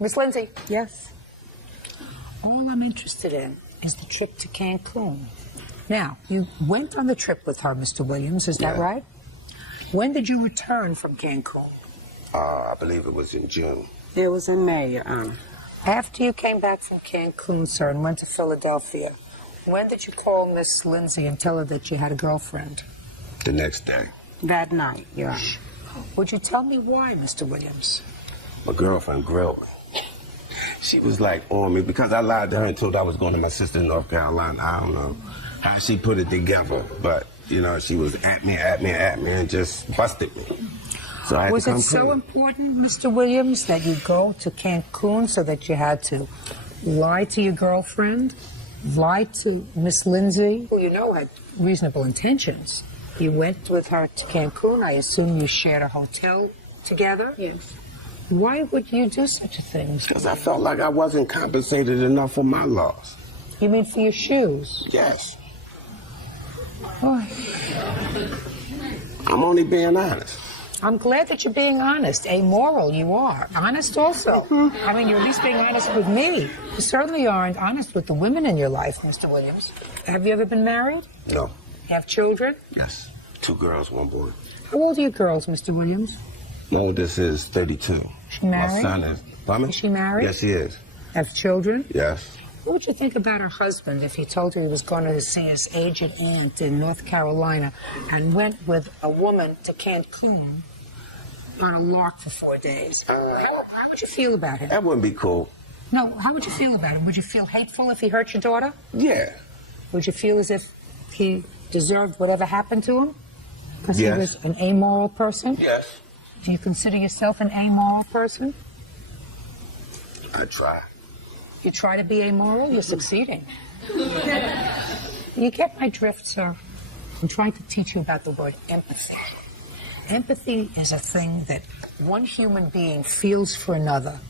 Miss Lindsay. Yes. All I'm interested in is the trip to Cancun. Now, you went on the trip with her, Mr. Williams, is that right? When did you return from Cancun? I believe it was in June. It was in May, Your Honor. After you came back from Cancun, sir, and went to Philadelphia, when did you call Miss Lindsay and tell her that you had a girlfriend? The next day. That night, Your Honor. Would you tell me why, Mr. Williams? My girlfriend grilled me. She was like on me because I lied to her and told her I was going to my sister in North Carolina. I don't know how she put it together, but, you know, she was at me, and just busted me. So I had Was to come it so clean. important, Mr. Williams, that you go to Cancun so that you had to lie to your girlfriend, lie to Miss Lindsay, who you know had reasonable intentions? You went with her to Cancun. I assume you shared a hotel together? Yes. Why would you do such a thing? Because I felt like I wasn't compensated enough for my loss. You mean for your shoes? Yes. Oh. I'm only being honest. I'm glad that you're being honest. Amoral, you are. Honest also. I mean, you're at least being honest with me. You certainly aren't honest with the women in your life, Mr. Williams. Have you ever been married? No. You have children? Yes. 2 girls, 1 boy. How old are your girls, Mr. Williams? No, this is 32. She married? My son is. Pardon me? Is she married? Yes, she is. Have children? Yes. What would you think about her husband if he told her he was going to see his aged aunt in North Carolina and went with a woman to Cancun on a lark for 4 days? How would you feel about him? That wouldn't be cool. No, how would you feel about him? Would you feel hateful if he hurt your daughter? Yeah. Would you feel as if he deserved whatever happened to him? Because Yes. he was an amoral person? Yes. Do you consider yourself an amoral person? I try. You try to be amoral, you're succeeding. You get my drift, sir? I'm trying to teach you about the word empathy. Empathy is a thing that one human being feels for another,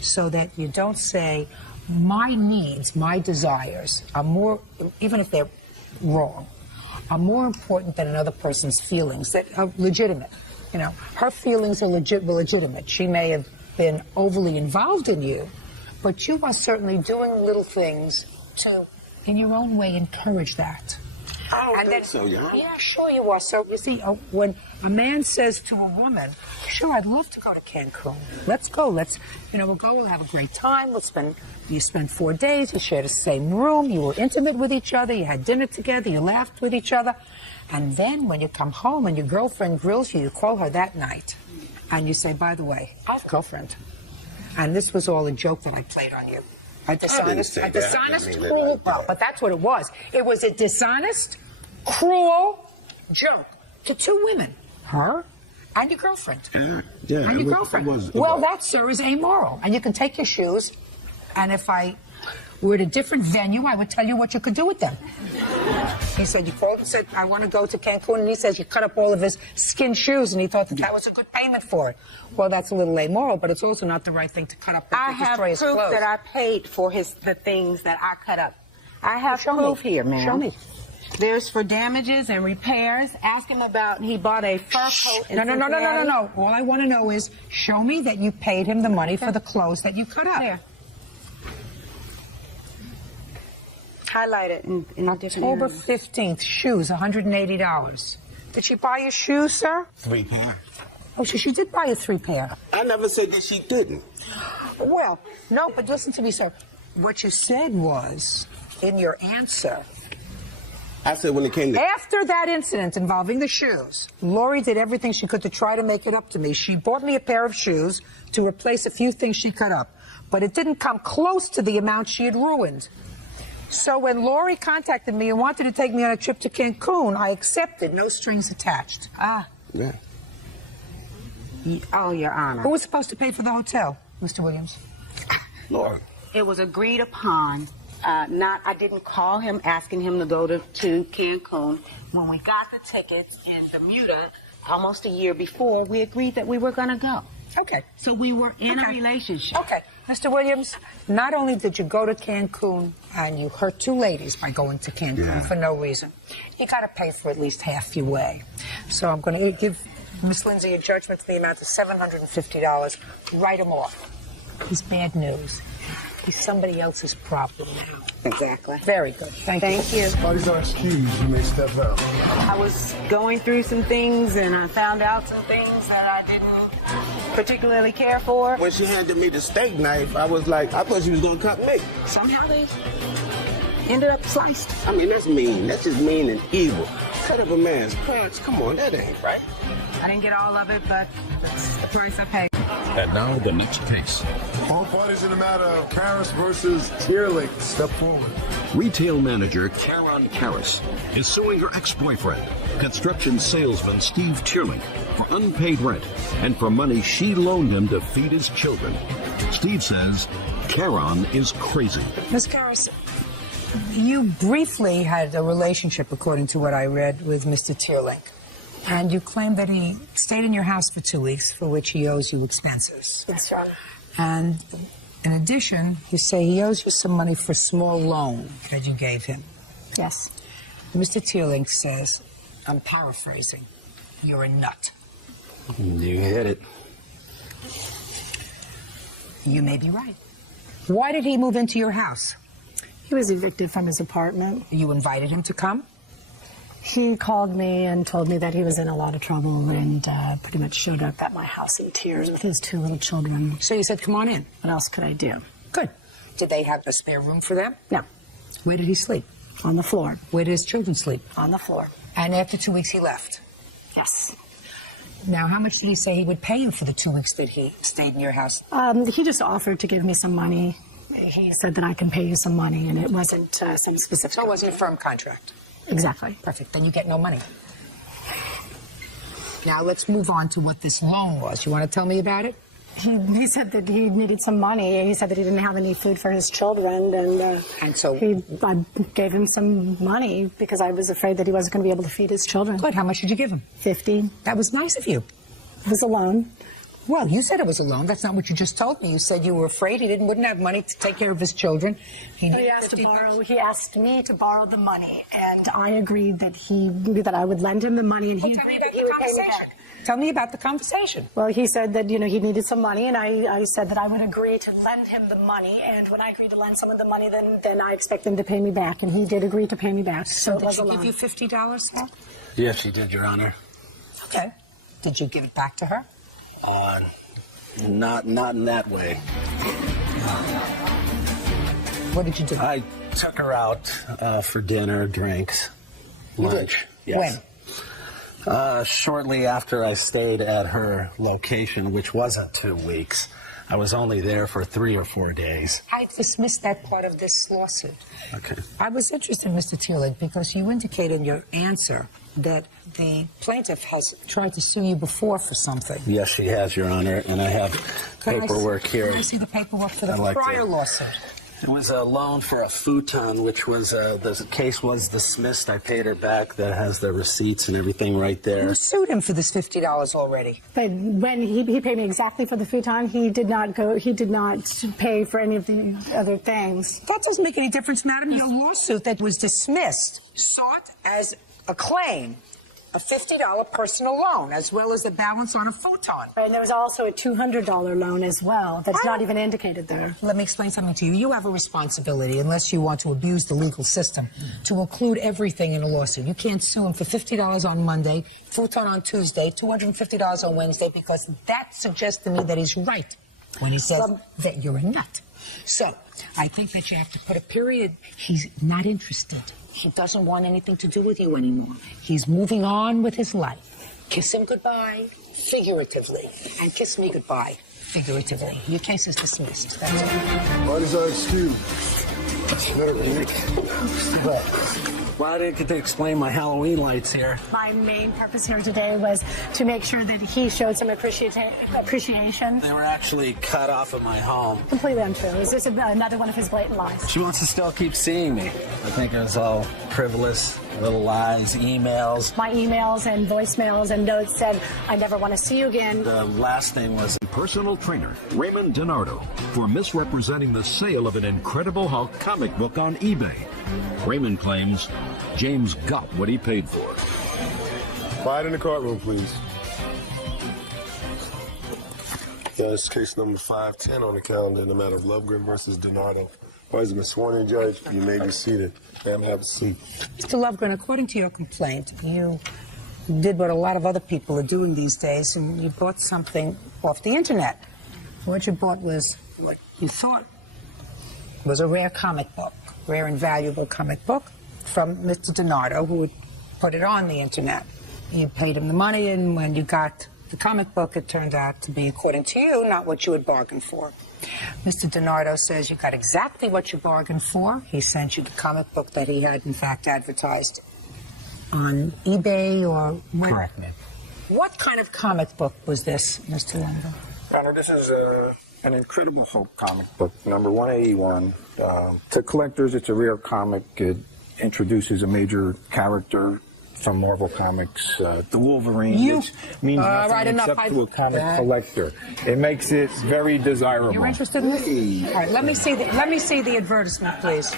so that you don't say, my needs, my desires are more, even if they're wrong, are more important than another person's feelings that are legitimate. You know, her feelings are legitimate. She may have been overly involved in you, but you are certainly doing little things to, in your own way, encourage that. I don't think so, yeah. Yeah, sure you are. So, you see, when a man says to a woman, sure, I'd love to go to Cancun. Let's go. We'll go. We'll have a great time. You spend 4 days. You share the same room. You were intimate with each other. You had dinner together. You laughed with each other. And then when you come home and your girlfriend grills you, you call her that night. And you say, by the way, I have a girlfriend. And this was all a joke that I played on you. A dishonest, cruel, but that's what it was. It was a dishonest, cruel joke to 2 women, her and your girlfriend. Yeah, And your girlfriend. Well, that, sir, is amoral. And you can take your shoes, and if I were at a different venue, I would tell you what you could do with them. He said, you called and said, I want to go to Cancun, and he says you cut up all of his skin shoes, and he thought that was a good payment for it. Well, that's a little amoral, but it's also not the right thing to cut up I and have destroy his proof clothes. that I paid for the things that I cut up. I have proof here, ma'am. Show me. There's for damages and repairs. Ask him about, he bought a fur coat. in No. Cincinnati. All I want to know is, show me that you paid him the money for the clothes that you cut up. There. Highlight it in different October areas. 15th, shoes, $180. Did she buy you shoes, sir? 3 pair. Oh, she did buy you 3 pair. I never said that she didn't. Well, no, but listen to me, sir. What you said was, in your answer, I said when it came to... after that incident involving the shoes, Lori did everything she could to try to make it up to me. She bought me a pair of shoes to replace a few things she cut up, but it didn't come close to the amount she had ruined. So when Lori contacted me and wanted to take me on a trip to Cancun, I accepted, no strings attached. Yeah. Oh, Your Honor. Who was supposed to pay for the hotel, Mr. Williams? Lord. It was agreed upon. I didn't call him asking him to go to Cancun. When we got the tickets in Bermuda, almost a year before, we agreed that we were going to go. Okay. So we were in a relationship. Okay. Mr. Williams, not only did you go to Cancun and you hurt two ladies by going to Cancun for no reason, you got to pay for at least half your way. So I'm going to give Miss Lindsay a judgment to the amount of $750. Write him off. He's bad news. He's somebody else's problem now. Exactly. Very good. Thank you. Parties are excused. You may step out. I was going through some things and I found out some things that I didn't particularly care for. When she handed me the steak knife, I was like, I thought she was going to cut me. Somehow they ended up sliced. I mean, that's mean. That's just mean and evil. Cut up a man's pants. Come on, that ain't right. I didn't get all of it, but that's the price I paid. And now the next case. All parties in the matter of Karras versus Tierlink. Step forward. Retail manager Karen Karras is suing her ex-boyfriend, construction salesman Steve Tierlink, for unpaid rent and for money she loaned him to feed his children. Steve says Karen is crazy. Ms. Karras, you briefly had a relationship, according to what I read, with Mr. Tierlink. And you claim that he stayed in your house for 2 weeks, for which he owes you expenses. Yes, Your Honor. And in addition, you say he owes you some money for a small loan that you gave him. Yes. Mr. Tierlink says, I'm paraphrasing, you're a nut. You hit it. You may be right. Why did he move into your house? He was evicted from his apartment. You invited him to come? He called me and told me that he was in a lot of trouble and pretty much showed up at my house in tears with his 2 little children. So you said, come on in. What else could I do? Good. Did they have a spare room for them? No. Where did he sleep? On the floor. Where did his children sleep? On the floor. And after 2 weeks, he left? Yes. Now, how much did he say he would pay you for the 2 weeks that he stayed in your house? He just offered to give me some money. He said that I can pay you some money, and it wasn't some specific. So it wasn't a firm contract? Exactly. Perfect. Then you get no money. Now let's move on to what this loan was. You want to tell me about it? He said that he needed some money. He said that he didn't have any food for his children, and so I gave him some money because I was afraid that he wasn't going to be able to feed his children. Good. How much did you give him? $50. That was nice of you. It was a loan. Well, you said it was a loan. That's not what you just told me. You said you were afraid he wouldn't have money to take care of his children. He asked me to borrow the money, and I agreed that I would lend him the money, and he agreed that he would pay me back. Tell me about the conversation. Well, he said that, he needed some money, and I said that I would agree to lend him the money, and when I agreed to lend someone the money, then I expect them to pay me back, and he did agree to pay me back. So did she give you $50, sir? Yes, she did, Your Honor. Okay. Did you give it back to her? Not in that way. What did you do? I took her out for dinner, drinks, lunch. Yes. When? Shortly after I stayed at her location, which wasn't 2 weeks. I was only there for 3 or 4 days. I dismissed that part of this lawsuit. Okay. I was interested, Mr. Tierlink, because you indicated in your answer that the plaintiff has tried to sue you before for something. Yes, she has, Your Honor, and I have paperwork here. Can I see the paperwork for the prior lawsuit? It was a loan for a futon, which was, the case was dismissed. I paid her back. That has the receipts and everything right there. You sued him for this $50 already. But when he paid me exactly for the futon, he did not pay for any of the other things. That doesn't make any difference, madam. Your lawsuit that was dismissed sought as a claim a $50 personal loan, as well as the balance on a futon. And there was also a $200 loan as well that's not even indicated there. Let me explain something to you. You have a responsibility, unless you want to abuse the legal system, to include everything in a lawsuit. You can't sue him for $50 on Monday, futon on Tuesday, $250 on Wednesday, because that suggests to me that he's right when he says that you're a nut. So I think that you have to put a period. He's not interested. He doesn't want anything to do with you anymore. He's moving on with his life. Kiss him goodbye, figuratively, and kiss me goodbye, figuratively. Your case is dismissed. That's it. Parties are excused. Well, I didn't get to explain my Halloween lights here. My main purpose here today was to make sure that he showed some appreciation. They were actually cut off of my home. Completely untrue. Is this another one of his blatant lies? She wants to still keep seeing me. I think it was all frivolous, little lies, emails. My emails and voicemails and notes said, I never want to see you again. The last thing was personal trainer, Raymond DiNardo, for misrepresenting the sale of an Incredible Hulk comic book on eBay. Raymond claims James got what he paid for. Quiet in the courtroom, please. That's case number 510 on the calendar in the matter of Lovegren versus DiNardo. Has been sworn in, Judge. You may be seated. Ma'am, have a seat. Mr. Lovegren, according to your complaint, you did what a lot of other people are doing these days, and you bought something off the internet. What you bought was what you thought was a rare comic book, rare and valuable comic book from Mr. DiNardo, who would put it on the internet. You paid him the money, and when you got the comic book, it turned out to be, according to you, not what you had bargained for. Mr. DiNardo says you got exactly what you bargained for. He sent you the comic book that he had, in fact, advertised on eBay or... Correct, ma'am. What kind of comic book was this, Mr. London? Your Honor, this is an Incredible Hulk comic book, number 181. To collectors, it's a rare comic. It introduces a major character from Marvel Comics, the Wolverine, which means nothing except to a comic collector. It makes it very desirable. You're interested in this? All right, let me see the advertisement, please.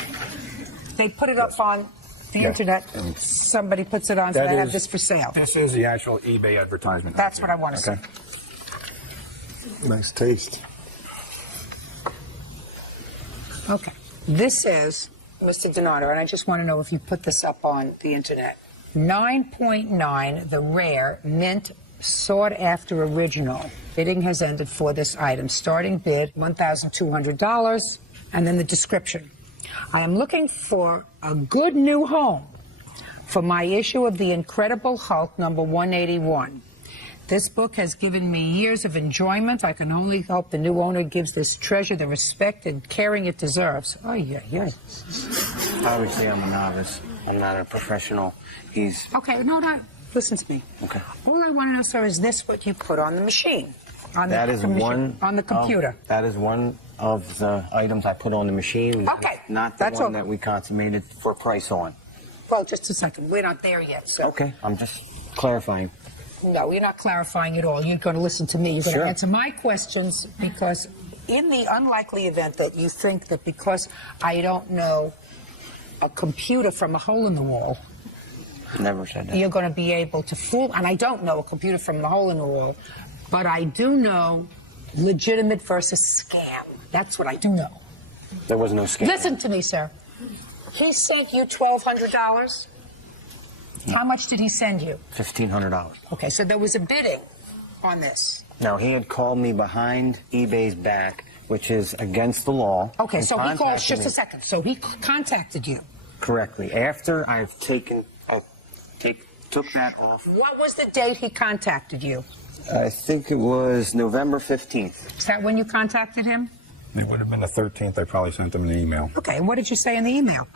They put it up on the internet. Somebody puts it on, so they have this for sale. This is the actual eBay advertisement. That's what I want to see. Nice taste. Okay. This is Mr. DiNardo, and I just want to know if you put this up on the internet. 9.9, the rare, mint, sought-after original. Bidding has ended for this item. Starting bid, $1,200, and then the description. I am looking for a good new home for my issue of the Incredible Hulk, number 181. This book has given me years of enjoyment. I can only hope the new owner gives this treasure the respect and caring it deserves. Oh, yeah. Obviously, I'm a novice. I'm not a professional. Okay, no. Listen to me. Okay. All I want to know, sir, is this what you put on the machine? On the computer? That is one of the items I put on the machine. Okay. Not the one that we consummated for price on. Well, just a second. We're not there yet, sir. Okay, I'm just clarifying. No, you're not clarifying at all. You're going to listen to me. You're going to answer my questions, because in the unlikely event that you think that because I don't know a computer from a hole in the wall, never said that, you're going to be able to fool. And I don't know a computer from a hole in the wall, but I do know legitimate versus scam. That's what I do know. There was no scam. Listen to me, sir. He sent you $1,200. How much did he send you? $1,500. Okay, so there was a bidding on this. Now, he had called me behind eBay's back, which is against the law. Okay, so he called, just a second. So he contacted you. Correctly. After I've took that off. What was the date he contacted you? I think it was November 15th. Is that when you contacted him? It would have been the 13th. I probably sent him an email. Okay, what did you say in the email?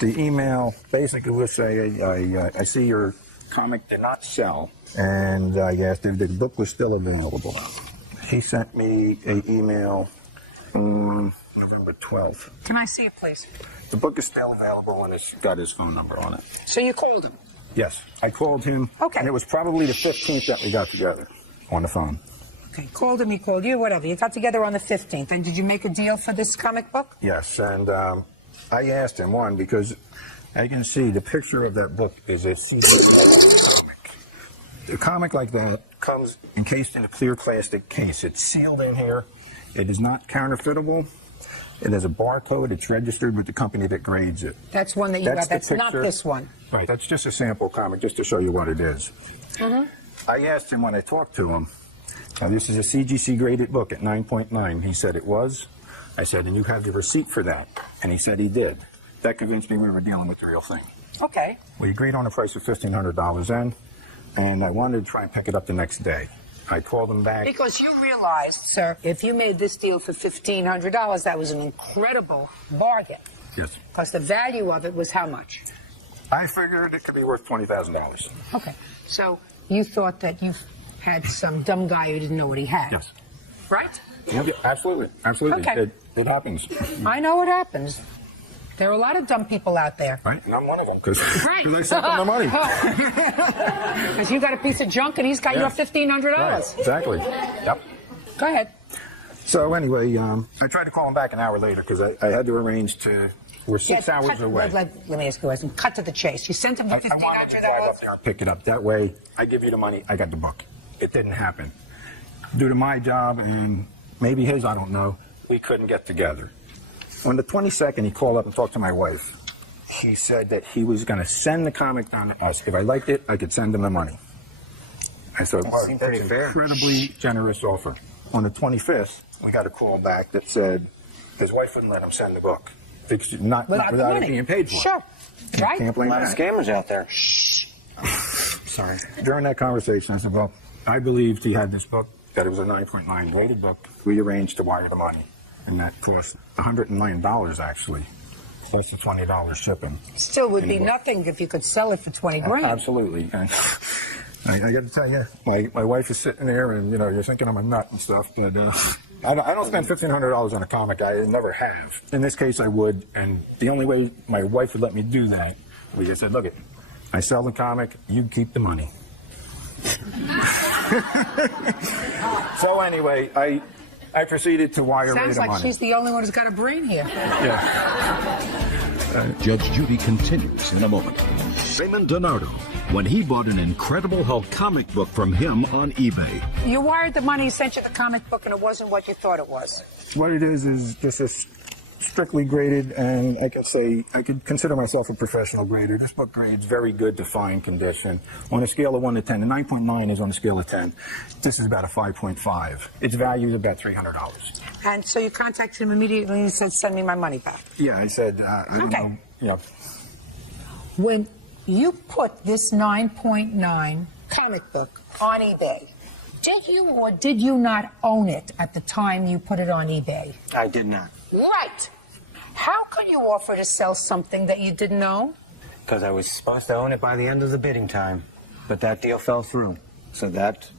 The email basically would say, I see your comic did not sell, and I asked if the book was still available. He sent me an email November 12th. Can I see it, please? The book is still available, and it's got his phone number on it. So you called him? Yes, I called him, and it was probably the 15th that we got together on the phone. Okay, called him, he called you, whatever. You got together on the 15th, and did you make a deal for this comic book? Yes, and I asked him, one, because I can see the picture of that book is a CD comic. A comic like that comes encased in a clear plastic case. It's sealed in here. It is not counterfeitable. It has a barcode. It's registered with the company that grades it. That's one that you got. That's not this one. Right, that's just a sample comic, just to show you what it is. I asked him when I talked to him, this is a CGC graded book at 9.9. He said it was. I said, and you have the receipt for that? And he said he did. That convinced me we were dealing with the real thing. Okay. We agreed on a price of $1,500 then, and I wanted to try and pick it up the next day. I called him back. Because you realized, sir, if you made this deal for $1,500, that was an incredible bargain. Yes. Because the value of it was how much? I figured it could be worth $20,000. Okay. So you thought that you had some dumb guy who didn't know what he had. Yes. Right? Yeah, absolutely. Absolutely. Okay. It happens. I know it happens. There are a lot of dumb people out there. Right, and I'm one of them, because right. I sent them the money. Because you got a piece of junk and he's got your $1,500. Right, exactly. Yep. Go ahead. So anyway, I tried to call him back an hour later because I had to arrange to. We're 6 hours away. Let me ask you a question. Cut to the chase. You sent him the I wanted to drive up there and pick it up. That way, I give you the money. I got the book. It didn't happen. Due to my job and maybe his, I don't know, we couldn't get together. On the 22nd, he called up and talked to my wife. He said that he was going to send the comic down to us. If I liked it, I could send him the money. I said, well, that's an incredibly generous offer. On the 25th, we got a call back that said his wife wouldn't let him send the book. Not without it being paid for. Sure. Right? Can't blame A lot of that. scammers out there. Sorry. During that conversation, I said, well, I believed he had this book, that it was a 9.9 graded book. We arranged to wire the money, and that cost $109 actually, plus the $20 shipping. Still would be nothing if you could sell it for 20 grand. Absolutely. And I got to tell you, my wife is sitting there, and you know, you're thinking I'm a nut and stuff, but I don't spend $1,500 on a comic. I never have. In this case, I would, and the only way my wife would let me do that, we just said, look it, I sell the comic, you keep the money. So anyway, I proceeded to wire Sounds the like money. she's the only one who's got a brain here. Judge Judy continues in a moment. Raymond DiNardo, when he bought an Incredible Hulk comic book from him on eBay. You wired the money, he sent you the comic book, and it wasn't what you thought it was. What it is just a strictly graded, and I could consider myself a professional grader. This book grades very good to fine condition. On a scale of 1 to 10, the 9.9 is on a scale of 10. This is about a 5.5. Its value is about $300. And so you contacted him immediately and he said, send me my money back. Yeah, I said, Okay. Yeah. When you put this 9.9 comic book on eBay, did you or did you not own it at the time you put it on eBay? I did not. Right. How could you offer to sell something that you didn't own? Because I was supposed to own it by the end of the bidding time. But that deal fell through. So that's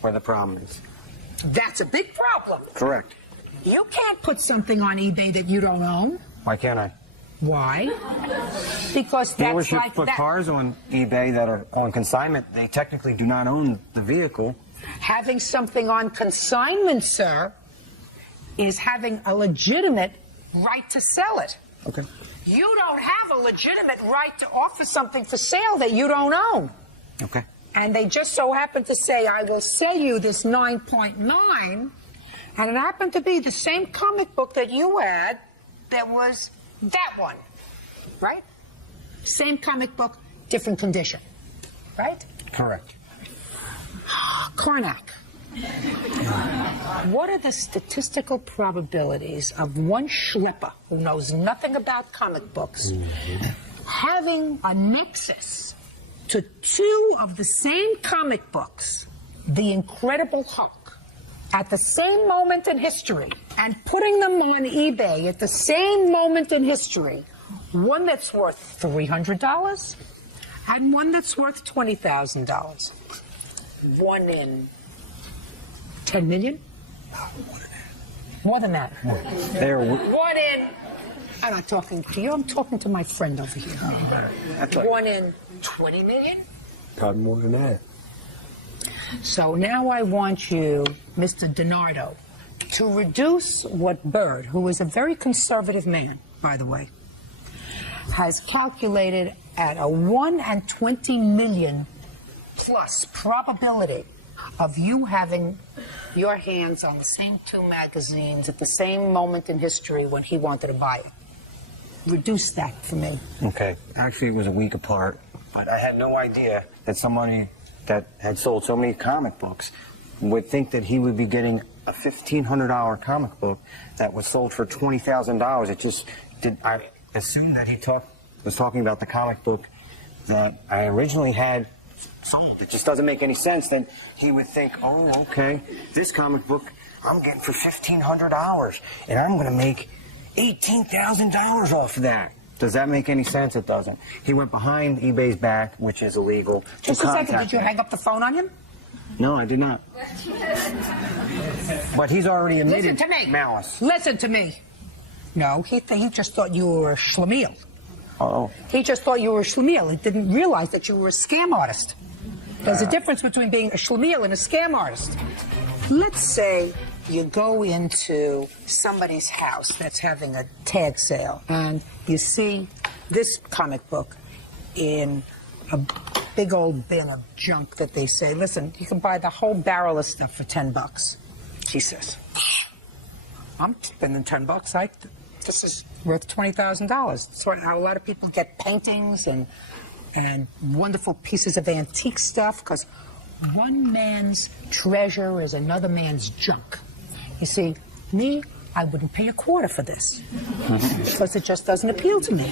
where the problem is. That's a big problem. Correct. You can't put something on eBay that you don't own. Why can't I? Why? Because that's Dealerships like put that. cars on eBay that are on consignment. They technically do not own the vehicle. Having something on consignment, sir, is having a legitimate right to sell it. Okay. You don't have a legitimate right to offer something for sale that you don't own. Okay. And they just so happen to say, I will sell you this 9.9, and it happened to be the same comic book that you had that was that one, right? Same comic book, different condition, right? Correct. Karnak, what are the statistical probabilities of one schlipper who knows nothing about comic books having a nexus to two of the same comic books, The Incredible Hulk, at the same moment in history, and putting them on eBay at the same moment in history, one that's worth $300 and one that's worth $20,000? 1 in 10 million? More than that. There. 1 in. I'm not talking to you. I'm talking to my friend over here. 1 in 20 million? Probably more than that. So now I want you, Mr. DiNardo, to reduce what Bird, who is a very conservative man, by the way, has calculated at a 1 in 20 million plus probability of you having your hands on the same two magazines at the same moment in history when he wanted to buy it. Reduce that for me. Okay. Actually, it was a week apart, but I had no idea that somebody that had sold so many comic books would think that he would be getting a $1,500 comic book that was sold for $20,000. It just did. I assumed that he was talking about the comic book that I originally had sold. It just doesn't make any sense. Then he would think, oh, okay, this comic book I'm getting for $1,500, and I'm going to make $18,000 off of that. Does that make any sense? It doesn't. He went behind eBay's back, which is illegal. Just a second, did you hang up the phone on him? No, I did not. But he's already admitted Listen to me. malice. Listen to me. No, he just thought you were a schlemiel. Oh. He just thought you were a schlemiel. He didn't realize that you were a scam artist. There's a difference between being a schlemiel and a scam artist. let's say you go into somebody's house that's having a tag sale and you see this comic book in a big old bin of junk that they say, listen, you can buy the whole barrel of stuff for $10. She says, I'm spending $10. This is worth $20,000. That's how a lot of people get paintings and wonderful pieces of antique stuff, because one man's treasure is another man's junk. You see, me, I wouldn't pay a quarter for this because it just doesn't appeal to me.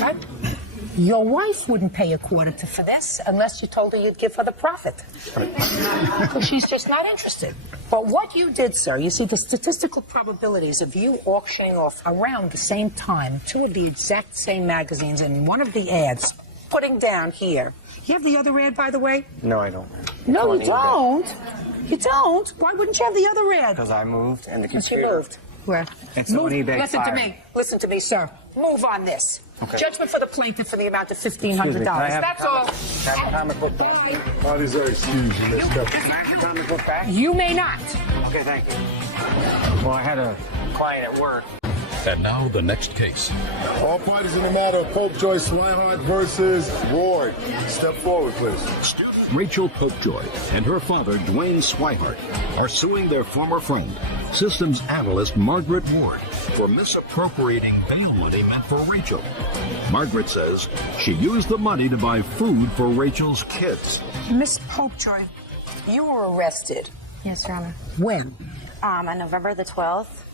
Right? Your wife wouldn't pay a quarter for this unless you told her you'd give her the profit. Because she's just not interested. But what you did, sir, you see the statistical probabilities of you auctioning off around the same time two of the exact same magazines and one of the ads, putting down here. You have the other ad, by the way? No, I don't. No, you don't. You don't? Why wouldn't you have the other ad? Because I moved and the Because computer. you moved. Where? It's on eBay. Listen to me, sir. Move on this. Okay. Judgment for the plaintiff for the amount of $1,500. Excuse me, can I have That's a all. Have a comic book back? Oh, these are excused. You missed up. Can I have a comic book back? You may not. Okay, thank you. Well, I had a client at work. And now the next case. All parties in the matter of Popejoy Swihart versus Ward. Step forward, please. Rachel Popejoy and her father, Dwayne Swihart, are suing their former friend, systems analyst Margaret Ward, for misappropriating bail money meant for Rachel. Margaret says she used the money to buy food for Rachel's kids. Miss Popejoy, you were arrested. Yes, Your Honor. When? On November the 12th.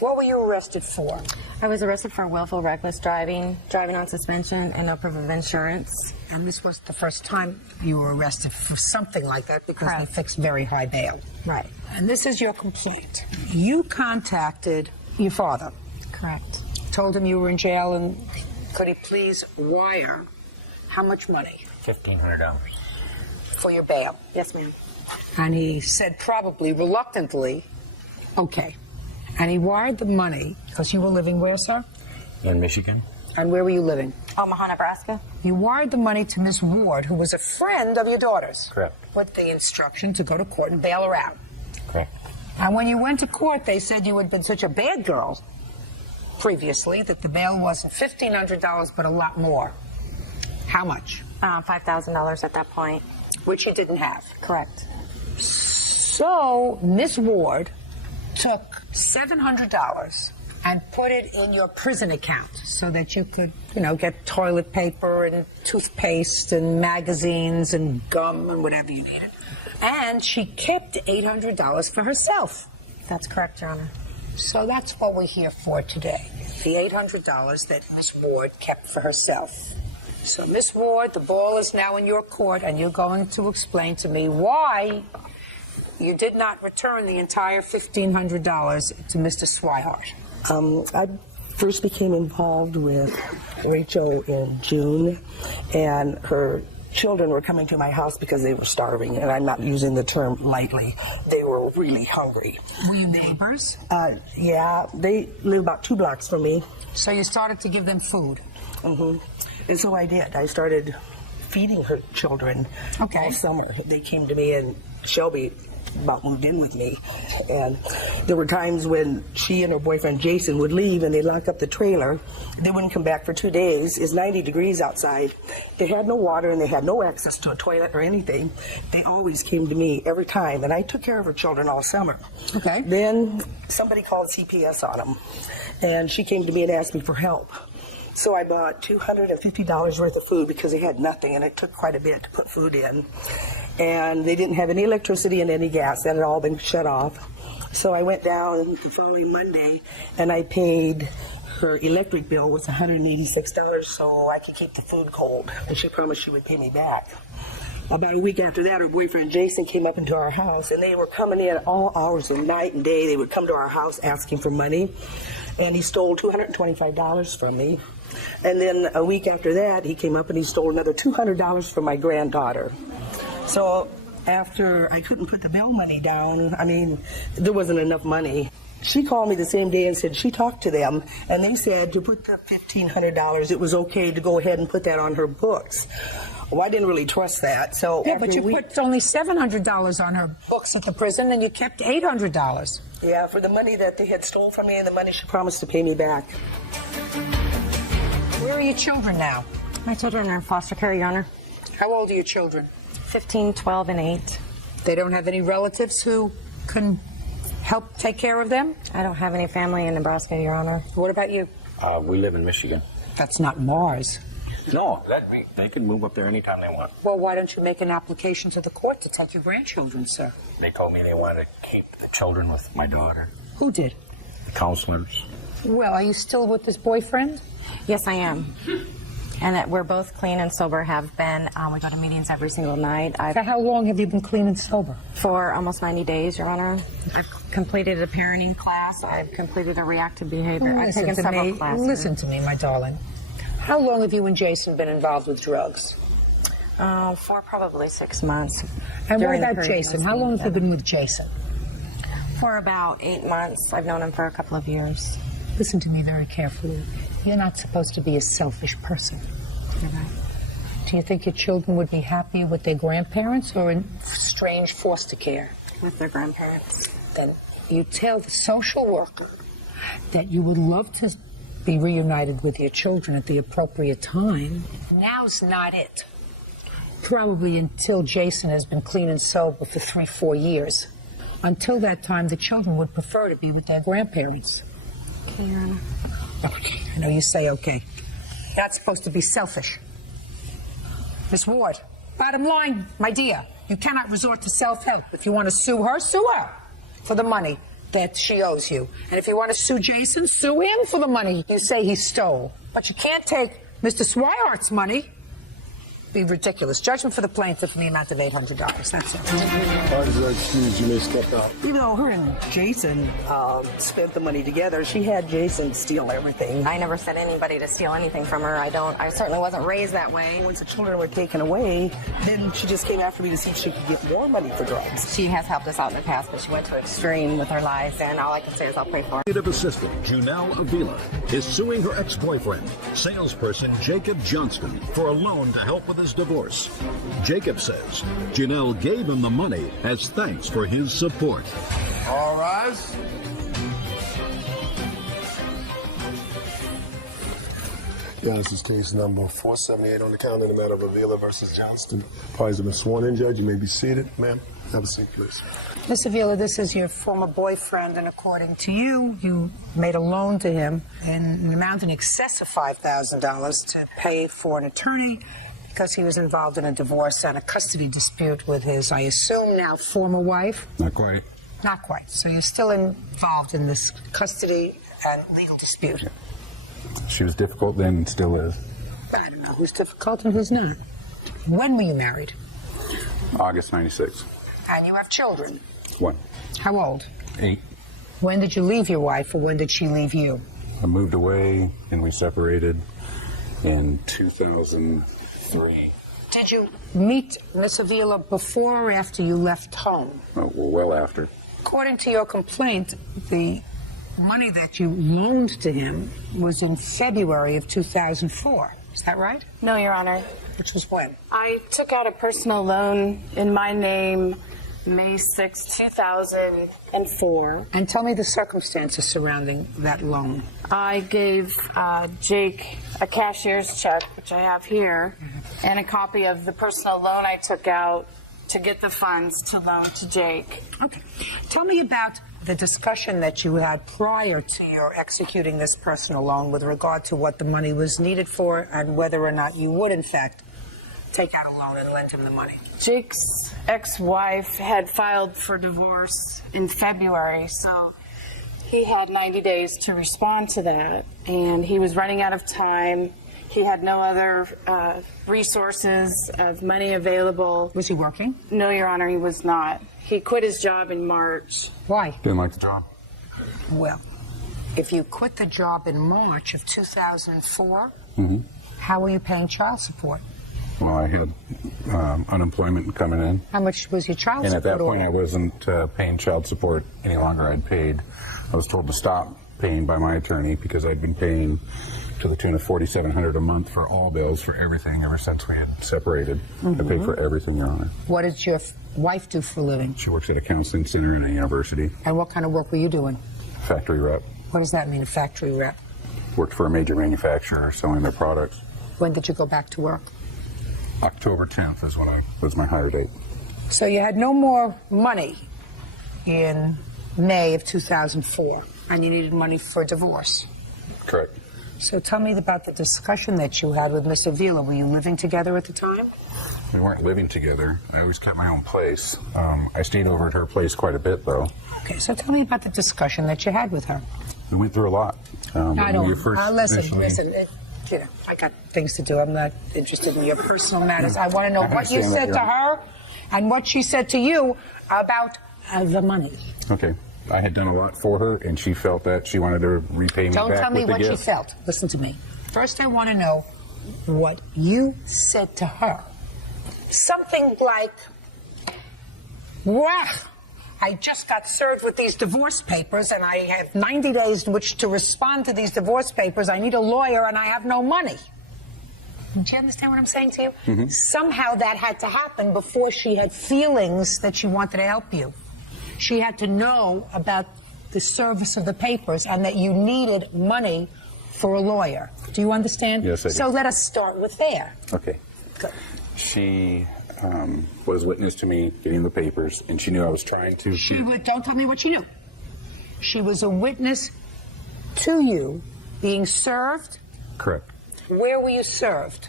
What were you arrested for? I was arrested for willful reckless driving, driving on suspension, and no proof of insurance. And this was the first time you were arrested for something like that because they fixed very high bail. Right. And this is your complaint. You contacted your father. Correct. Told him you were in jail and could he please wire how much money? $1,500. For your bail. Yes, ma'am. And he said probably reluctantly, okay. And he wired the money because you were living where, sir? In Michigan. And where were you living? Omaha, Nebraska. You wired the money to Miss Ward, who was a friend of your daughter's. Correct. With the instruction to go to court and bail her out. Correct. And when you went to court, they said you had been such a bad girl previously that the bail wasn't $1,500, but a lot more. How much? $5,000 at that point. Which you didn't have. Correct. So Miss Ward took $700 and put it in your prison account so that you could, get toilet paper and toothpaste and magazines and gum and whatever you needed. And she kept $800 for herself. That's correct, Your Honor. So that's what we're here for today. The $800 that Miss Ward kept for herself. So Miss Ward, the ball is now in your court and you're going to explain to me why you did not return the entire $1,500 to Mr. Swihart. I first became involved with Rachel in June, and her children were coming to my house because they were starving, and I'm not using the term lightly. They were really hungry. Were you neighbors? Yeah, they live about 2 blocks from me. So you started to give them food? Mm-hmm. And so I did. I started feeding her children all summer. They came to me, and Shelby about moved in with me, and there were times when she and her boyfriend Jason would leave and they'd lock up the trailer. They wouldn't come back for 2 days. It's 90 degrees outside. They had no water and they had no access to a toilet or anything. They always came to me every time, and I took care of her children all summer. Okay. Then somebody called CPS on them, and she came to me and asked me for help. So I bought $250 worth of food because they had nothing, and it took quite a bit to put food in. And they didn't have any electricity and any gas. That had all been shut off. So I went down the following Monday, and I paid her electric bill was $186 so I could keep the food cold. And she promised she would pay me back. About a week after that, her boyfriend Jason came up into our house, and they were coming in all hours of night and day. They would come to our house asking for money, and he stole $225 from me. And then a week after that, he came up and he stole another $200 from my granddaughter. So after I couldn't put the bail money down, there wasn't enough money. She called me the same day and said she talked to them, and they said to put the $1,500, it was okay to go ahead and put that on her books. Well, I didn't really trust that, so... Yeah, but you put only $700 on her books at the prison, and you kept $800. Yeah, for the money that they had stolen from me and the money she promised to pay me back. Where are your children now? My children are in foster care, Your Honor. How old are your children? 15, 12, and 8. They don't have any relatives who can help take care of them? I don't have any family in Nebraska, Your Honor. What about you? We live in Michigan. That's not Mars. No, they can move up there anytime they want. Well, why don't you make an application to the court to take your grandchildren, sir? They told me they wanted to keep the children with my daughter. Who did? The counselors. Well, are you still with this boyfriend? Yes, I am. And that we're both clean and sober, have been. We go to meetings every single night. For how long have you been clean and sober? For almost 90 days, Your Honor. I've completed a parenting class. I've completed a reactive behavior. I've taken several classes. Listen to me, my darling. How long have you and Jason been involved with drugs? For probably 6 months. And what about Jason? How long have you been with Jason? For about 8 months. I've known him for a couple of years. Listen to me very carefully. You're not supposed to be a selfish person. You're right. Do you think your children would be happy with their grandparents or in strange foster care? With their grandparents. Then you tell the social worker that you would love to be reunited with your children at the appropriate time. Now's not it. Probably until Jason has been clean and sober for 3-4 years. Until that time, the children would prefer to be with their grandparents. Okay, Your Honor. Okay, I know you say okay. You're not supposed to be selfish. Miss Ward, bottom line, my dear, you cannot resort to self-help. If you want to sue her for the money that she owes you. And if you want to sue Jason, sue him for the money you say he stole. But you can't take Mr. Swihart's money. Be ridiculous. Judgment for the plaintiff in the amount of $800. That's it. Parties are excused. You may step out. Even though her and Jason spent the money together, she had Jason steal everything. I never said anybody to steal anything from her. I certainly wasn't raised that way. Once the children were taken away, then she just came after me to see if she could get more money for drugs. She has helped us out in the past, but she went to extreme with her lies, and all I can say is I'll pray for her. Executive assistant Janelle Avila is suing her ex-boyfriend, salesperson Jacob Johnston, for a loan to help with his divorce. Jacob says Janelle gave him the money as thanks for his support. All rise. Yeah, this is case number 478 on the calendar in the matter of Avila versus Johnston. Parties have been sworn in, Judge. You may be seated. Ma'am, have a seat, please. Miss Avila, this is your former boyfriend, and according to you, you made a loan to him in an amount in excess of $5,000 to pay for an attorney because he was involved in a divorce and a custody dispute with his, I assume, now former wife? Not quite. Not quite. So you're still involved in this custody and legal dispute? She was difficult then and still is. I don't know who's difficult and who's not. When were you married? August 96. And you have children? 1. How old? 8. When did you leave your wife, or when did she leave you? I moved away and we separated in 2003. Did you meet Miss Avila before or after you left home? Well after. According to your complaint, the money that you loaned to him was in February of 2004. Is that right? No, Your Honor. Which was when? I took out a personal loan in my name May 6, 2004. And tell me the circumstances surrounding that loan. I gave Jake a cashier's check, which I have here, and a copy of the personal loan I took out to get the funds to loan to Jake. Okay. Tell me about the discussion that you had prior to your executing this personal loan with regard to what the money was needed for and whether or not you would, in fact, take out a loan and lend him the money. Jake's ex-wife had filed for divorce in February, so he had 90 days to respond to that, and he was running out of time. He had no other resources of money available. Was he working? No, Your Honor, he was not. He quit his job in March. Why? Didn't like the job. Well, if you quit the job in March of 2004, how were you paying child support? Well, I had unemployment coming in. How much was your child and support? And at that point, I wasn't paying child support any longer. I'd paid I was told to stop paying by my attorney because I'd been paying to the tune of $4,700 a month for all bills for everything ever since we had separated. I paid for everything, Your Honor. What did your wife do for a living? She works at a counseling center in a university. And what kind of work were you doing? Factory rep. What does that mean, a factory rep? Worked for a major manufacturer selling their products. When did you go back to work? October 10th is when was my hire date. So you had no more money in May of 2004, and you needed money for divorce. Correct. So tell me about the discussion that you had with Miss Avila. Were you living together at the time? We weren't living together. I always kept my own place. I stayed over at her place quite a bit, though. Okay, so tell me about the discussion that you had with her. We went through a lot. I don't. Listen. Initially, I got things to do. I'm not interested in your personal matters. I want to know what you said to her and what she said to you about the money. Okay. I had done a lot for her, and she felt that she wanted to repay me back with the gift. Don't tell me what she felt. Listen to me. First, I want to know what you said to her. Something like, well, I just got served with these divorce papers, and I have 90 days in which to respond to these divorce papers. I need a lawyer, and I have no money. Do you understand what I'm saying to you? Somehow that had to happen before she had feelings that she wanted to help you. She had to know about the service of the papers and that you needed money for a lawyer. Do you understand? Yes, I do. So let us start with there. Okay. Good. She was witness to me getting the papers, and she knew I was trying to. Don't tell me what she knew. She was a witness to you being served. Correct. Where were you served?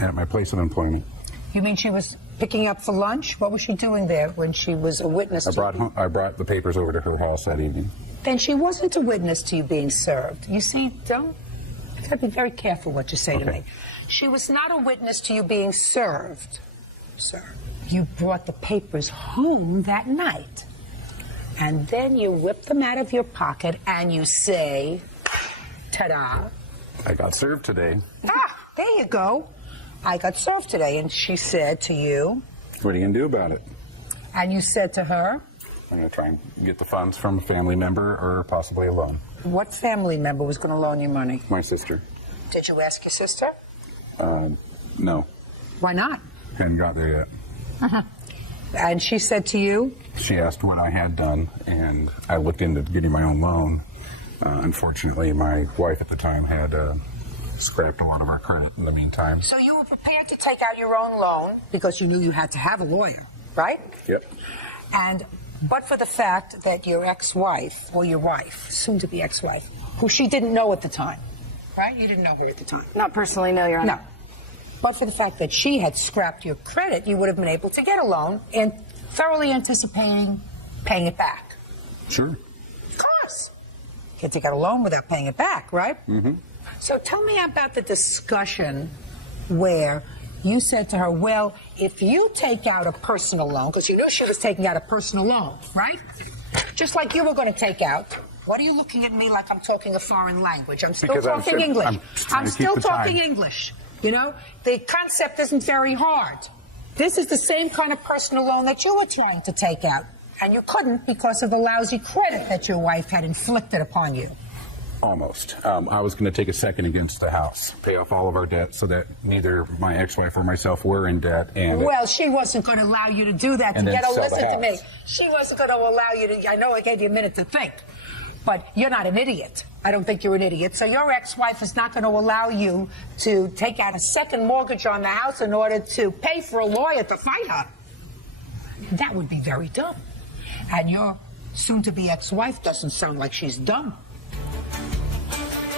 At my place of employment. You mean she was picking up for lunch? What was she doing there when she was a witness to you? I brought the papers over to her house that evening. Then she wasn't a witness to you being served. You see, you gotta be very careful what you say to me. She was not a witness to you being served, sir. You brought the papers home that night. And then you whip them out of your pocket and you say, ta-da. I got served today. Ah, there you go. I got served today. And she said to you, what are you going to do about it? And you said to her, I'm going to try and get the funds from a family member or possibly a loan. What family member was going to loan you money? My sister. Did you ask your sister? No. Why not? Hadn't got there yet. And she said to you? She asked what I had done, and I looked into getting my own loan. Unfortunately, my wife at the time had scrapped a lot of our credit in the meantime. So you were prepared to take out your own loan because you knew you had to have a lawyer, right? Yep. But for the fact that your ex-wife, or your wife, soon-to-be ex-wife, who she didn't know at the time, right? You didn't know her at the time. Not personally, no, Your Honor. No. But for the fact that she had scrapped your credit, you would have been able to get a loan and thoroughly anticipating paying it back. Sure. Of course. Can't take out a loan without paying it back, right? Mm-hmm. So tell me about the discussion where you said to her, well, if you take out a personal loan, because you knew she was taking out a personal loan, right? Just like you were going to take out. What are you looking at me like I'm talking a foreign language? I'm still talking English. I'm still talking English. You know, the concept isn't very hard. This is the same kind of personal loan that you were trying to take out. And you couldn't because of the lousy credit that your wife had inflicted upon you. Almost. I was going to take a second against the house, pay off all of our debt so that neither my ex-wife or myself were in debt. And well, she wasn't going to allow you to do that. Listen to me. She wasn't going to allow you to. I know I gave you a minute to think, but you're not an idiot. I don't think you're an idiot. So your ex-wife is not going to allow you to take out a second mortgage on the house in order to pay for a lawyer to fight her. That would be very dumb. And your soon-to-be ex-wife doesn't sound like she's dumb.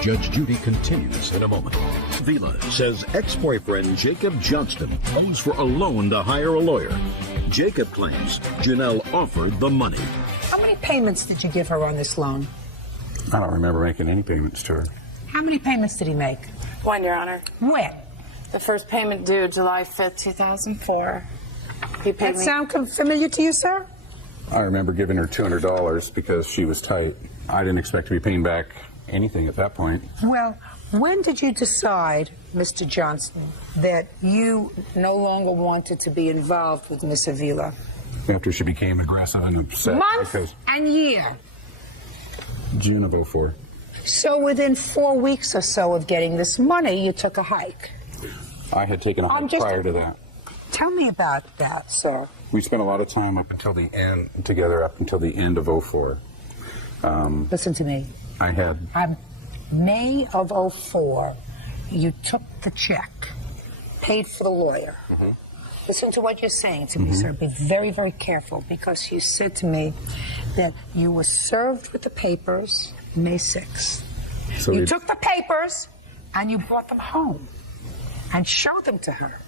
Judge Judy continues in a moment. Vila says ex-boyfriend Jacob Johnston owes for a loan to hire a lawyer. Jacob claims Janelle offered the money. How many payments did you give her on this loan? I don't remember making any payments to her. How many payments did he make? One, Your Honor. When? The first payment due July 5th, 2004. He paid That sound familiar to you, sir? I remember giving her $200 because she was tight. I didn't expect to be paying back anything at that point. Well, when did you decide, Mr. Johnston, that you no longer wanted to be involved with Miss Avila? After she became aggressive and upset. Month and year. June of 04. So within 4 weeks or so of getting this money, you took a hike. I had taken a hike prior to that. Tell me about that, sir. We spent a lot of time up until the end together, up until the end of 04. Listen to me. I had May of 04, you took the check, paid for the lawyer. Listen to what you're saying to me, sir. Be very, very careful, because you said to me that you were served with the papers May 6th. So you took the papers and you brought them home and showed them to her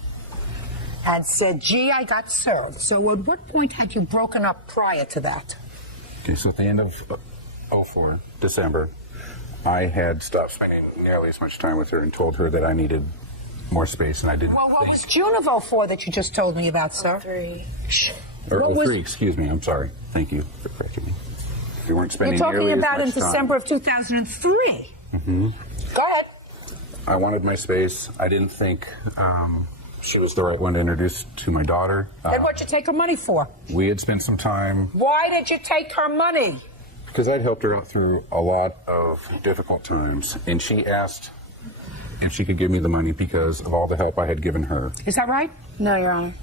and said, gee, I got served. So at what point had you broken up prior to that? Okay, so at the end of 04, December, I had stopped spending nearly as much time with her and told her that I needed more space, and I didn't What was June of 04 that you just told me about, sir? 03. Or 03, excuse me, I'm sorry. Thank you for correcting me. We weren't spending You're talking nearly about in as much time. December of 2003. Go ahead. I wanted my space. I didn't think she was the right one to introduce to my daughter. Then what'd you take her money for? We had spent some time Why did you take her money? because I'd helped her out through a lot of difficult times, and she asked if she could give me the money because of all the help I had given her. Is that right? No, Your Honor.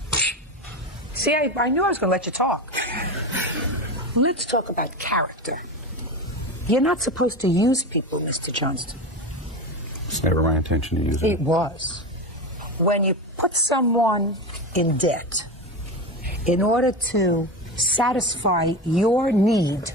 See, I knew I was going to let you talk. Let's talk about character. You're not supposed to use people, Mr. Johnston. It's never my intention to use it. It was. When you put someone in debt in order to satisfy your need,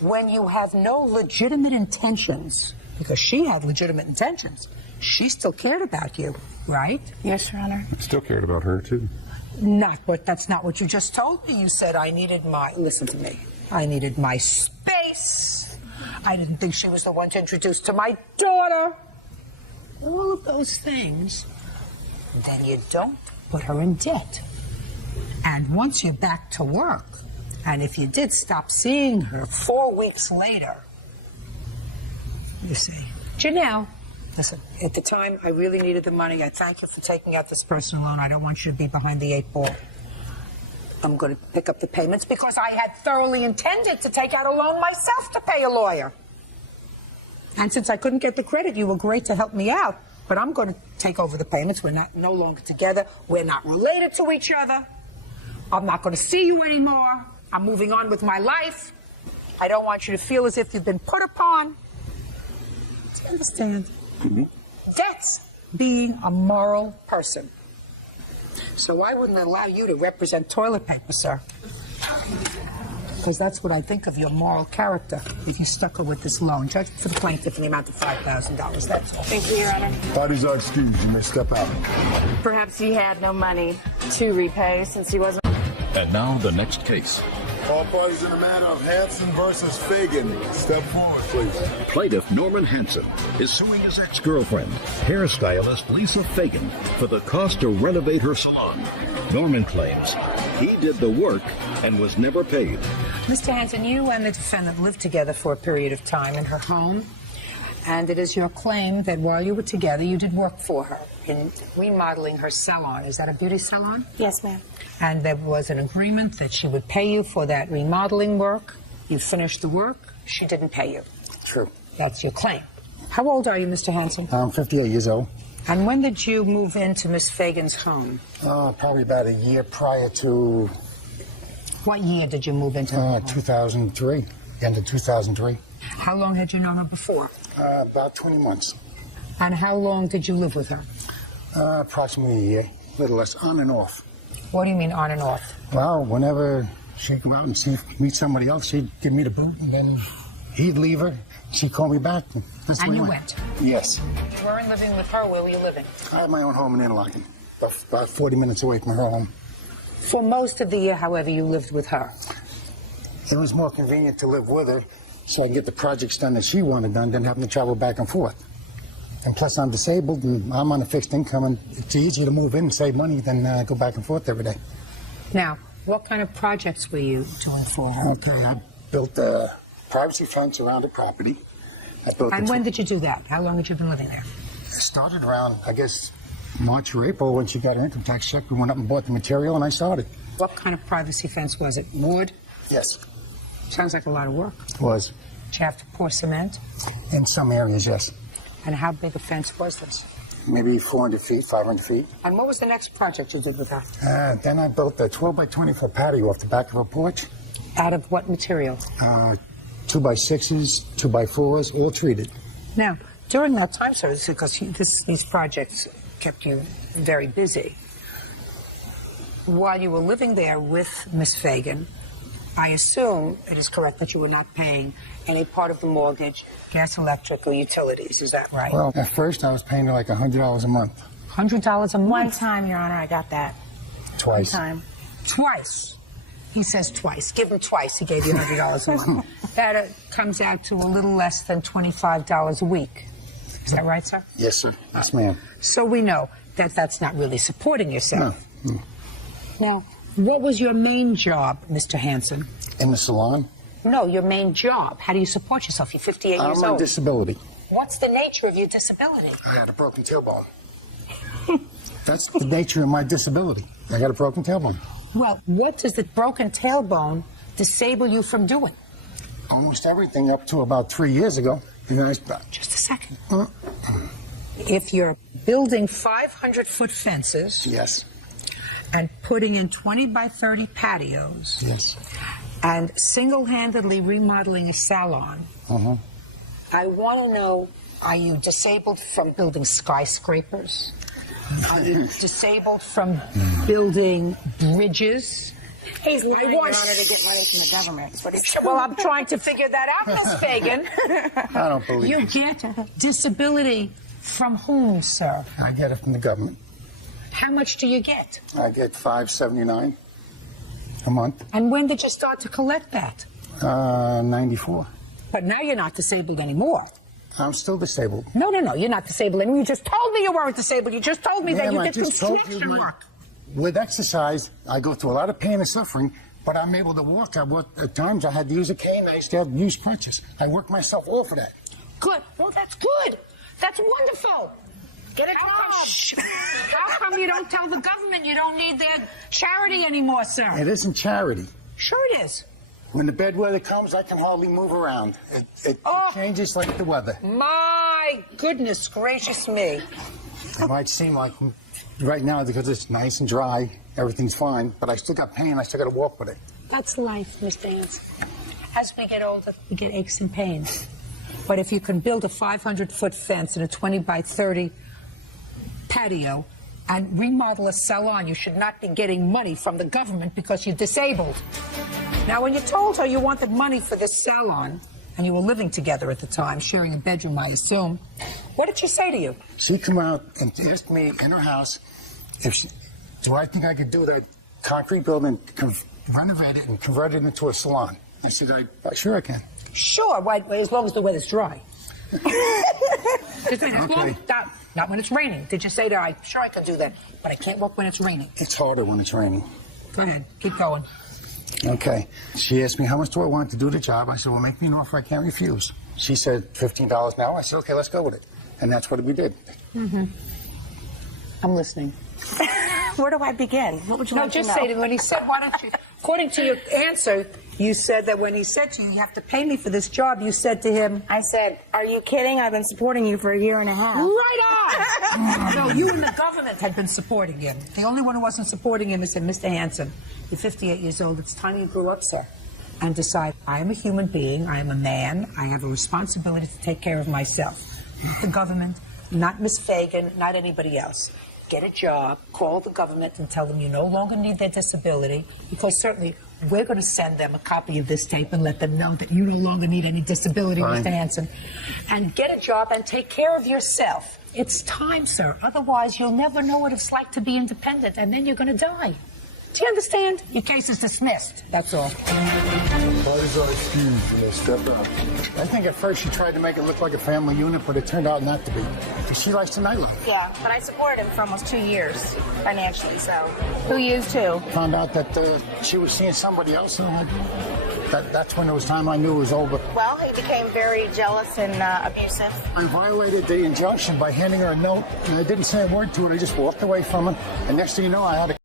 when you have no legitimate intentions, because she had legitimate intentions, she still cared about you, right? Yes, Your Honor. I still cared about her, too. That's not what you just told me. You said I needed listen to me. I needed my space. I didn't think she was the one to introduce to my daughter. All of those things. Then you don't put her in debt. And once you're back to work, and if you did stop seeing her 4 weeks later, you say, Janelle, listen, at the time, I really needed the money. I thank you for taking out this personal loan. I don't want you to be behind the 8 ball. I'm going to pick up the payments because I had thoroughly intended to take out a loan myself to pay a lawyer. And since I couldn't get the credit, you were great to help me out. But I'm going to take over the payments. We're no longer together. We're not related to each other. I'm not going to see you anymore. I'm moving on with my life. I don't want you to feel as if you've been put upon. Do you understand? That's being a moral person. So I wouldn't allow you to represent toilet paper, sir. Because that's what I think of your moral character if you stuck her with this loan. Judge for the plaintiff in the amount of $5,000. That's all. Thank you, Your Honor. Parties are excused. You may step out. Perhaps he had no money to repay since he wasn't. And now the next case. All parties in the matter of Hanson versus Fagan. Step forward, please. Plaintiff Norman Hanson is suing his ex-girlfriend, hairstylist Lisa Fagan, for the cost to renovate her salon. Norman claims he did the work and was never paid. Mr. Hanson, you and the defendant lived together for a period of time in her home, and it is your claim that while you were together, you did work for her in remodeling her salon. Is that a beauty salon? Yes, ma'am. And there was an agreement that she would pay you for that remodeling work. You finished the work. She didn't pay you. True. That's your claim. How old are you, Mr. Hanson? I'm 58 years old. And when did you move into Miss Fagan's home? Probably about a year prior to... What year did you move into her home? 2003. End of 2003. How long had you known her before? About 20 months. And how long did you live with her? Approximately a year. A little less, on and off. What do you mean on and off? Well, whenever she'd go out and meet somebody else, she'd give me the boot, and then he'd leave her. She'd call me back. And you went? Yes. You weren't living with her. Where were you living? I had my own home in Interlaken, about 40 minutes away from her home. For most of the year, however, you lived with her. It was more convenient to live with her so I could get the projects done that she wanted done than having to travel back and forth. And plus, I'm disabled and I'm on a fixed income, and it's easier to move in and save money than go back and forth every day. Now, what kind of projects were you doing for her? Okay, I built a privacy fence around the property. And when did you do that? How long had you been living there? It started around, I guess, March or April when she got her income tax check. We went up and bought the material and I started. What kind of privacy fence was it? Wood? Yes. Sounds like a lot of work. It was. Did you have to pour cement? In some areas, yes. And how big a fence was this? Maybe 400 feet, 500 feet. And what was the next project you did with her? Then I built a 12 by 24 patio off the back of a porch. Out of what material? 2 by 6s, 2 by 4s, all treated. Now, during that time, sir, because these projects kept you very busy, while you were living there with Miss Fagan, I assume it is correct that you were not paying any part of the mortgage, gas, electric, or utilities. Is that right? Well, at first I was paying her like $100 a month. $100 a month? One time, Your Honor, I got that. Twice. One time. Twice. He says twice. Give him twice. He gave you $100 a month. That comes out to a little less than $25 a week. Is that right, sir? Yes, sir. Yes, ma'am. So we know that that's not really supporting yourself. No. Now, what was your main job, Mr. Hansen? In the salon? No, your main job. How do you support yourself? You're 58 years I'm old. on disability. What's the nature of your disability? I had a broken tailbone. That's the nature of my disability. I got a broken tailbone. Well, what does the broken tailbone disable you from doing? Almost everything up to about 3 years ago. And then Just a second. If you're building 500-foot fences... Yes. And putting in 20 by 30 patios... Yes. And single-handedly remodeling a salon... I want to know, are you disabled from building skyscrapers? Are you disabled from building bridges? He's lying, Your Honor, to get money from the government. That's what he's Well, I'm trying to figure that out, Miss Fagan. I don't believe You it. get disability from whom, sir? I get it from the government. How much do you get? I get $5.79 a month. And when did you start to collect that? 94. But now you're not disabled anymore. I'm still disabled. No, you're not disabled anymore. You just told me you weren't disabled. You just told me that you I did just told you construction work. With exercise, I go through a lot of pain and suffering, but I'm able to walk. At times I had to use a cane. I used to have to use crutches. I worked myself off of that. Good. Well, that's good. That's wonderful. Get a job. How come you don't tell the government you don't need their charity anymore, sir? It isn't charity. Sure it is. When the bad weather comes, I can hardly move around. It changes like the weather. My goodness gracious me. It might seem like right now, because it's nice and dry, everything's fine, but I still got pain. I still got to walk with it. That's life, Mr. Hansen. As we get older, we get aches and pains. But if you can build a 500-foot fence and a 20 by 30 patio and remodel a salon, you should not be getting money from the government because you're disabled. Now, when you told her you wanted money for this salon, and you were living together at the time, sharing a bedroom, I assume, what did she say to you? She come out and asked me in her house, do I think I could do that concrete building, renovate it, and convert it into a salon? I said, sure I can. Sure, as long as the weather's dry. Not when it's raining. Did you say to her, sure I can do that, but I can't work when it's raining? It's harder when it's raining. Go ahead, keep going. Okay. She asked me how much do I want to do the job. I said, well, make me an offer I can't refuse. She said $15 an hour. I said, okay, let's go with it. And that's what we did. Mm-hmm. I'm listening. Where do I begin? What would you like to know? No, just say to him, when he said, why don't you, according to your answer, you said that when he said to you, you have to pay me for this job, you said to him, I said, are you kidding? I've been supporting you for a year and a half. Right on! No, you and the government had been supporting him. The only one who wasn't supporting him is Mr. Hansen. You're 58 years old. It's time you grew up, sir, and decide, I am a human being. I am a man. I have a responsibility to take care of myself. Not the government, not Miss Fagan, not anybody else. Get a job, call the government and tell them you no longer need their disability, because certainly we're going to send them a copy of this tape and let them know that you no longer need any disability, Mr. Hansen. And get a job and take care of yourself. It's time, sir. Otherwise, you'll never know what it's like to be independent, and then you're going to die. Do you understand? Your case is dismissed. That's all. Parties are excused and they step up. I think at first she tried to make it look like a family unit, but it turned out not to be. Because she likes the nightlife. Yeah, but I supported him for almost 2 years financially, so 2 years too. Found out that she was seeing somebody else, and that's when it was time I knew it was over. Well, he became very jealous and abusive. I violated the injunction by handing her a note, and I didn't say a word to her. I just walked away from her, and next thing you know, I had a